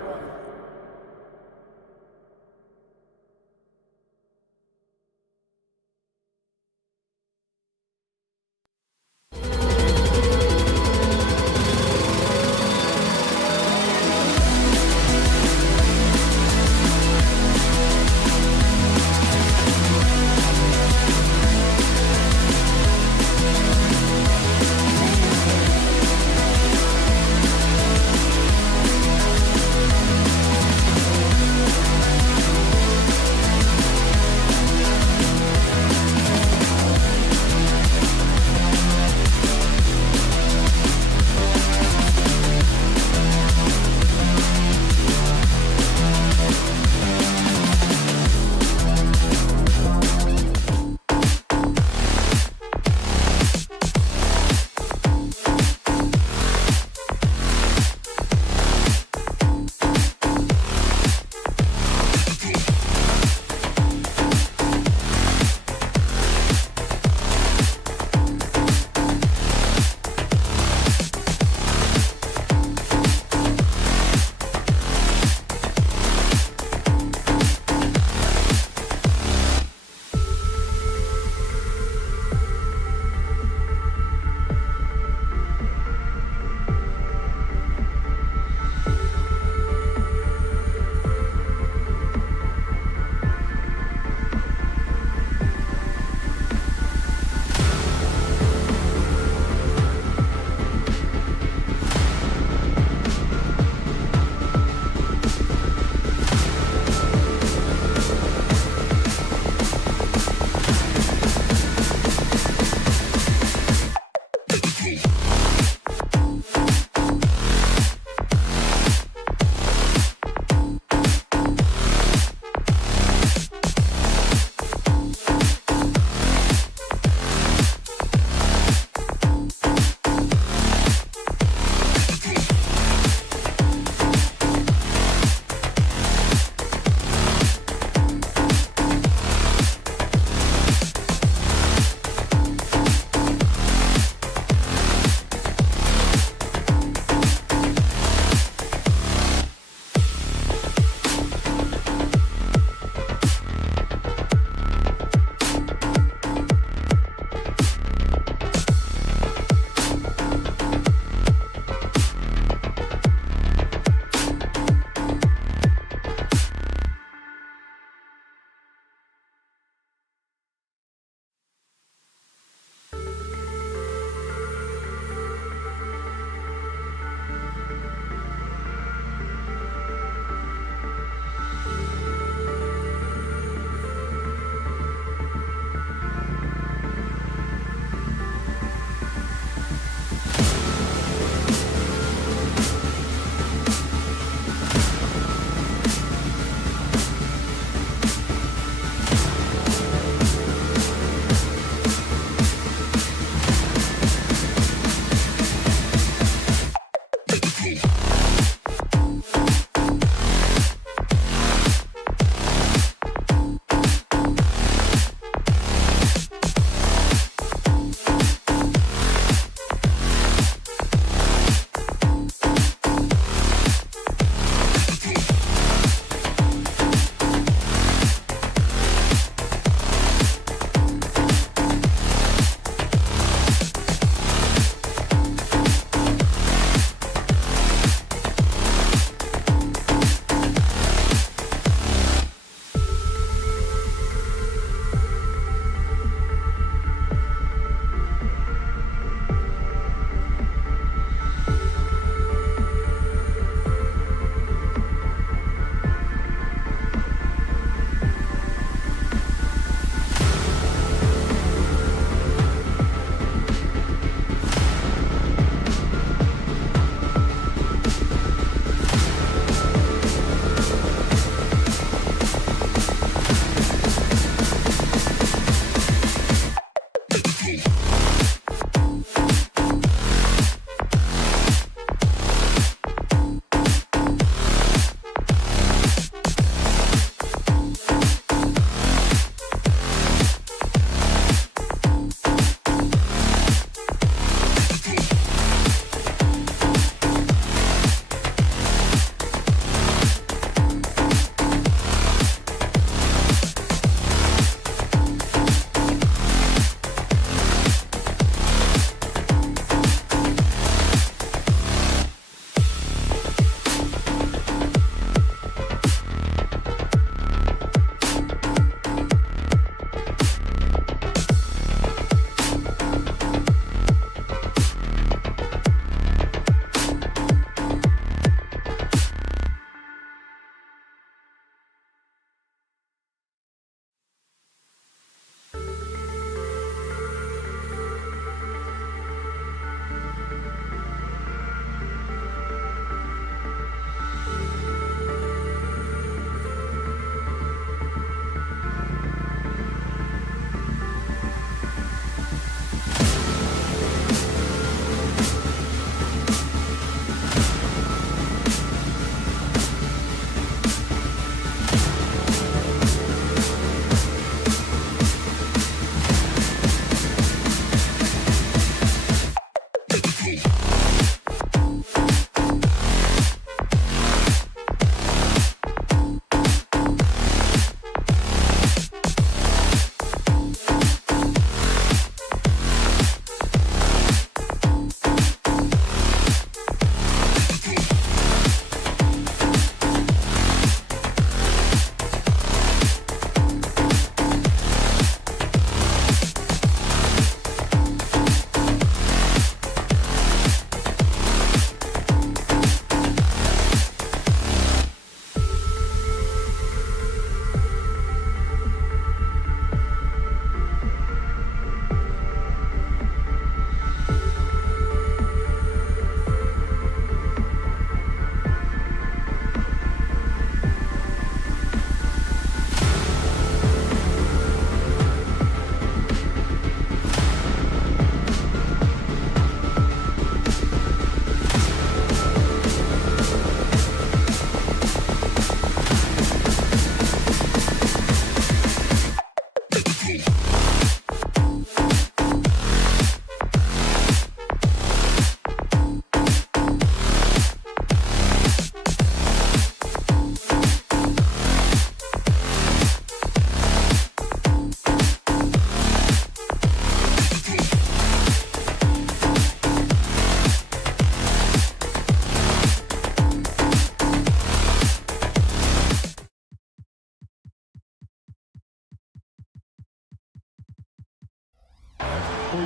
Well,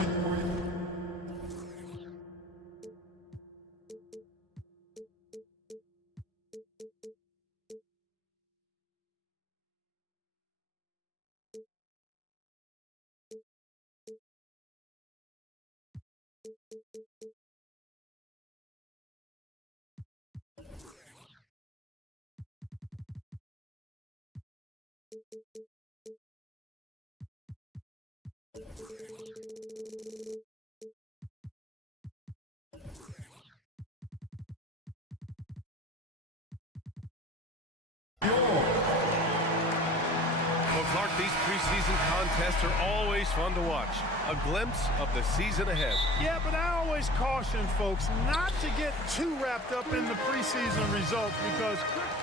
Clark, these preseason contests are always fun to watch. A glimpse of the season ahead. Yeah, but I always caution folks not to get too wrapped up in the preseason results because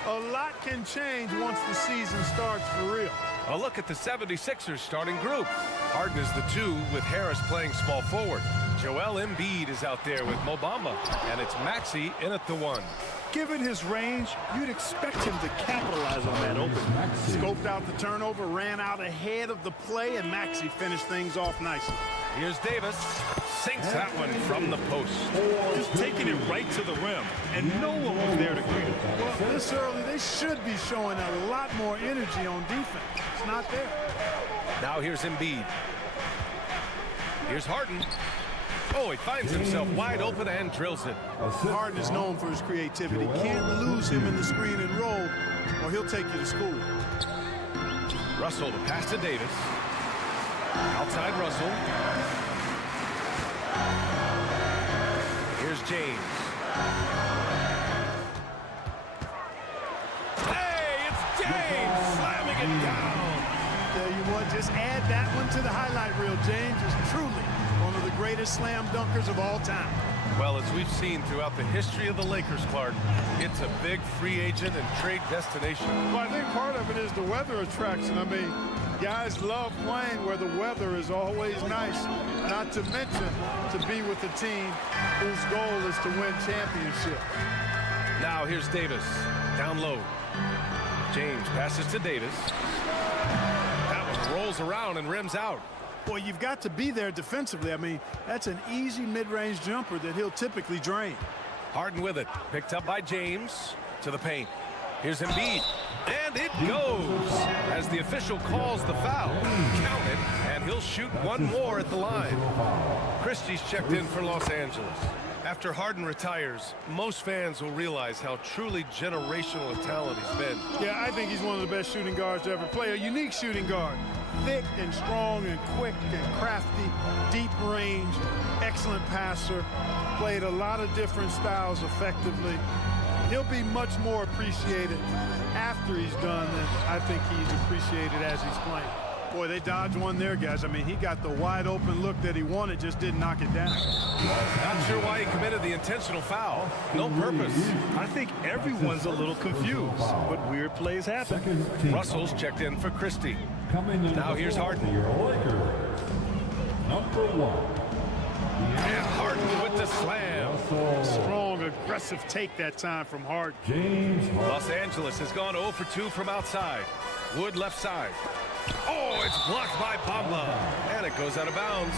a lot can change once the season starts for real. A look at the 76ers starting group. Harden is the 2 with Harris playing small forward. Joel Embiid is out there with Mo Bamba, and it's Maxey in at the 1. Given his range, you'd expect him to capitalize on that open. Scoped out the turnover, ran out ahead of the play, and Maxey finished things off nicely. Here's Davis. Sinks that one from the post. Just taking it right to the rim, and no one was there to greet him. Well, this early, they should be showing a lot more energy on defense. It's not there. Now here's Embiid. Here's Harden. Oh, he finds himself wide open and drills it. Harden is known for his creativity. Can't lose him in the screen and roll, or he'll take you to school. Russell, the pass to Davis. Outside Russell. Here's James. Hey, it's James slamming it down. Tell you what, just add that one to the highlight reel. James is truly one of the greatest slam dunkers of all time. Well, as we've seen throughout the history of the Lakers, Clark, it's a big free agent and trade destination. Well, I think part of it is the weather attraction. I mean, guys love playing where the weather is always nice, not to mention to be with a team whose goal is to win championship. Now here's Davis, down low. James passes to Davis. That one rolls around and rims out. Boy, you've got to be there defensively. I mean, that's an easy mid-range jumper that he'll typically drain. Harden with it, picked up by James to the paint. Here's Embiid, and it goes as the official calls the foul. Count it, and he'll shoot one more at the line. Christie's checked in for Los Angeles. After Harden retires, most fans will realize how truly generational a talent he's been. Yeah, I think he's one of the best shooting guards to ever play. A unique shooting guard. Thick and strong and quick and crafty, deep range, excellent passer. Played a lot of different styles effectively. He'll be much more appreciated after he's done than I think he's appreciated as he's playing. Boy, they dodged one there, guys. I mean, he got the wide open look that he wanted, just didn't knock it down. Not sure why he committed the intentional foul. No purpose. I think everyone's a little confused, but weird plays happen. Russell's checked in for Christie. Now here's Harden. And Harden with the slam. Strong, aggressive take that time from Harden. Los Angeles has gone 0 for 2 from outside. Wood left side. Oh, it's blocked by Bamba. And it goes out of bounds.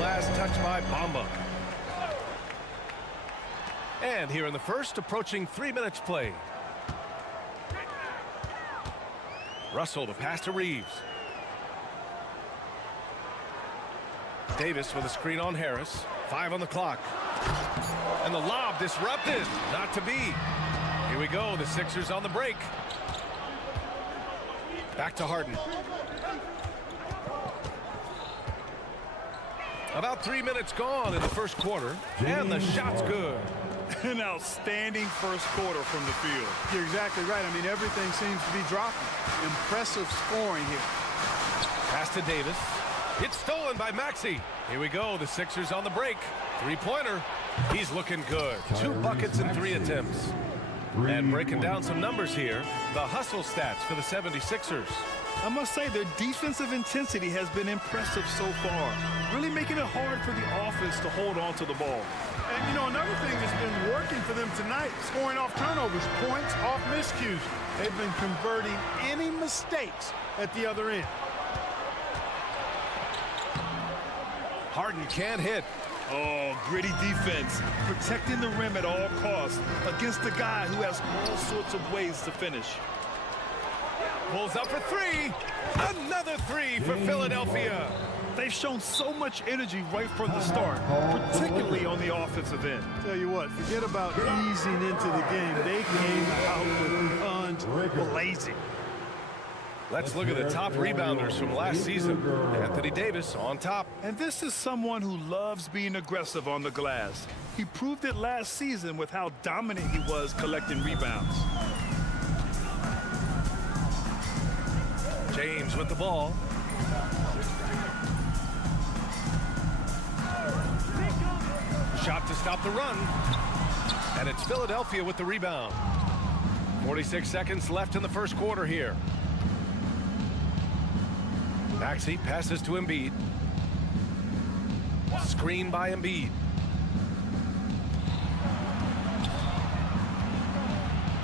Last touch by Bamba. And here in the first, approaching 3 minutes play. Russell, the pass to Reeves. Davis with a screen on Harris. 5 on the clock. And the lob disrupted. Not to be. Here we go. The Sixers on the break. Back to Harden. About 3 minutes gone in the first quarter. And the shot's good. An outstanding first quarter from the field. You're exactly right. I mean, everything seems to be dropping. Impressive scoring here. Pass to Davis. It's stolen by Maxey. Here we go. The Sixers on the break. Three-pointer. He's looking good. 2 buckets in 3 attempts. And breaking down some numbers here, the hustle stats for the 76ers. I must say their defensive intensity has been impressive so far, really making it hard for the offense to hold on to the ball. And, you know, another thing that's been working for them tonight, scoring off turnovers, points off miscues. They've been converting any mistakes at the other end. Harden can't hit. Oh, gritty defense, protecting the rim at all costs against the guy who has all sorts of ways to finish. Pulls up for three. Another three for Philadelphia. They've shown so much energy right from the start, particularly on the offensive end. Tell you what, forget about easing into the game. They came out with guns blazing. Let's look at the top rebounders from last season. Anthony Davis on top. And this is someone who loves being aggressive on the glass. He proved it last season with how dominant he was collecting rebounds. James with the ball. Shot to stop the run. And it's Philadelphia with the rebound. 46 seconds left in the first quarter here. Maxey passes to Embiid. Screen by Embiid.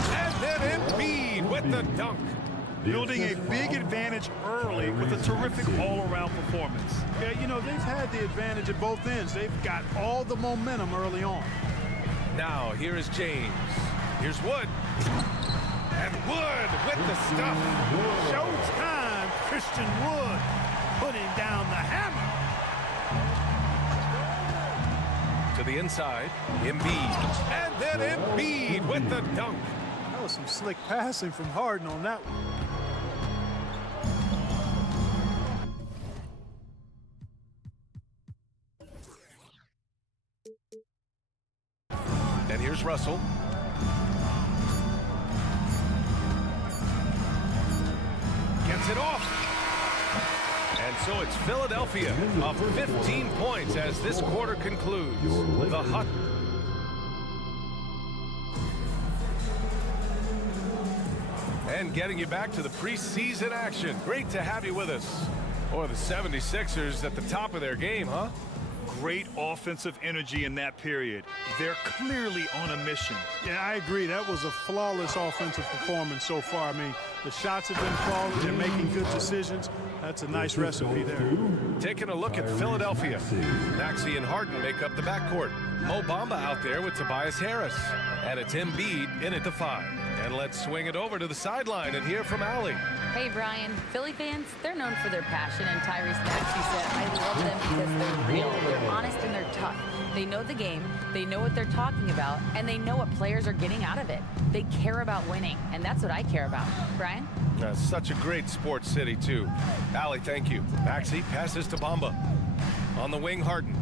And then Embiid with the dunk. Building a big advantage early with a terrific all-around performance. Yeah, you know, they've had the advantage at both ends. They've got all the momentum early on. Now, here is James. Here's Wood. And Wood with the stuff. Showtime, Christian Wood putting down the hammer. To the inside, Embiid. And then Embiid with the dunk. That was some slick passing from Harden on that one. And here's Russell. Gets it off. And so it's Philadelphia of 15 points as this quarter concludes. The Hut. And getting you back to the preseason action. Great to have you with us. Or the 76ers at the top of their game, huh? Great offensive energy in that period. They're clearly on a mission. Yeah, I agree. That was a flawless offensive performance so far. I mean, the shots have been flawless. They're making good decisions. That's a nice recipe there. Taking a look at Philadelphia. Maxey and Harden make up the backcourt. Mo Bamba out there with Tobias Harris. And it's Embiid in at the 5. And let's swing it over to the sideline and hear from Allie. Hey, Brian. Philly fans, they're known for their passion, and Tyrese Maxey said, I love them because they're real, they're honest, and they're tough. They know the game, they know what they're talking about, and they know what players are getting out of it. They care about winning, and that's what I care about. Brian? Such a great sports city, too. Allie, thank you. Maxey passes to Bamba. On the wing, Harden.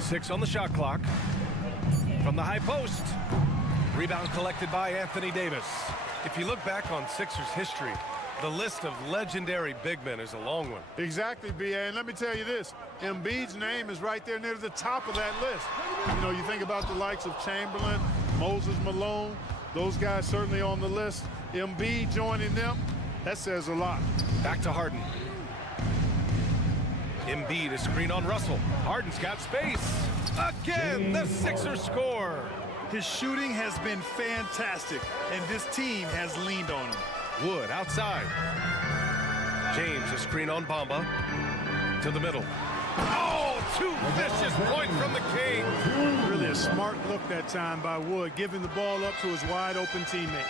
Six on the shot clock. From the high post. Rebound collected by Anthony Davis. If you look back on Sixers history, the list of legendary big men is a long one. Exactly, B.A. And let me tell you this. Embiid's name is right there near the top of that list. You know, you think about the likes of Chamberlain, Moses Malone, those guys certainly on the list. Embiid joining them, that says a lot. Back to Harden. Embiid, a screen on Russell. Harden's got space. Again, the Sixers score. His shooting has been fantastic, and this team has leaned on him. Wood outside. James, a screen on Bamba. To the middle. Oh, two vicious points from the King. Really a smart look that time by Wood, giving the ball up to his wide-open teammate.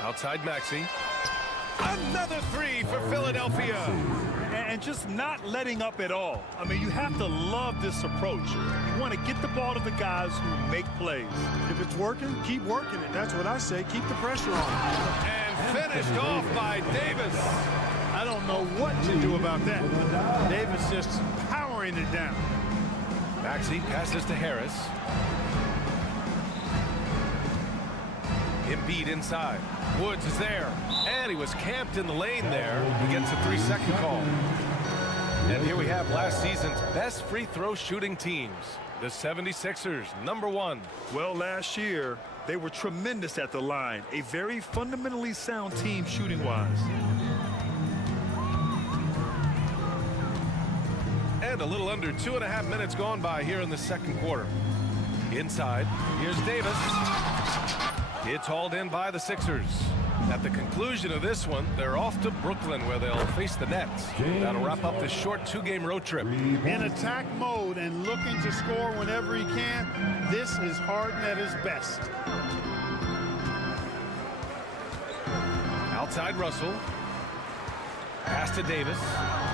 Outside Maxey. Another three for Philadelphia. And just not letting up at all. I mean, you have to love this approach. You want to get the ball to the guys who make plays. If it's working, keep working it. That's what I say. Keep the pressure on. And finished off by Davis. I don't know what to do about that. Davis just powering it down. Maxey passes to Harris. Embiid inside. Woods is there. And he was camped in the lane there. He gets a 3-second call. And here we have last season's best free throw shooting teams. The 76ers, #1. Well, last year, they were tremendous at the line. A very fundamentally sound team shooting-wise. And a little under 2.5 minutes gone by here in the second quarter. Inside, here's Davis. It's hauled in by the Sixers. At the conclusion of this one, they're off to Brooklyn where they'll face the Nets. That'll wrap up this short two-game road trip. In attack mode and looking to score whenever he can, this is Harden at his best. Outside Russell. Pass to Davis.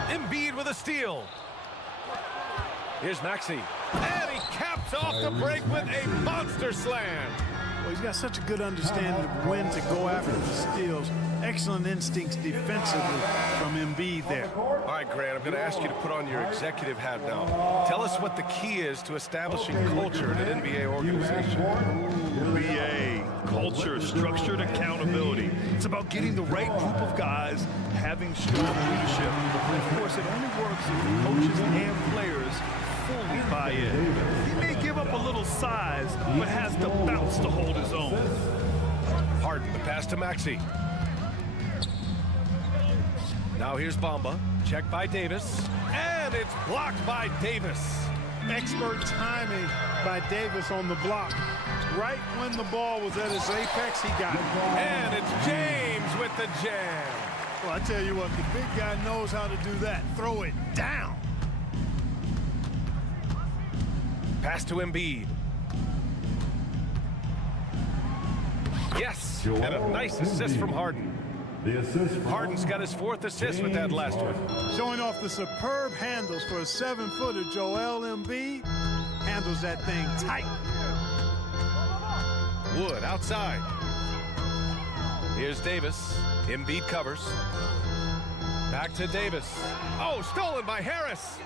Embiid with a steal. Here's Maxey. And he caps off the break with a monster slam. Well, he's got such a good understanding of when to go after the steals. Excellent instincts defensively from Embiid there. All right, Grant, I'm going to ask you to put on your executive hat now. Tell us what the key is to establishing culture at an NBA organization. BA, culture, structured accountability. It's about getting the right group of guys, having strong leadership. And of course, it only works if the coaches and players fully buy in. He may give up a little size, but has the bounce to hold his own. Harden, the pass to Maxey. Now here's Bamba. Checked by Davis. And it's blocked by Davis. Expert timing by Davis on the block. Right when the ball was at its apex, he got it. And it's James with the jam. Well, I tell you what, the big guy knows how to do that. Throw it down. Pass to Embiid. Yes, and a nice assist from Harden. Harden's got his 4th assist with that last one. Showing off the superb handles for a 7-footer, Joel Embiid handles that thing tight. Wood outside. Here's Davis. Embiid covers. Back to Davis. Oh, stolen by Harris.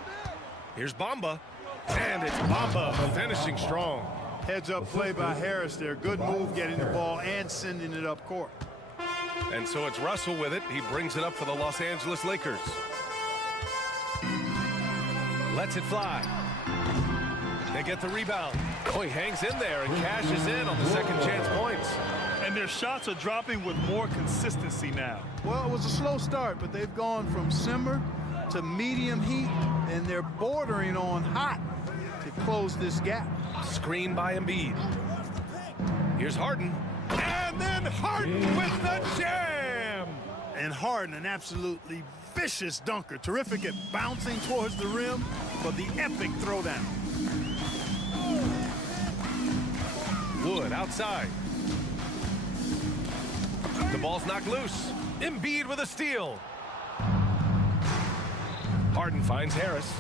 Here's Bamba. And it's Bamba finishing strong. Heads-up play by Harris there. Good move getting the ball and sending it up court. And so it's Russell with it. He brings it up for the Los Angeles Lakers. Lets it fly. They get the rebound. Oh, he hangs in there and cashes in on the second chance points. And their shots are dropping with more consistency now. Well, it was a slow start, but they've gone from simmer to medium heat, and they're bordering on hot to close this gap. Screen by Embiid. Here's Harden. And then Harden with the jam! And Harden, an absolutely vicious dunker. Terrific at bouncing towards the rim for the epic throwdown. Wood outside. The ball's knocked loose. Embiid with a steal. Harden finds Harris.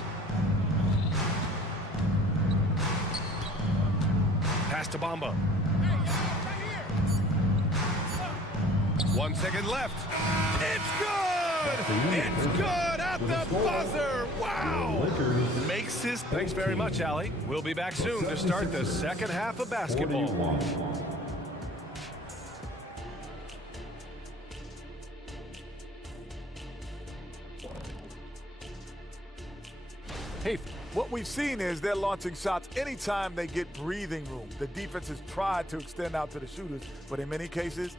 Pass to Bamba. 1 second left. It's good! It's good at the buzzer! Wow! Makes his... Thanks very much, Allie. We'll be back soon to start the second half of basketball. Hey, what we've seen is they're launching shots anytime they get breathing room. The defense has tried to extend out to the shooters, but in many cases...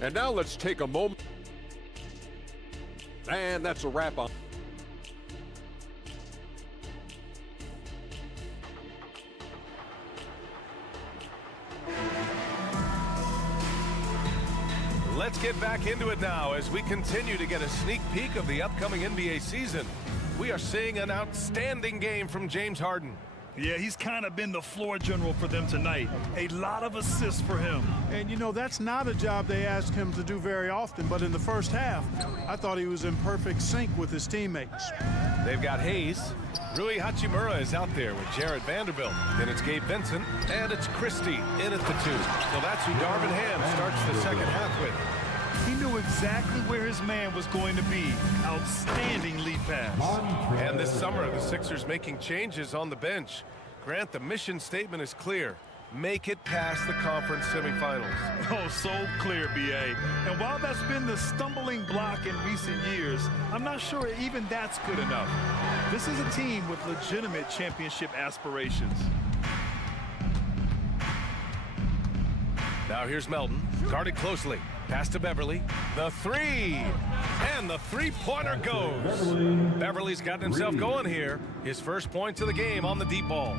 And now let's take a moment. And that's a wrap on. Let's get back into it now as we continue to get a sneak peek of the upcoming NBA season. We are seeing an outstanding game from James Harden. Yeah, he's kind of been the floor general for them tonight. A lot of assists for him. And, you know, that's not a job they ask him to do very often, but in the first half, I thought he was in perfect sync with his teammates. They've got Hayes. Rui Hachimura is out there with Jared Vanderbilt. Then it's Gabe Vincent, and it's Christie in at the 2. So that's who Darvin Ham starts the second half with. He knew exactly where his man was going to be. Outstanding lead pass. And this summer, the Sixers making changes on the bench. Grant, the mission statement is clear. Make it past the conference semifinals. Oh, so clear, B.A. And while that's been the stumbling block in recent years, I'm not sure even that's good enough. This is a team with legitimate championship aspirations. Now here's Melton, guarded closely. Pass to Beverly. The 3. And the three-pointer goes. Beverly's gotten himself going here. His first points of the game on the deep ball.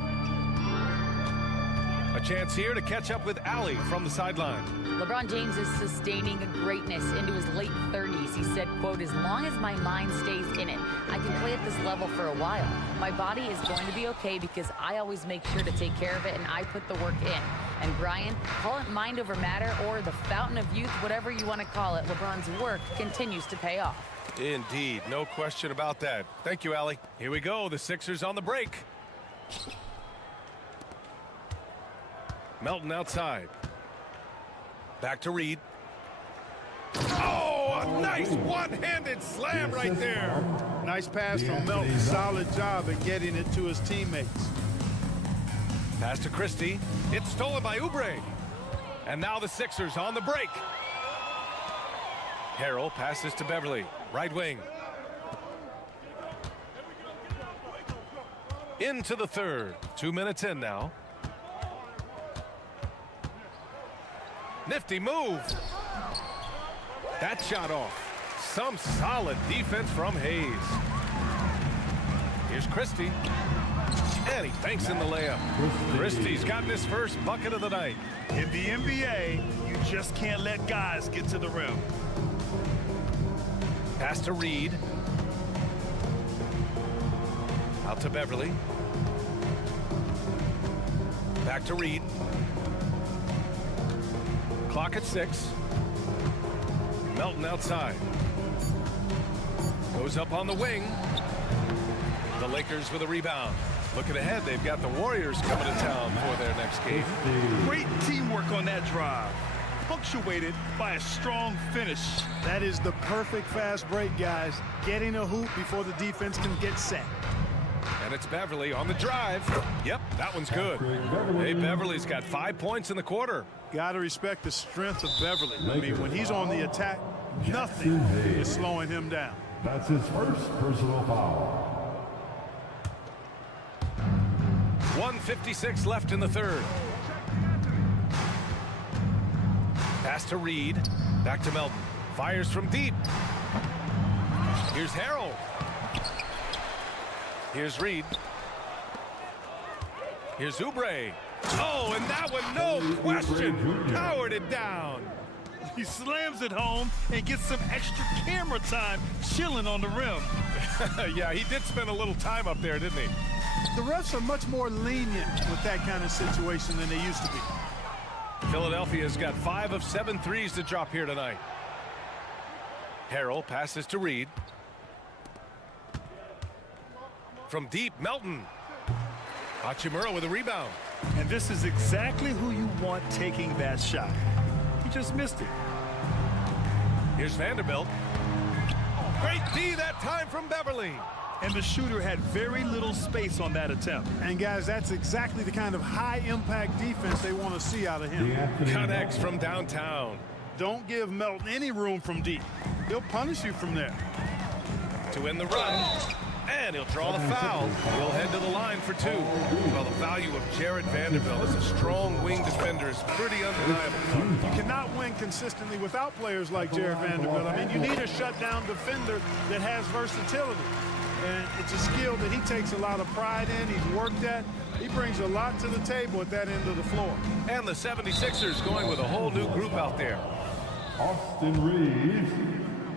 A chance here to catch up with Allie from the sideline. LeBron James is sustaining a greatness into his late 30s. He said, quote, "As long as my mind stays in it, I can play at this level for a while. My body is going to be okay because I always make sure to take care of it and I put the work in." And Brian, call it mind over matter or the fountain of youth, whatever you want to call it, LeBron's work continues to pay off. Indeed, no question about that. Thank you, Allie. Here we go, the Sixers on the break. Melton outside. Back to Reed. Oh, a nice one-handed slam right there. Nice pass from Melton. Solid job at getting it to his teammates. Pass to Christie. It's stolen by Oubre. And now the Sixers on the break. Harrell passes to Beverly. Right wing. Into the third. 2 minutes in now. Nifty move. That shot off. Some solid defense from Hayes. Here's Christie. And he banks in the layup. Christie's gotten his first bucket of the night. In the NBA, you just can't let guys get to the rim. Pass to Reed. Out to Beverly. Back to Reed. Clock at 6. Melton outside. Goes up on the wing. The Lakers with a rebound. Looking ahead, they've got the Warriors coming to town for their next game. Great teamwork on that drive, punctuated by a strong finish. That is the perfect fast break, guys. Getting a hoop before the defense can get set. And it's Beverly on the drive. Yep, that one's good. Hey, Beverly's got 5 points in the quarter. Got to respect the strength of Beverly. I mean, when he's on the attack, nothing is slowing him down. That's his first personal foul. 1:56 left in the third. Pass to Reed. Back to Melton. Fires from deep. Here's Harrell. Here's Reed. Here's Oubre. Oh, and that one, no question, powered it down. He slams it home and gets some extra camera time chilling on the rim. Yeah, he did spend a little time up there, didn't he? The refs are much more lenient with that kind of situation than they used to be. Philadelphia's got 5 of 7 threes to drop here tonight. Harrell passes to Reed. From deep, Melton. Hachimura with a rebound. And this is exactly who you want taking that shot. He just missed it. Here's Vanderbilt. Great D that time from Beverly. And the shooter had very little space on that attempt. And guys, that's exactly the kind of high impact defense they want to see out of him. Connects from downtown. Don't give Melton any room from deep. He'll punish you from there. To win the run. And he'll draw the foul. He'll head to the line for 2. Well, the value of Jared Vanderbilt as a strong wing defender is pretty undeniable. You cannot win consistently without players like Jared Vanderbilt. I mean, you need a shutdown defender that has versatility. And it's a skill that he takes a lot of pride in. He's worked at. He brings a lot to the table at that end of the floor. And the 76ers going with a whole new group out there. Austin Reeves.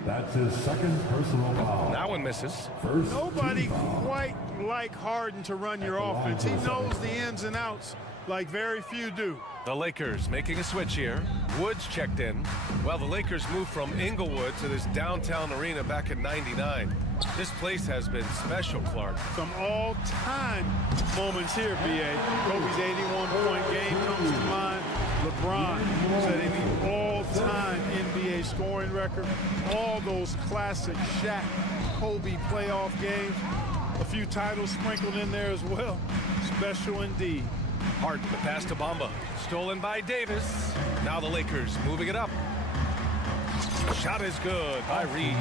That's his second personal foul. That one misses. Nobody quite like Harden to run your offense. He knows the ins and outs like very few do. The Lakers making a switch here. Woods checked in. Well, the Lakers moved from Inglewood to this downtown arena back in '99. This place has been special, Clark. Some all-time moments here, B.A. Kobe's 81-point game comes to mind. LeBron setting the all-time NBA scoring record. All those classic Shaq, Kobe playoff games. A few titles sprinkled in there as well. Special indeed. Harden, the pass to Bamba. Stolen by Davis. Now the Lakers moving it up. Shot is good by Reed.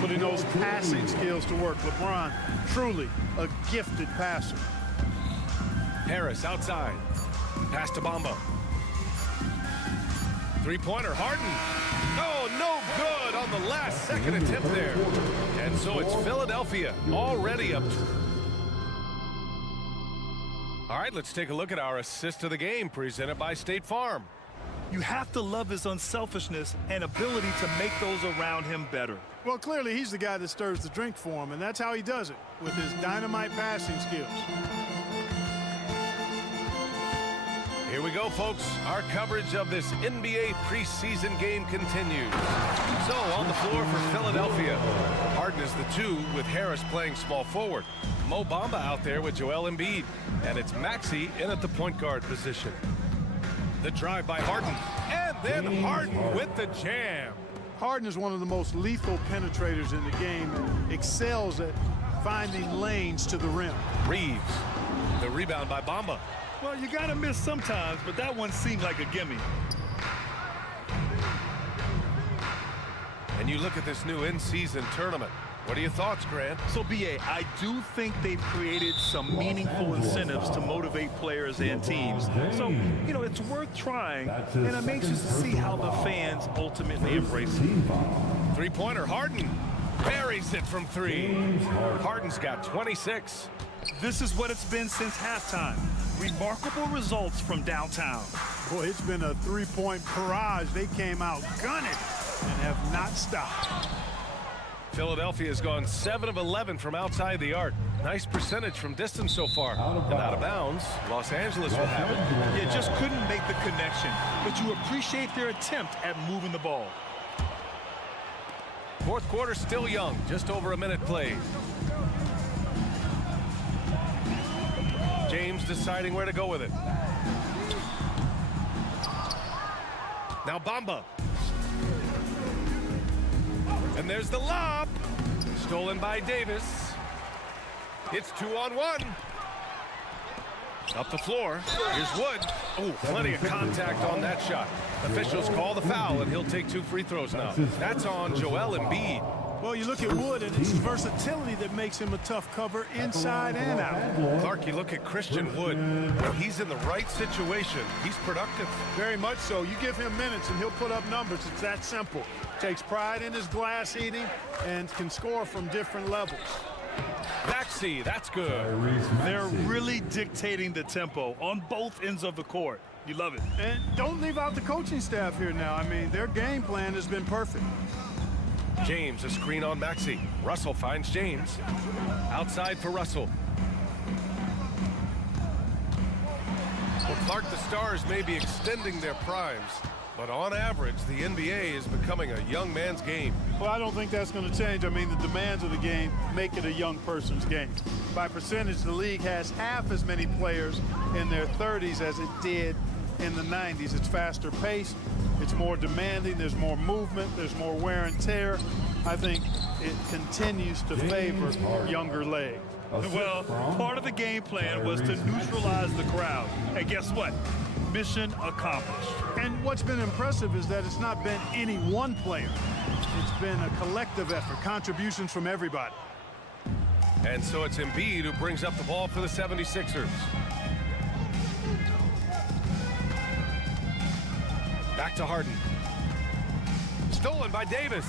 Putting those passing skills to work. LeBron, truly a gifted passer. Harris outside. Pass to Bamba. Three-pointer, Harden. Oh, no good on the last second attempt there. And so it's Philadelphia already up. All right, let's take a look at our assist of the game presented by State Farm. You have to love his unselfishness and ability to make those around him better. Well, clearly he's the guy that stirs the drink for him, and that's how he does it, with his dynamite passing skills. Here we go, folks. Our coverage of this NBA preseason game continues. So, on the floor for Philadelphia, Harden is the 2 with Harris playing small forward. Mo Bamba out there with Joel Embiid. And it's Maxey in at the point guard position. The drive by Harden. And then Harden with the jam. Harden is one of the most lethal penetrators in the game and excels at finding lanes to the rim. Reeves. The rebound by Bamba. Well, you got to miss sometimes, but that one seemed like a gimme. And you look at this new in-season tournament. What are your thoughts, Grant? So, B.A., I do think they've created some meaningful incentives to motivate players and teams. So, you know, it's worth trying, and I'm anxious to see how the fans ultimately embrace it. Three-pointer, Harden buries it from 3. Harden's got 26. This is what it's been since halftime. Remarkable results from downtown. Boy, it's been a three-point barrage. They came out gunning and have not stopped. Philadelphia has gone 7 of 11 from outside the arc. Nice percentage from distance so far. And out of bounds, Los Angeles will have it. You just couldn't make the connection, but you appreciate their attempt at moving the ball. Fourth quarter still young, just over a minute played. James deciding where to go with it. Now Bamba. And there's the lob. Stolen by Davis. It's 2-on-1. Up the floor. Here's Wood. Oh, plenty of contact on that shot. Officials call the foul, and he'll take 2 free throws now. That's on Joel Embiid. Well, you look at Wood, and it's his versatility that makes him a tough cover inside and out. Clark, you look at Christian Wood. When he's in the right situation, he's productive. Very much so. You give him minutes, and he'll put up numbers. It's that simple. Takes pride in his glass eating and can score from different levels. Maxey, that's good. They're really dictating the tempo on both ends of the court. You love it. And don't leave out the coaching staff here now. I mean, their game plan has been perfect. James, a screen on Maxey. Russell finds James. Outside for Russell. Well, Clark, the Stars may be extending their primes, but on average, the NBA is becoming a young man's game. Well, I don't think that's going to change. I mean, the demands of the game make it a young person's game. By percentage, the league has half as many players in their 30s as it did in the 90s. It's faster paced. It's more demanding. There's more movement. There's more wear and tear. I think it continues to favor younger legs. Well, part of the game plan was to neutralize the crowd. And guess what? Mission accomplished. And what's been impressive is that it's not been any one player. It's been a collective effort, contributions from everybody. And so it's Embiid who brings up the ball for the 76ers. Back to Harden. Stolen by Davis.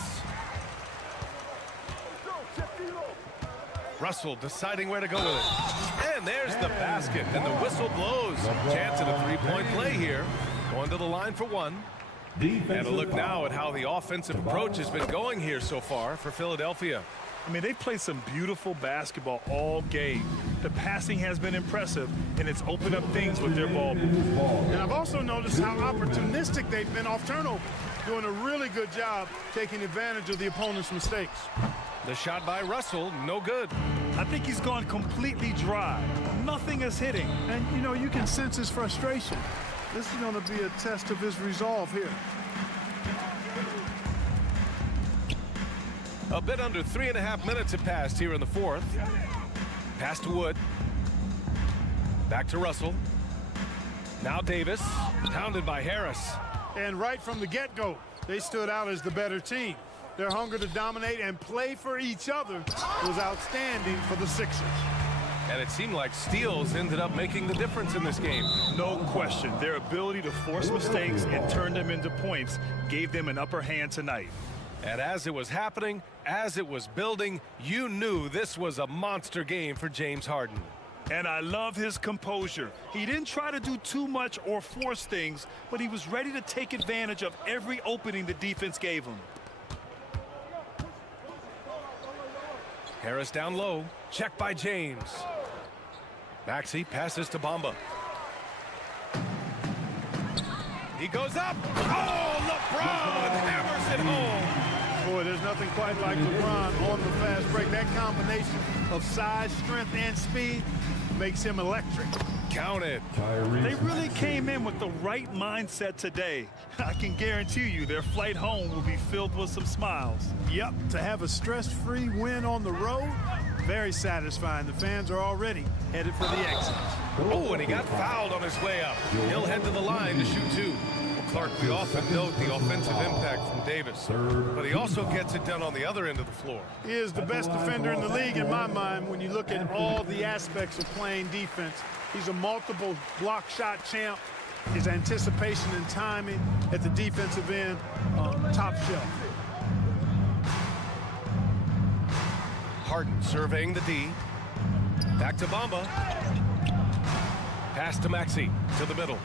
Russell deciding where to go with it. And there's the basket, and the whistle blows. Chance at a three-point play here. Going to the line for 1. And a look now at how the offensive approach has been going here so far for Philadelphia. I mean, they played some beautiful basketball all game. The passing has been impressive, and it's opened up things with their ball movement. And I've also noticed how opportunistic they've been off turnover, doing a really good job taking advantage of the opponent's mistakes. The shot by Russell, no good. I think he's gone completely dry. Nothing is hitting. And, you know, you can sense his frustration. This is going to be a test of his resolve here. A bit under 3.5 minutes have passed here in the fourth. Pass to Wood. Back to Russell. Now Davis, pounded by Harris. And right from the get-go, they stood out as the better team. Their hunger to dominate and play for each other was outstanding for the Sixers. And it seemed like steals ended up making the difference in this game. No question. Their ability to force mistakes and turn them into points gave them an upper hand tonight. And as it was happening, as it was building, you knew this was a monster game for James Harden. And I love his composure. He didn't try to do too much or force things, but he was ready to take advantage of every opening the defense gave him. Harris down low. Check by James. Maxey passes to Bamba. He goes up. Oh, LeBron hammers it home. Boy, there's nothing quite like LeBron on the fast break. That combination of size, strength, and speed makes him electric. Count it. They really came in with the right mindset today. I can guarantee you their flight home will be filled with some smiles. Yep, to have a stress-free win on the road, very satisfying. The fans are already headed for the exit. Oh, and he got fouled on his way up. He'll head to the line to shoot two. Well, Clark, we often note the offensive impact from Davis, but he also gets it done on the other end of the floor. He is the best defender in the league in my mind when you look at all the aspects of playing defense. He's a multiple block shot champ. His anticipation and timing at the defensive end, top shelf. Harden surveying the D. Back to Bamba. Pass to Maxey to the middle.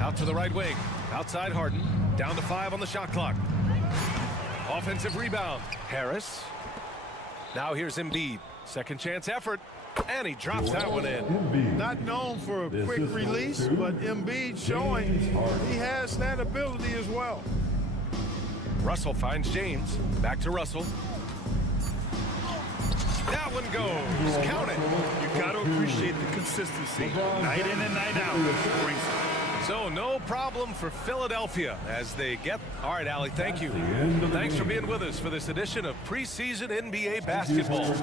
Out to the right wing. Outside Harden. Down to 5 on the shot clock. Offensive rebound. Harris. Now here's Embiid. Second chance effort. And he drops that one in. Not known for a quick release, but Embiid showing he has that ability as well. Russell finds James. Back to Russell. That one goes. Count it. You got to appreciate the consistency. Night in and night out. Brings it. So no problem for Philadelphia as they get. All right, Allie, thank you. Thanks for being with us for this edition of preseason NBA basketball.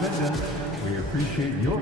We appreciate your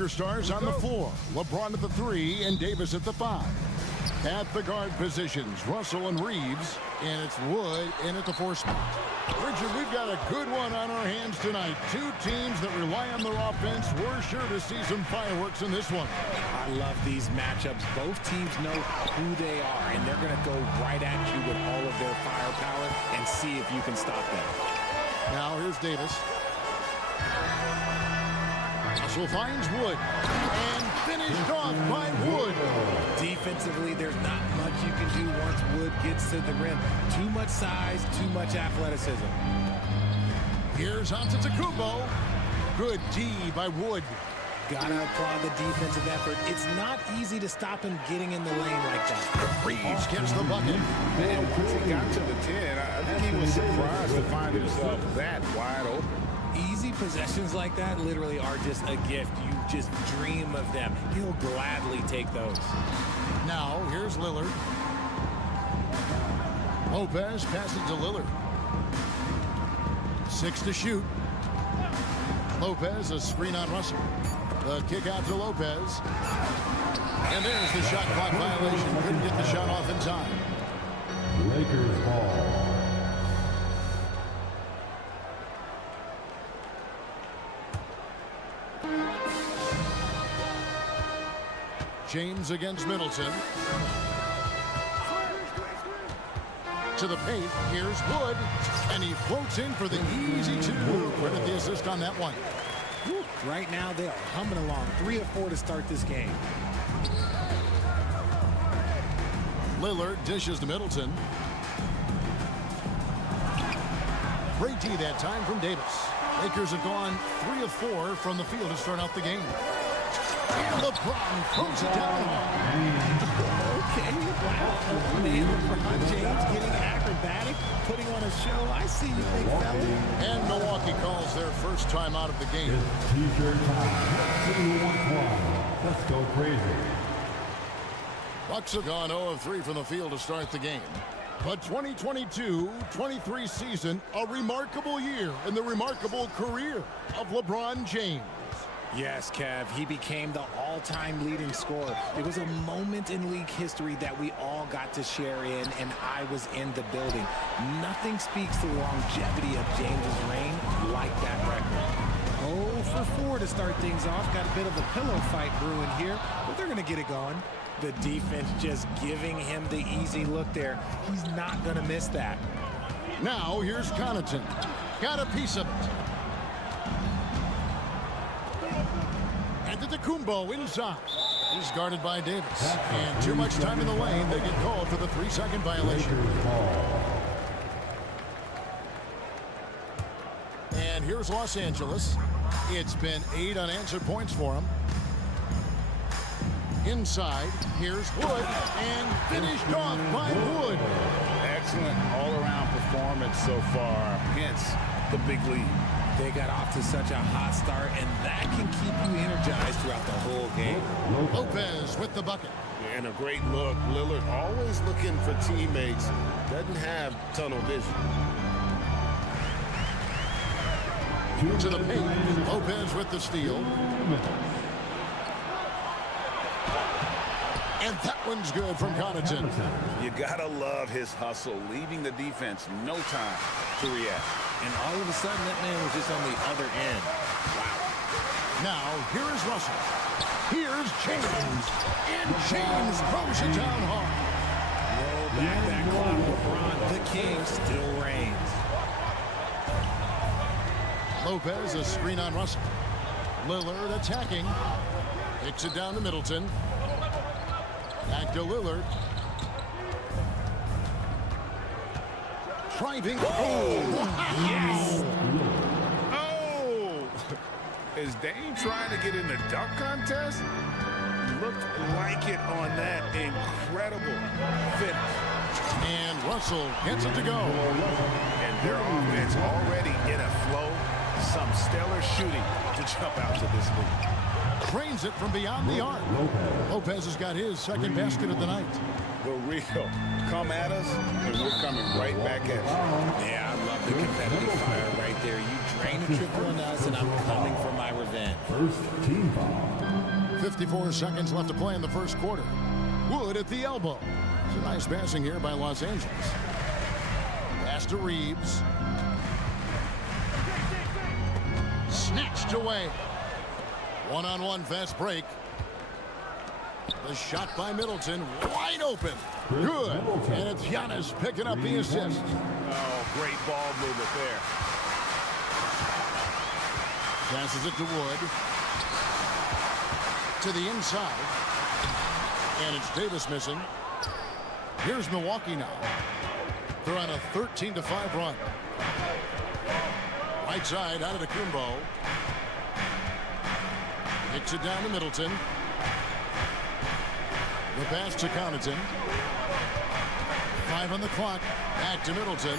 Lakers stars on the floor. LeBron at the 3 and Davis at the 5. At the guard positions, Russell and Reeves, and it's Wood in at the 4 spot. Richard, we've got a good one on our hands tonight. Two teams that rely on their offense. We're sure to see some fireworks in this one. I love these matchups. Both teams know who they are, and they're going to go right at you with all of their firepower and see if you can stop them. Now here's Davis. Russell finds Wood and finished off by Wood. Defensively, there's not much you can do once Wood gets to the rim. Too much size, too much athleticism. Here's Antetokounmpo. Good D by Wood. Gotta applaud the defensive effort. It's not easy to stop him getting in the lane like that. Reeves gets the bucket. Man, once he got to the 10, I think he was surprised to find himself that wide open. Easy possessions like that literally are just a gift. You just dream of them. He'll gladly take those. Now, here's Lillard. Lopez passes to Lillard. 6 to shoot. Lopez, a screen on Russell. The kick out to Lopez. And there's the shot clock violation. Couldn't get the shot off in time. Lakers ball. James against Middleton. To the paint, here's Wood, and he floats in for the easy 2. Credit the assist on that one. Right now, they are humming along. 3 of 4 to start this game. Lillard dishes to Middleton. Great D that time from Davis. Lakers have gone 3 of 4 from the field to start out the game. And LeBron throws it down. Okay, wow. Man, LeBron James getting acrobatic, putting on a show. I see you, big fella. And Milwaukee calls their first time out of the game. T-shirt time. Let's go crazy. Bucks have gone 0 of 3 from the field to start the game. But 2022-23 season, a remarkable year in the remarkable career of LeBron James. Yes, Kev, he became the all-time leading scorer. It was a moment in league history that we all got to share in, and I was in the building. Nothing speaks to the longevity of James's reign like that record. 0 for 4 to start things off. Got a bit of a pillow fight brewing here, but they're going to get it going. The defense just giving him the easy look there. He's not going to miss that. Now here's Connaughton. Got a piece of it. Antetokounmpo inside. He's guarded by Davis. And too much time in the lane. They get called for the 3-second violation. And here's Los Angeles. It's been 8 unanswered points for them. Inside, here's Wood, and finished off by Wood. Excellent all-around performance so far against the big lead. They got off to such a hot start, and that can keep you energized throughout the whole game. Lopez with the bucket. And a great look. Lillard always looking for teammates. Doesn't have tunnel vision. To the paint. Lopez with the steal. And that one's good from Connaughton. You gotta love his hustle, leaving the defense no time to react. And all of a sudden, that man was just on the other end. Wow. Now, here is Russell. Here's James. And James throws it down hard. Roll back that clock. LeBron, the king, still reigns. Lopez, a screen on Russell. Lillard attacking. Kicks it down to Middleton. Back to Lillard. Driving. Oh! Yes! Oh! Is Dame trying to get in the dunk contest? Looked like it on that incredible finish. And Russell gets it to go. And their offense already in a flow. Some stellar shooting to jump out to this lead. Cranes it from beyond the arc. Lopez has got his second basket of the night. The real. Come at us, and we're coming right back at you. Yeah, I love the competitive fire right there. You drain a triple on us, and I'm coming for my revenge. First team foul. 54 seconds left to play in the first quarter. Wood at the elbow. It's a nice passing here by Los Angeles. Pass to Reeves. Snatched away. One-on-one fast break. The shot by Middleton, wide open. Good. And it's Giannis picking up the assist. Oh, great ball movement there. Passes it to Wood. To the inside. And it's Davis missing. Here's Milwaukee now. They're on a 13-5 run. Right side, out of the Kumbo. Kicks it down to Middleton. The pass to Connaughton. 5 on the clock. Back to Middleton.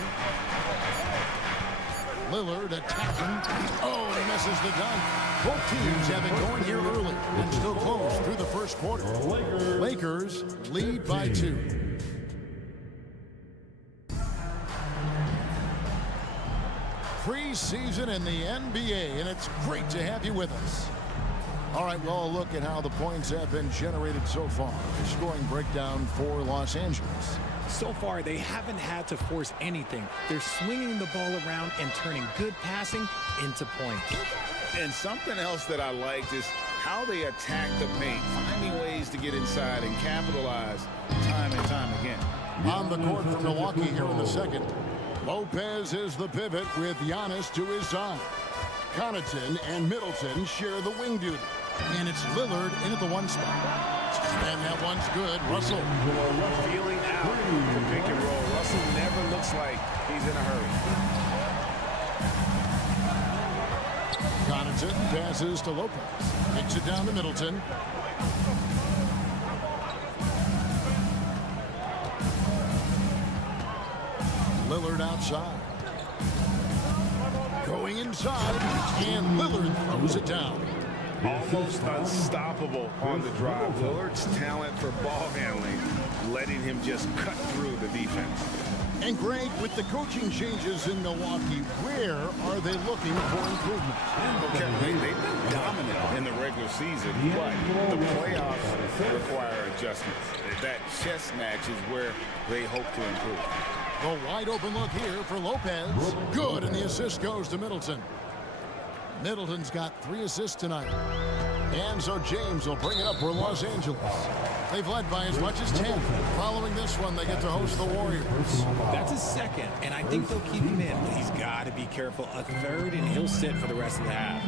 Lillard attacking. Oh, and he misses the dunk. Both teams have it going here early and still close through the first quarter. Lakers lead by 2. Preseason in the NBA, and it's great to have you with us. All right, well, a look at how the points have been generated so far. The scoring breakdown for Los Angeles. So far, they haven't had to force anything. They're swinging the ball around and turning good passing into points. And something else that I liked is how they attack the paint, finding ways to get inside and capitalize time and time again. On the court for Milwaukee here in the second. Lopez is the pivot with Giannis to his side. Connaughton and Middleton share the wing duty. And it's Lillard in at the 1 spot. And that one's good. Russell. Feeling out the pick and roll. Russell never looks like he's in a hurry. Connaughton passes to Lopez. Kicks it down to Middleton. Lillard outside. Going inside, and Lillard throws it down. Almost unstoppable on the drive. Lillard's talent for ball handling, letting him just cut through the defense. And Greg, with the coaching changes in Milwaukee, where are they looking for improvement? Okay, they've been dominant in the regular season, but the playoffs require adjustments. That chess match is where they hope to improve. The wide open look here for Lopez. Good, and the assist goes to Middleton. Middleton's got 3 assists tonight. And so James will bring it up for Los Angeles. They've led by as much as 10. Following this one, they get to host the Warriors. That's his second, and I think they'll keep him in, but he's got to be careful. A third, and he'll sit for the rest of the half.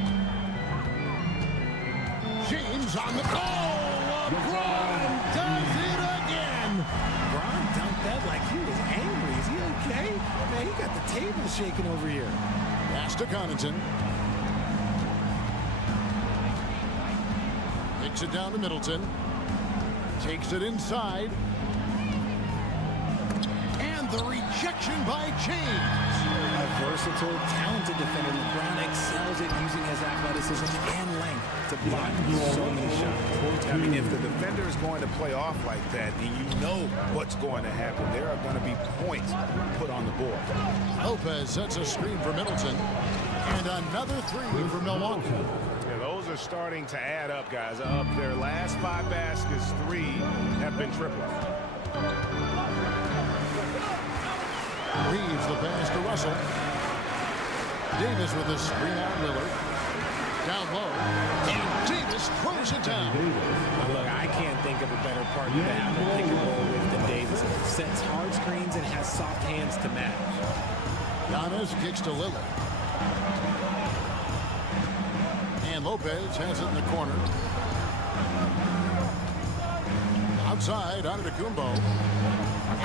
James on the goal. LeBron does it again. LeBron dunked that like he was angry. Is he okay? Man, he got the table shaking over here. Pass to Connaughton. Takes it down to Middleton. Takes it inside. And the rejection by James. A versatile, talented defender. LeBron excels at using his athleticism and length to block so many shots. I mean, if the defender is going to play off like that, then you know what's going to happen. There are going to be points put on the board. Lopez sets a screen for Middleton. And another 3 for Milwaukee. Yeah, those are starting to add up, guys. Of their last 5 baskets, 3 have been triples. Reeves the pass to Russell. Davis with a screen on Lillard. Down low. And Davis throws it down. Look, I can't think of a better partner to have a pick and roll with than Davis. Sets hard screens and has soft hands to match. Giannis kicks to Lillard. And Lopez has it in the corner. Outside, out of the Kumbo.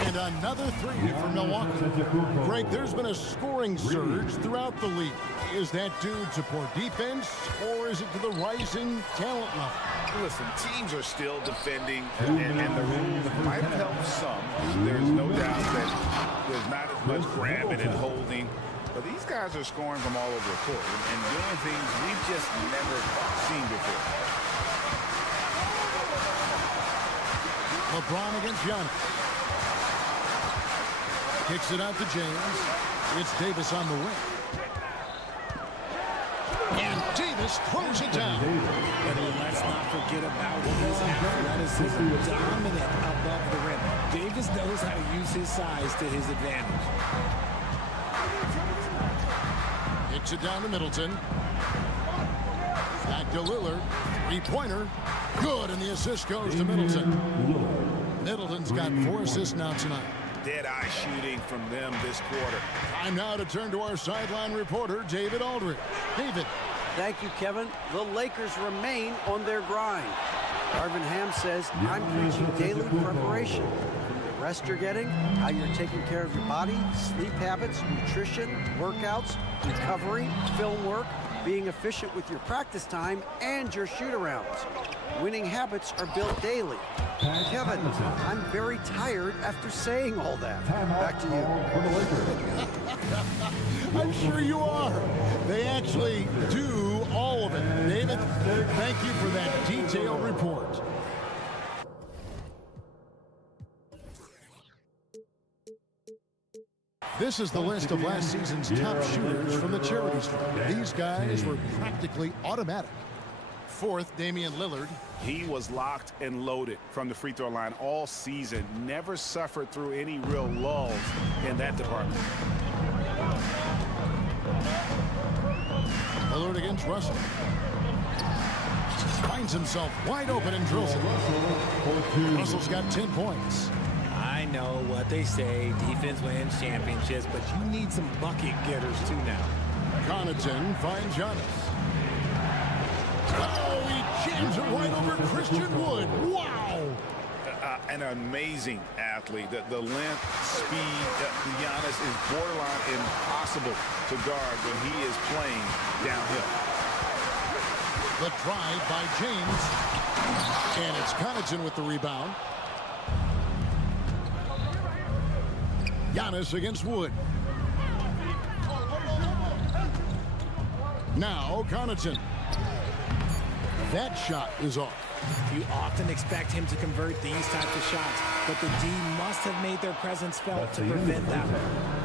And another 3 for Milwaukee. Greg, there's been a scoring surge throughout the league. Is that due to poor defense, or is it to the rising talent level? Listen, teams are still defending, and the rules might have helped some. There's no doubt that there's not as much grabbing and holding. But these guys are scoring from all over the court and doing things we've just never seen before. LeBron against Giannis. Kicks it out to James. It's Davis on the wing. And Davis Davis throws it down. And let's not forget about his athleticism, dominant above the rim. Davis knows how to use his size to his advantage. Kicks it down to Middleton. Back to Lillard. Three-pointer. Good, and the assist goes to Middleton. Middleton's got 4 assists now tonight. Dead-eye shooting from them this quarter. Time now to turn to our sideline reporter, David Aldridge. David. Thank you, Kevin. The Lakers remain on their grind. Darvin Ham says, I'm preaching daily preparation. From the rest you're getting, how you're taking care of your body, sleep habits, nutrition, workouts, recovery, film work, being efficient with your practice time, and your shoot-arounds. Winning habits are built daily. Kevin, I'm very tired after saying all that. Back to you. I'm sure you are. They actually do all of it. David, thank you for that detailed report. This is the list of last season's top shooters from the charity stripe. These guys were practically automatic. 4th, Damian Lillard. He was locked and loaded from the free throw line all season. Never suffered through any real lulls in that department. Lillard against Russell. Finds himself wide open and drills it. Russell's got 10 points. I know what they say, defense wins championships, but you need some bucket getters too now. Connaughton finds Giannis. Oh, he jams it right over Christian Wood. Wow! An amazing athlete. The length, speed, Giannis is borderline impossible to guard when he is playing downhill. The drive by James. And it's Connaughton with the rebound. Giannis against Wood. Now Connaughton. That shot is off. You often expect him to convert these types of shots, but the D must have made their presence felt to prevent that.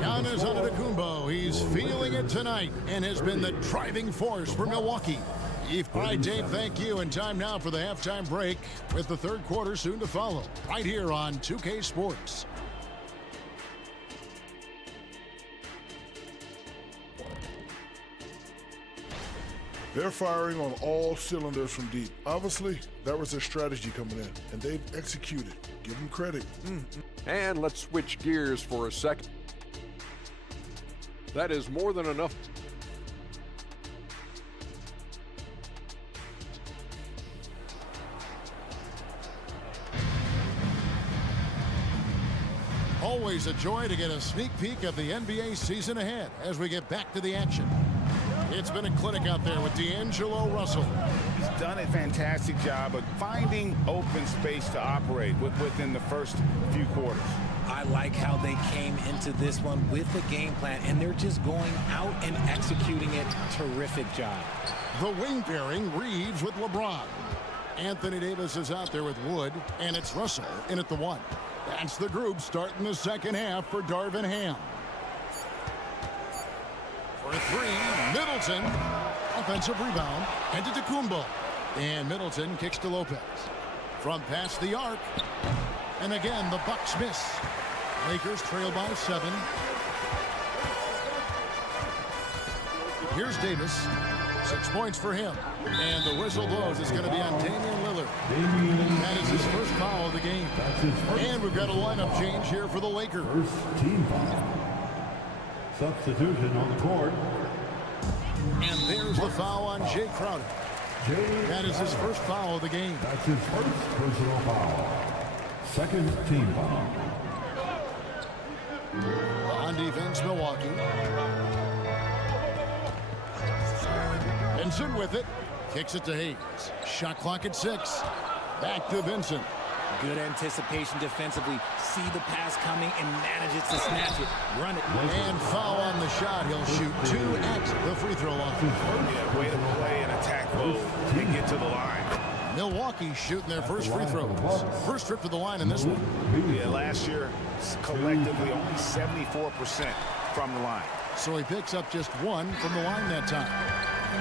Giannis Antetokounmpo, he's feeling it tonight and has been the driving force for Milwaukee. All right, Dave, thank you. And time now for the halftime break with the third quarter soon to follow right here on 2K Sports. They're firing on all cylinders from deep. Obviously, that was their strategy coming in, and they've executed. Give them credit. And let's switch gears for a second. That is more than enough. Always a joy to get a sneak peek of the NBA season ahead as we get back to the action. It's been a clinic out there with D'Angelo Russell. He's done a fantastic job of finding open space to operate within the first few quarters. I like how they came into this one with a game plan, and they're just going out and executing it. Terrific job. The wing pairing, Reeves with LeBron. Anthony Davis is out there with Wood, and it's Russell in at the 1. That's the group starting the second half for Darvin Ham. For 3, Middleton. Offensive rebound. Headed to Kumbo. And Middleton kicks to Lopez. From past the arc. And again, the Bucks miss. Lakers trail by 7. Here's Davis. 6 points for him. And the whistle blows. It's going to be on Damian Lillard. That is his first foul of the game. And we've got a lineup change here for the Lakers. First team foul. Substitution on the court. And there's the foul on Jay Crowder. That is his first foul of the game. That's his first personal foul. Second team foul. On defense, Milwaukee. Vincent with it. Kicks it to Hayes. Shot clock at 6. Back to Vincent. Good anticipation defensively. See the pass coming and manages to snatch it. Run it. And foul on the shot. He'll shoot 2 at the free throw line. Yeah, way to play an attack mode and get to the line. Milwaukee shooting their first free throws. First trip to the line in this one. Yeah, last year, collectively, only 74% from the line. So he picks up just 1 from the line that time.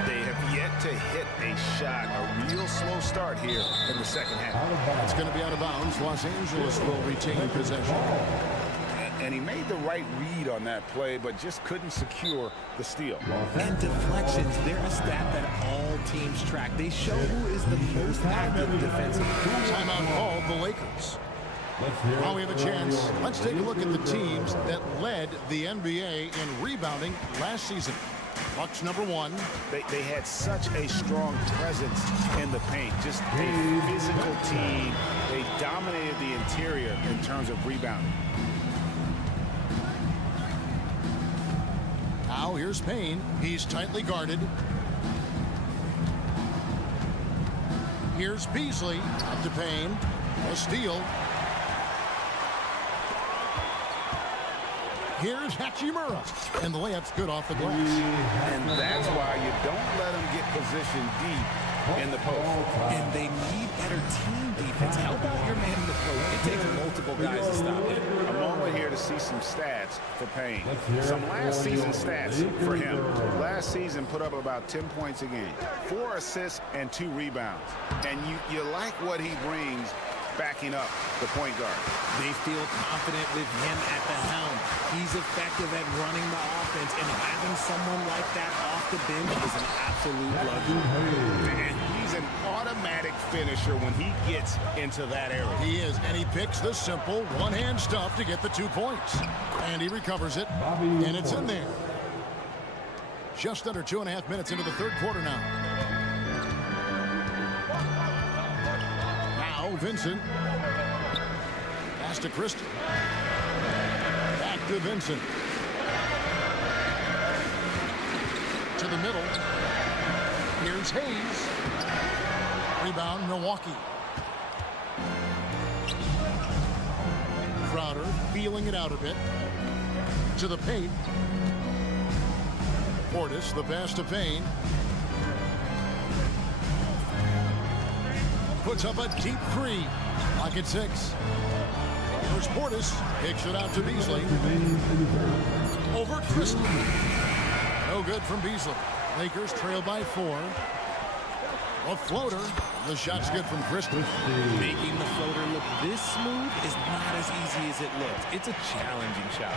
They have yet to hit a shot, a real slow start here in the second half. It's going to be out of bounds. Los Angeles will retain possession. And he made the right read on that play, but just couldn't secure the steal. And deflections, they're a stat that all teams track. They show who is the most active defensive. Timeout called the Lakers. Now we have a chance. Let's take a look at the teams that led the NBA in rebounding last season. Bucks number 1. They had such a strong presence in the paint. Just a physical team. They dominated the interior in terms of rebounding. Now here's Payne. He's tightly guarded. Here's Beasley. Up to Payne. A steal. Here's Hachimura. And the layup's good off the glass. And that's why you don't let them get positioned deep in the post. And they need better team defense. How about your man in the post? It takes multiple guys to stop it. A moment here to see some stats for Payne. Some last season stats for him. Last season put up about 10 points a game, 4 assists and 2 rebounds. And you like what he brings backing up the point guard. They feel confident with him at the helm. He's effective at running the offense, and having someone like that off the bench is an absolute luxury. And he's an automatic finisher when he gets into that area. He is, and he picks the simple one-hand stuff to get the 2 points. And he recovers it, and it's in there. Just under 2.5 minutes into the third quarter now. Now Vincent. Pass to Christie. Back to Vincent. To the middle. Here's Hayes. Rebound, Milwaukee. Crowder feeling it out a bit. To the paint. Portis, the pass to Payne. Puts up a deep 3. Lock at 6. There's Portis. Kicks it out to Beasley. Over Christie. No good from Beasley. Lakers trail by 4. A floater. The shot's good from Christie. Making the floater look this smooth is not as easy as it looks. It's a challenging shot.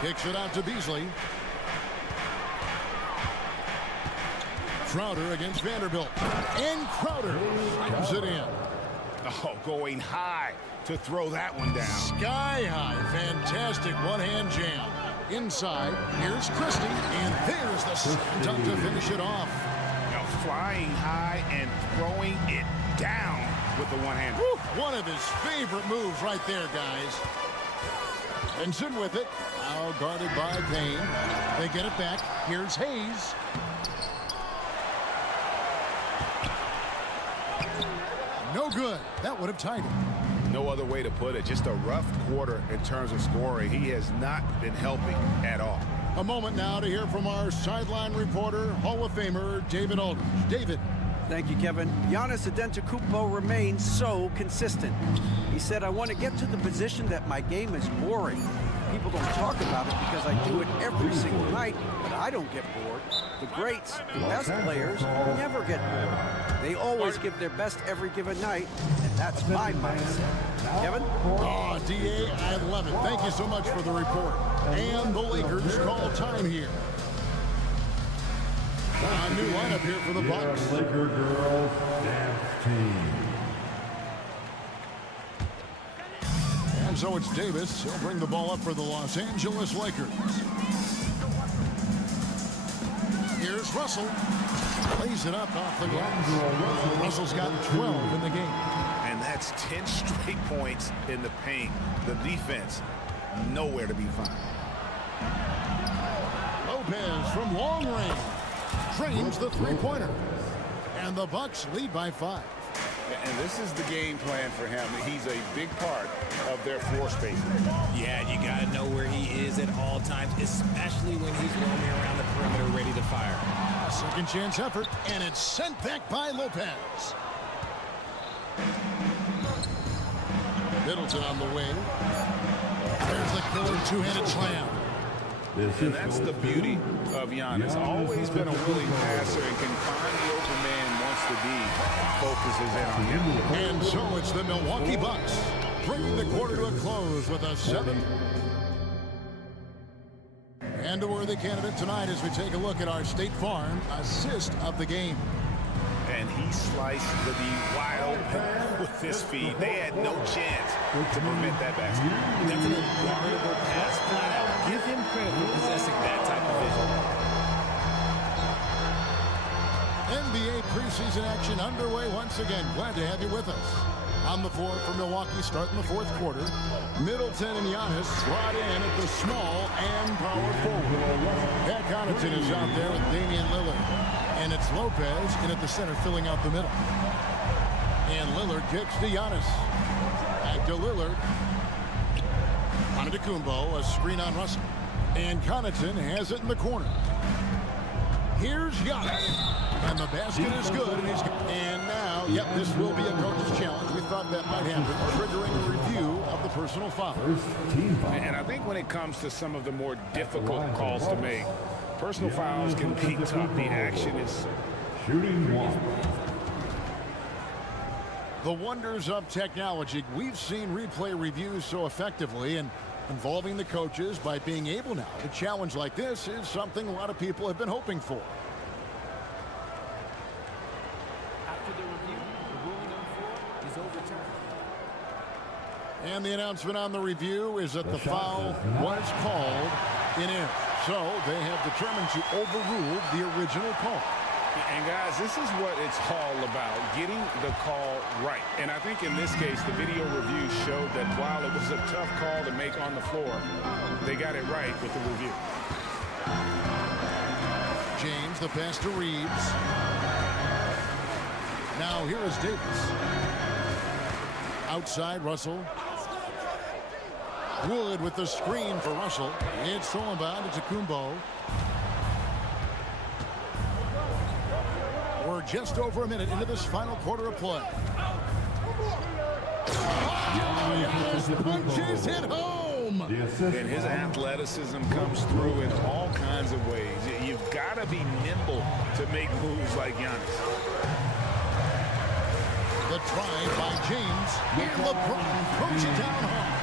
Kicks it out to Beasley. Crowder against Vanderbilt. And Crowder slams it in. Oh, going high to throw that one down. Sky high. Fantastic one-hand jam. Inside, here's Christie. And there's the slam dunk to finish it off. Now flying high and throwing it down with the one-hand. One of his favorite moves right there, guys. Vincent with it. Now guarded by Payne. They get it back. Here's Hayes. No good. That would have tied it. No other way to put it. Just a rough quarter in terms of scoring. He has not been helping at all. A moment now to hear from our sideline reporter, Hall of Famer David Aldridge. David. Thank you, Kevin. Giannis Antetokounmpo remains so consistent. He said, I want to get to the position that my game is boring. People don't talk about it because I do it every single night, but I don't get bored. The greats, the best players, never get bored. They always give their best every given night, and that's my mindset. Kevin? Oh, DA, I love it. Thank you so much for the report. And the Lakers call time here. A new lineup here for the Bucks. Laker girls dance team. And so it's Davis. He'll bring the ball up for the Los Angeles Lakers. Here's Russell. Plays it up off the glass. Russell's got 12 in the game. And that's 10 straight points in the paint. The defense, nowhere to be found. Lopez from long range. Frames the three-pointer. And the Bucks lead by 5. And this is the game plan for him. He's a big part of their floor spacing. Yeah, you got to know where he is at all times, especially when he's roaming around the perimeter ready to fire. Second chance effort, and it's sent back by Lopez. Middleton on the wing. There's the killer two-handed slam. And that's the beauty of Giannis. Always been a willing passer and can find the open man once the D focuses in on him. And so it's the Milwaukee Bucks bringing the quarter to a close with a 7. And a worthy candidate tonight as we take a look at our State Farm assist of the game. And he sliced the D wide open with his feet. They had no chance to prevent that basket. That's an unguardable pass flat out. Give him credit for possessing that type of vision. NBA preseason action underway once again. Glad to have you with us. On the floor for Milwaukee starting the fourth quarter. Middleton and Giannis slot in at the small and power forward. Pat Connaughton is out there with Damian Lillard. And it's Lopez in at the center filling out the middle. And Lillard kicks to Giannis. Back to Lillard. Antetokounmpo, a screen on Russell. And Connaughton has it in the corner. Here's Giannis. And the basket is good. And now, yep, this will be a coach's challenge. We thought that might happen, triggering a review of the personal foul. And I think when it comes to some of the more difficult calls to make, personal fouls can be tough. The action is Shooting 1. The wonders of technology. We've seen replay reviews so effectively, and involving the coaches by being able now to challenge like this is something a lot of people have been hoping for. After the review, the ruling on the floor is overturned. And the announcement on the review is that the foul was called in air. So they have determined to overrule the original call. And guys, this is what it's all about, getting the call right. And I think in this case, the video review showed that while it was a tough call to make on the floor, they got it right with the review. James, the pass to Reeves. Now here is Davis. Outside, Russell. Wood with the screen for Russell. It's stolen by Antetokounmpo. We're just over a minute into this final quarter of play. Oh, yes, punches it home. And his athleticism comes through in all kinds of ways. You've got to be nimble to make moves like Giannis. The try by James, and LeBron throws it down hard.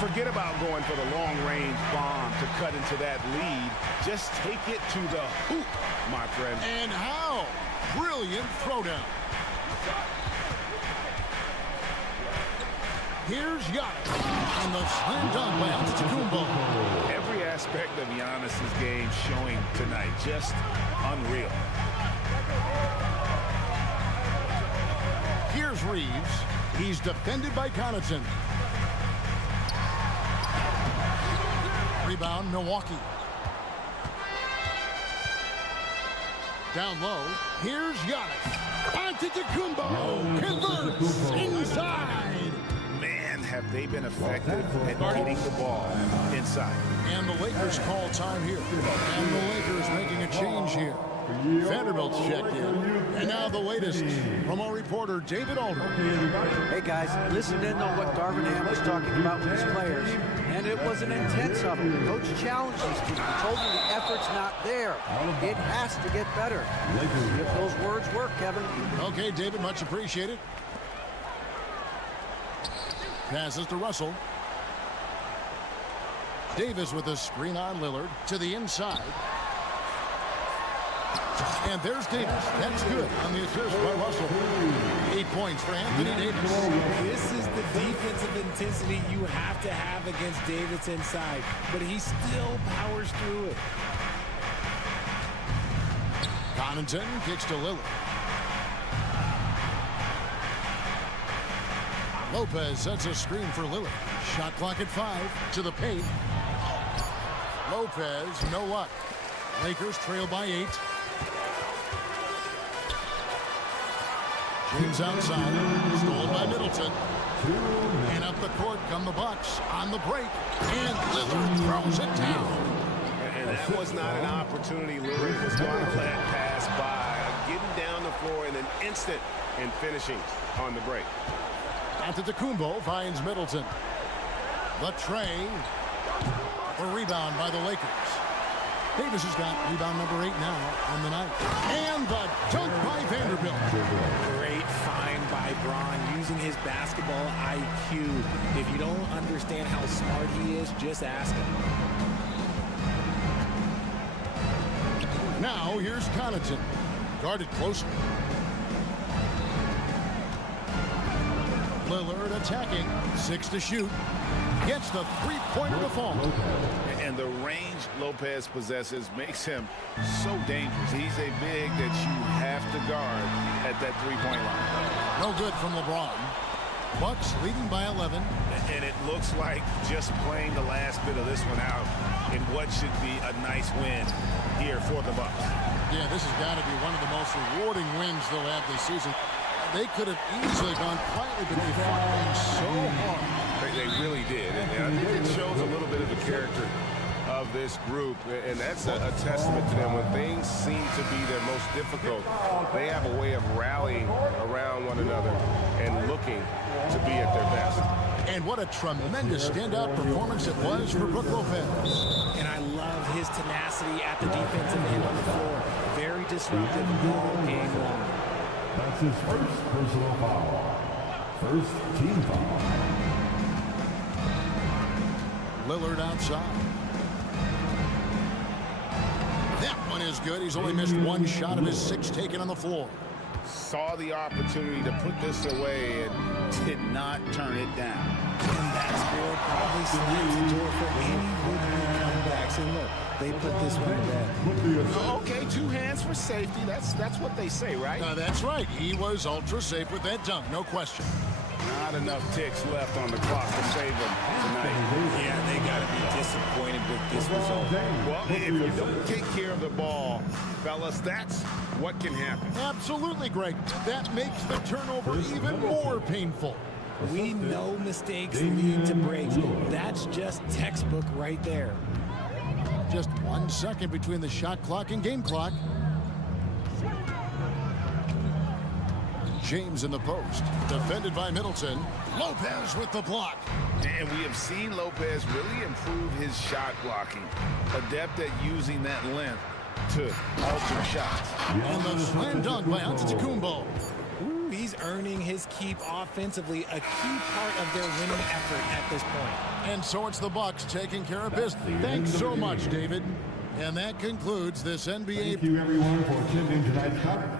Forget about going for the long-range bomb to cut into that lead. Just take it to the hoop, my friend. And how? Brilliant throwdown. Here's Giannis. And the slam dunk by Antetokounmpo. Every aspect of Giannis's game showing tonight. Just unreal. Here's Reeves. He's defended by Connaughton. Rebound, Milwaukee. Down low. Here's Giannis. Antetokounmpo converts inside. Man, have they been effective at getting the ball inside. And the Lakers call time here. And the Lakers making a change here. Vanderbilt's checked in. And now the latest from our reporter, David Alder. Hey, guys, listen in on what Darvin Ham was talking about with his players. And it was an intense effort. Coach challenged his team. He told them the effort's not there. It has to get better. If those words work, Kevin. Okay, David, much appreciated. Passes to Russell. Davis with a screen on Lillard to the inside. And there's Davis. That's good on the assist by Russell. 8 points for Anthony Davis. This is the defensive intensity you have to have against Davis inside, but he still powers through it. Connaughton kicks to Lillard. Lopez sets a screen for Lillard. Shot clock at 5 to the paint. Lopez, no luck. Lakers trail by 8. James outside, stolen by Middleton. And up the court come the Bucks on the break. And Lillard throws it down. And that was not an opportunity Lillard was going to let pass by. Getting down the floor in an instant and finishing on the break. Antetokounmpo finds Middleton. The tray. The rebound by the Lakers. Davis has got rebound number 8 now on the night. And the dunk by Vanderbilt. Great find by Braun using his basketball IQ. If you don't understand how smart he is, just ask him. Now here's Connaughton. Guarded closely. Lillard attacking. 6 to shoot. Gets the three-pointer to fall. And the range Lopez possesses makes him so dangerous. He's a big that you have to guard at that three-point line. No good from LeBron. Bucks leading by 11. And it looks like just playing the last bit of this one out in what should be a nice win here for the Bucks. Yeah, this has got to be one of the most rewarding wins they'll have this season. They could have easily gone quietly, but they fought them so hard. They really did. And I think it shows a little bit of the character of this group, and that's a testament to them. When things seem to be their most difficult, they have a way of rallying around one another and looking to be at their best. And what a tremendous standout performance it was for Brook Lopez. And I love his tenacity at the defensive end of the floor. Very disruptive all game long. That's his first personal foul. First team foul. Lillard outside. That one is good. He's only missed one shot of his 6 taken on the floor. Saw the opportunity to put this away and did not turn it down. And that score probably slams the door for any would-be comebacks. And look, they put this one to bed. Okay, 2 hands for safety. That's what they say, right? That's right. He was ultra safe with that dunk, no question. Not enough ticks left on the clock to save them tonight. Yeah, they got to be disappointed with this result. Well, if you don't take care of the ball, fellas, that's what can happen. Absolutely, Greg. That makes the turnover even more painful. We know mistakes lead to breaks. That's just textbook right there. Just 1 second between the shot clock and game clock. James in the post, defended by Middleton. Lopez with the block. And we have seen Lopez really improve his shot blocking. Adept at using that length to alter shots. And the slam dunk by Antetokounmpo. He's earning his keep offensively, a key part of their winning effort at this point. And so it's the Bucks taking care of business. Thanks so much, David. And that concludes this NBA. Thank you, everyone, for attending tonight's conference.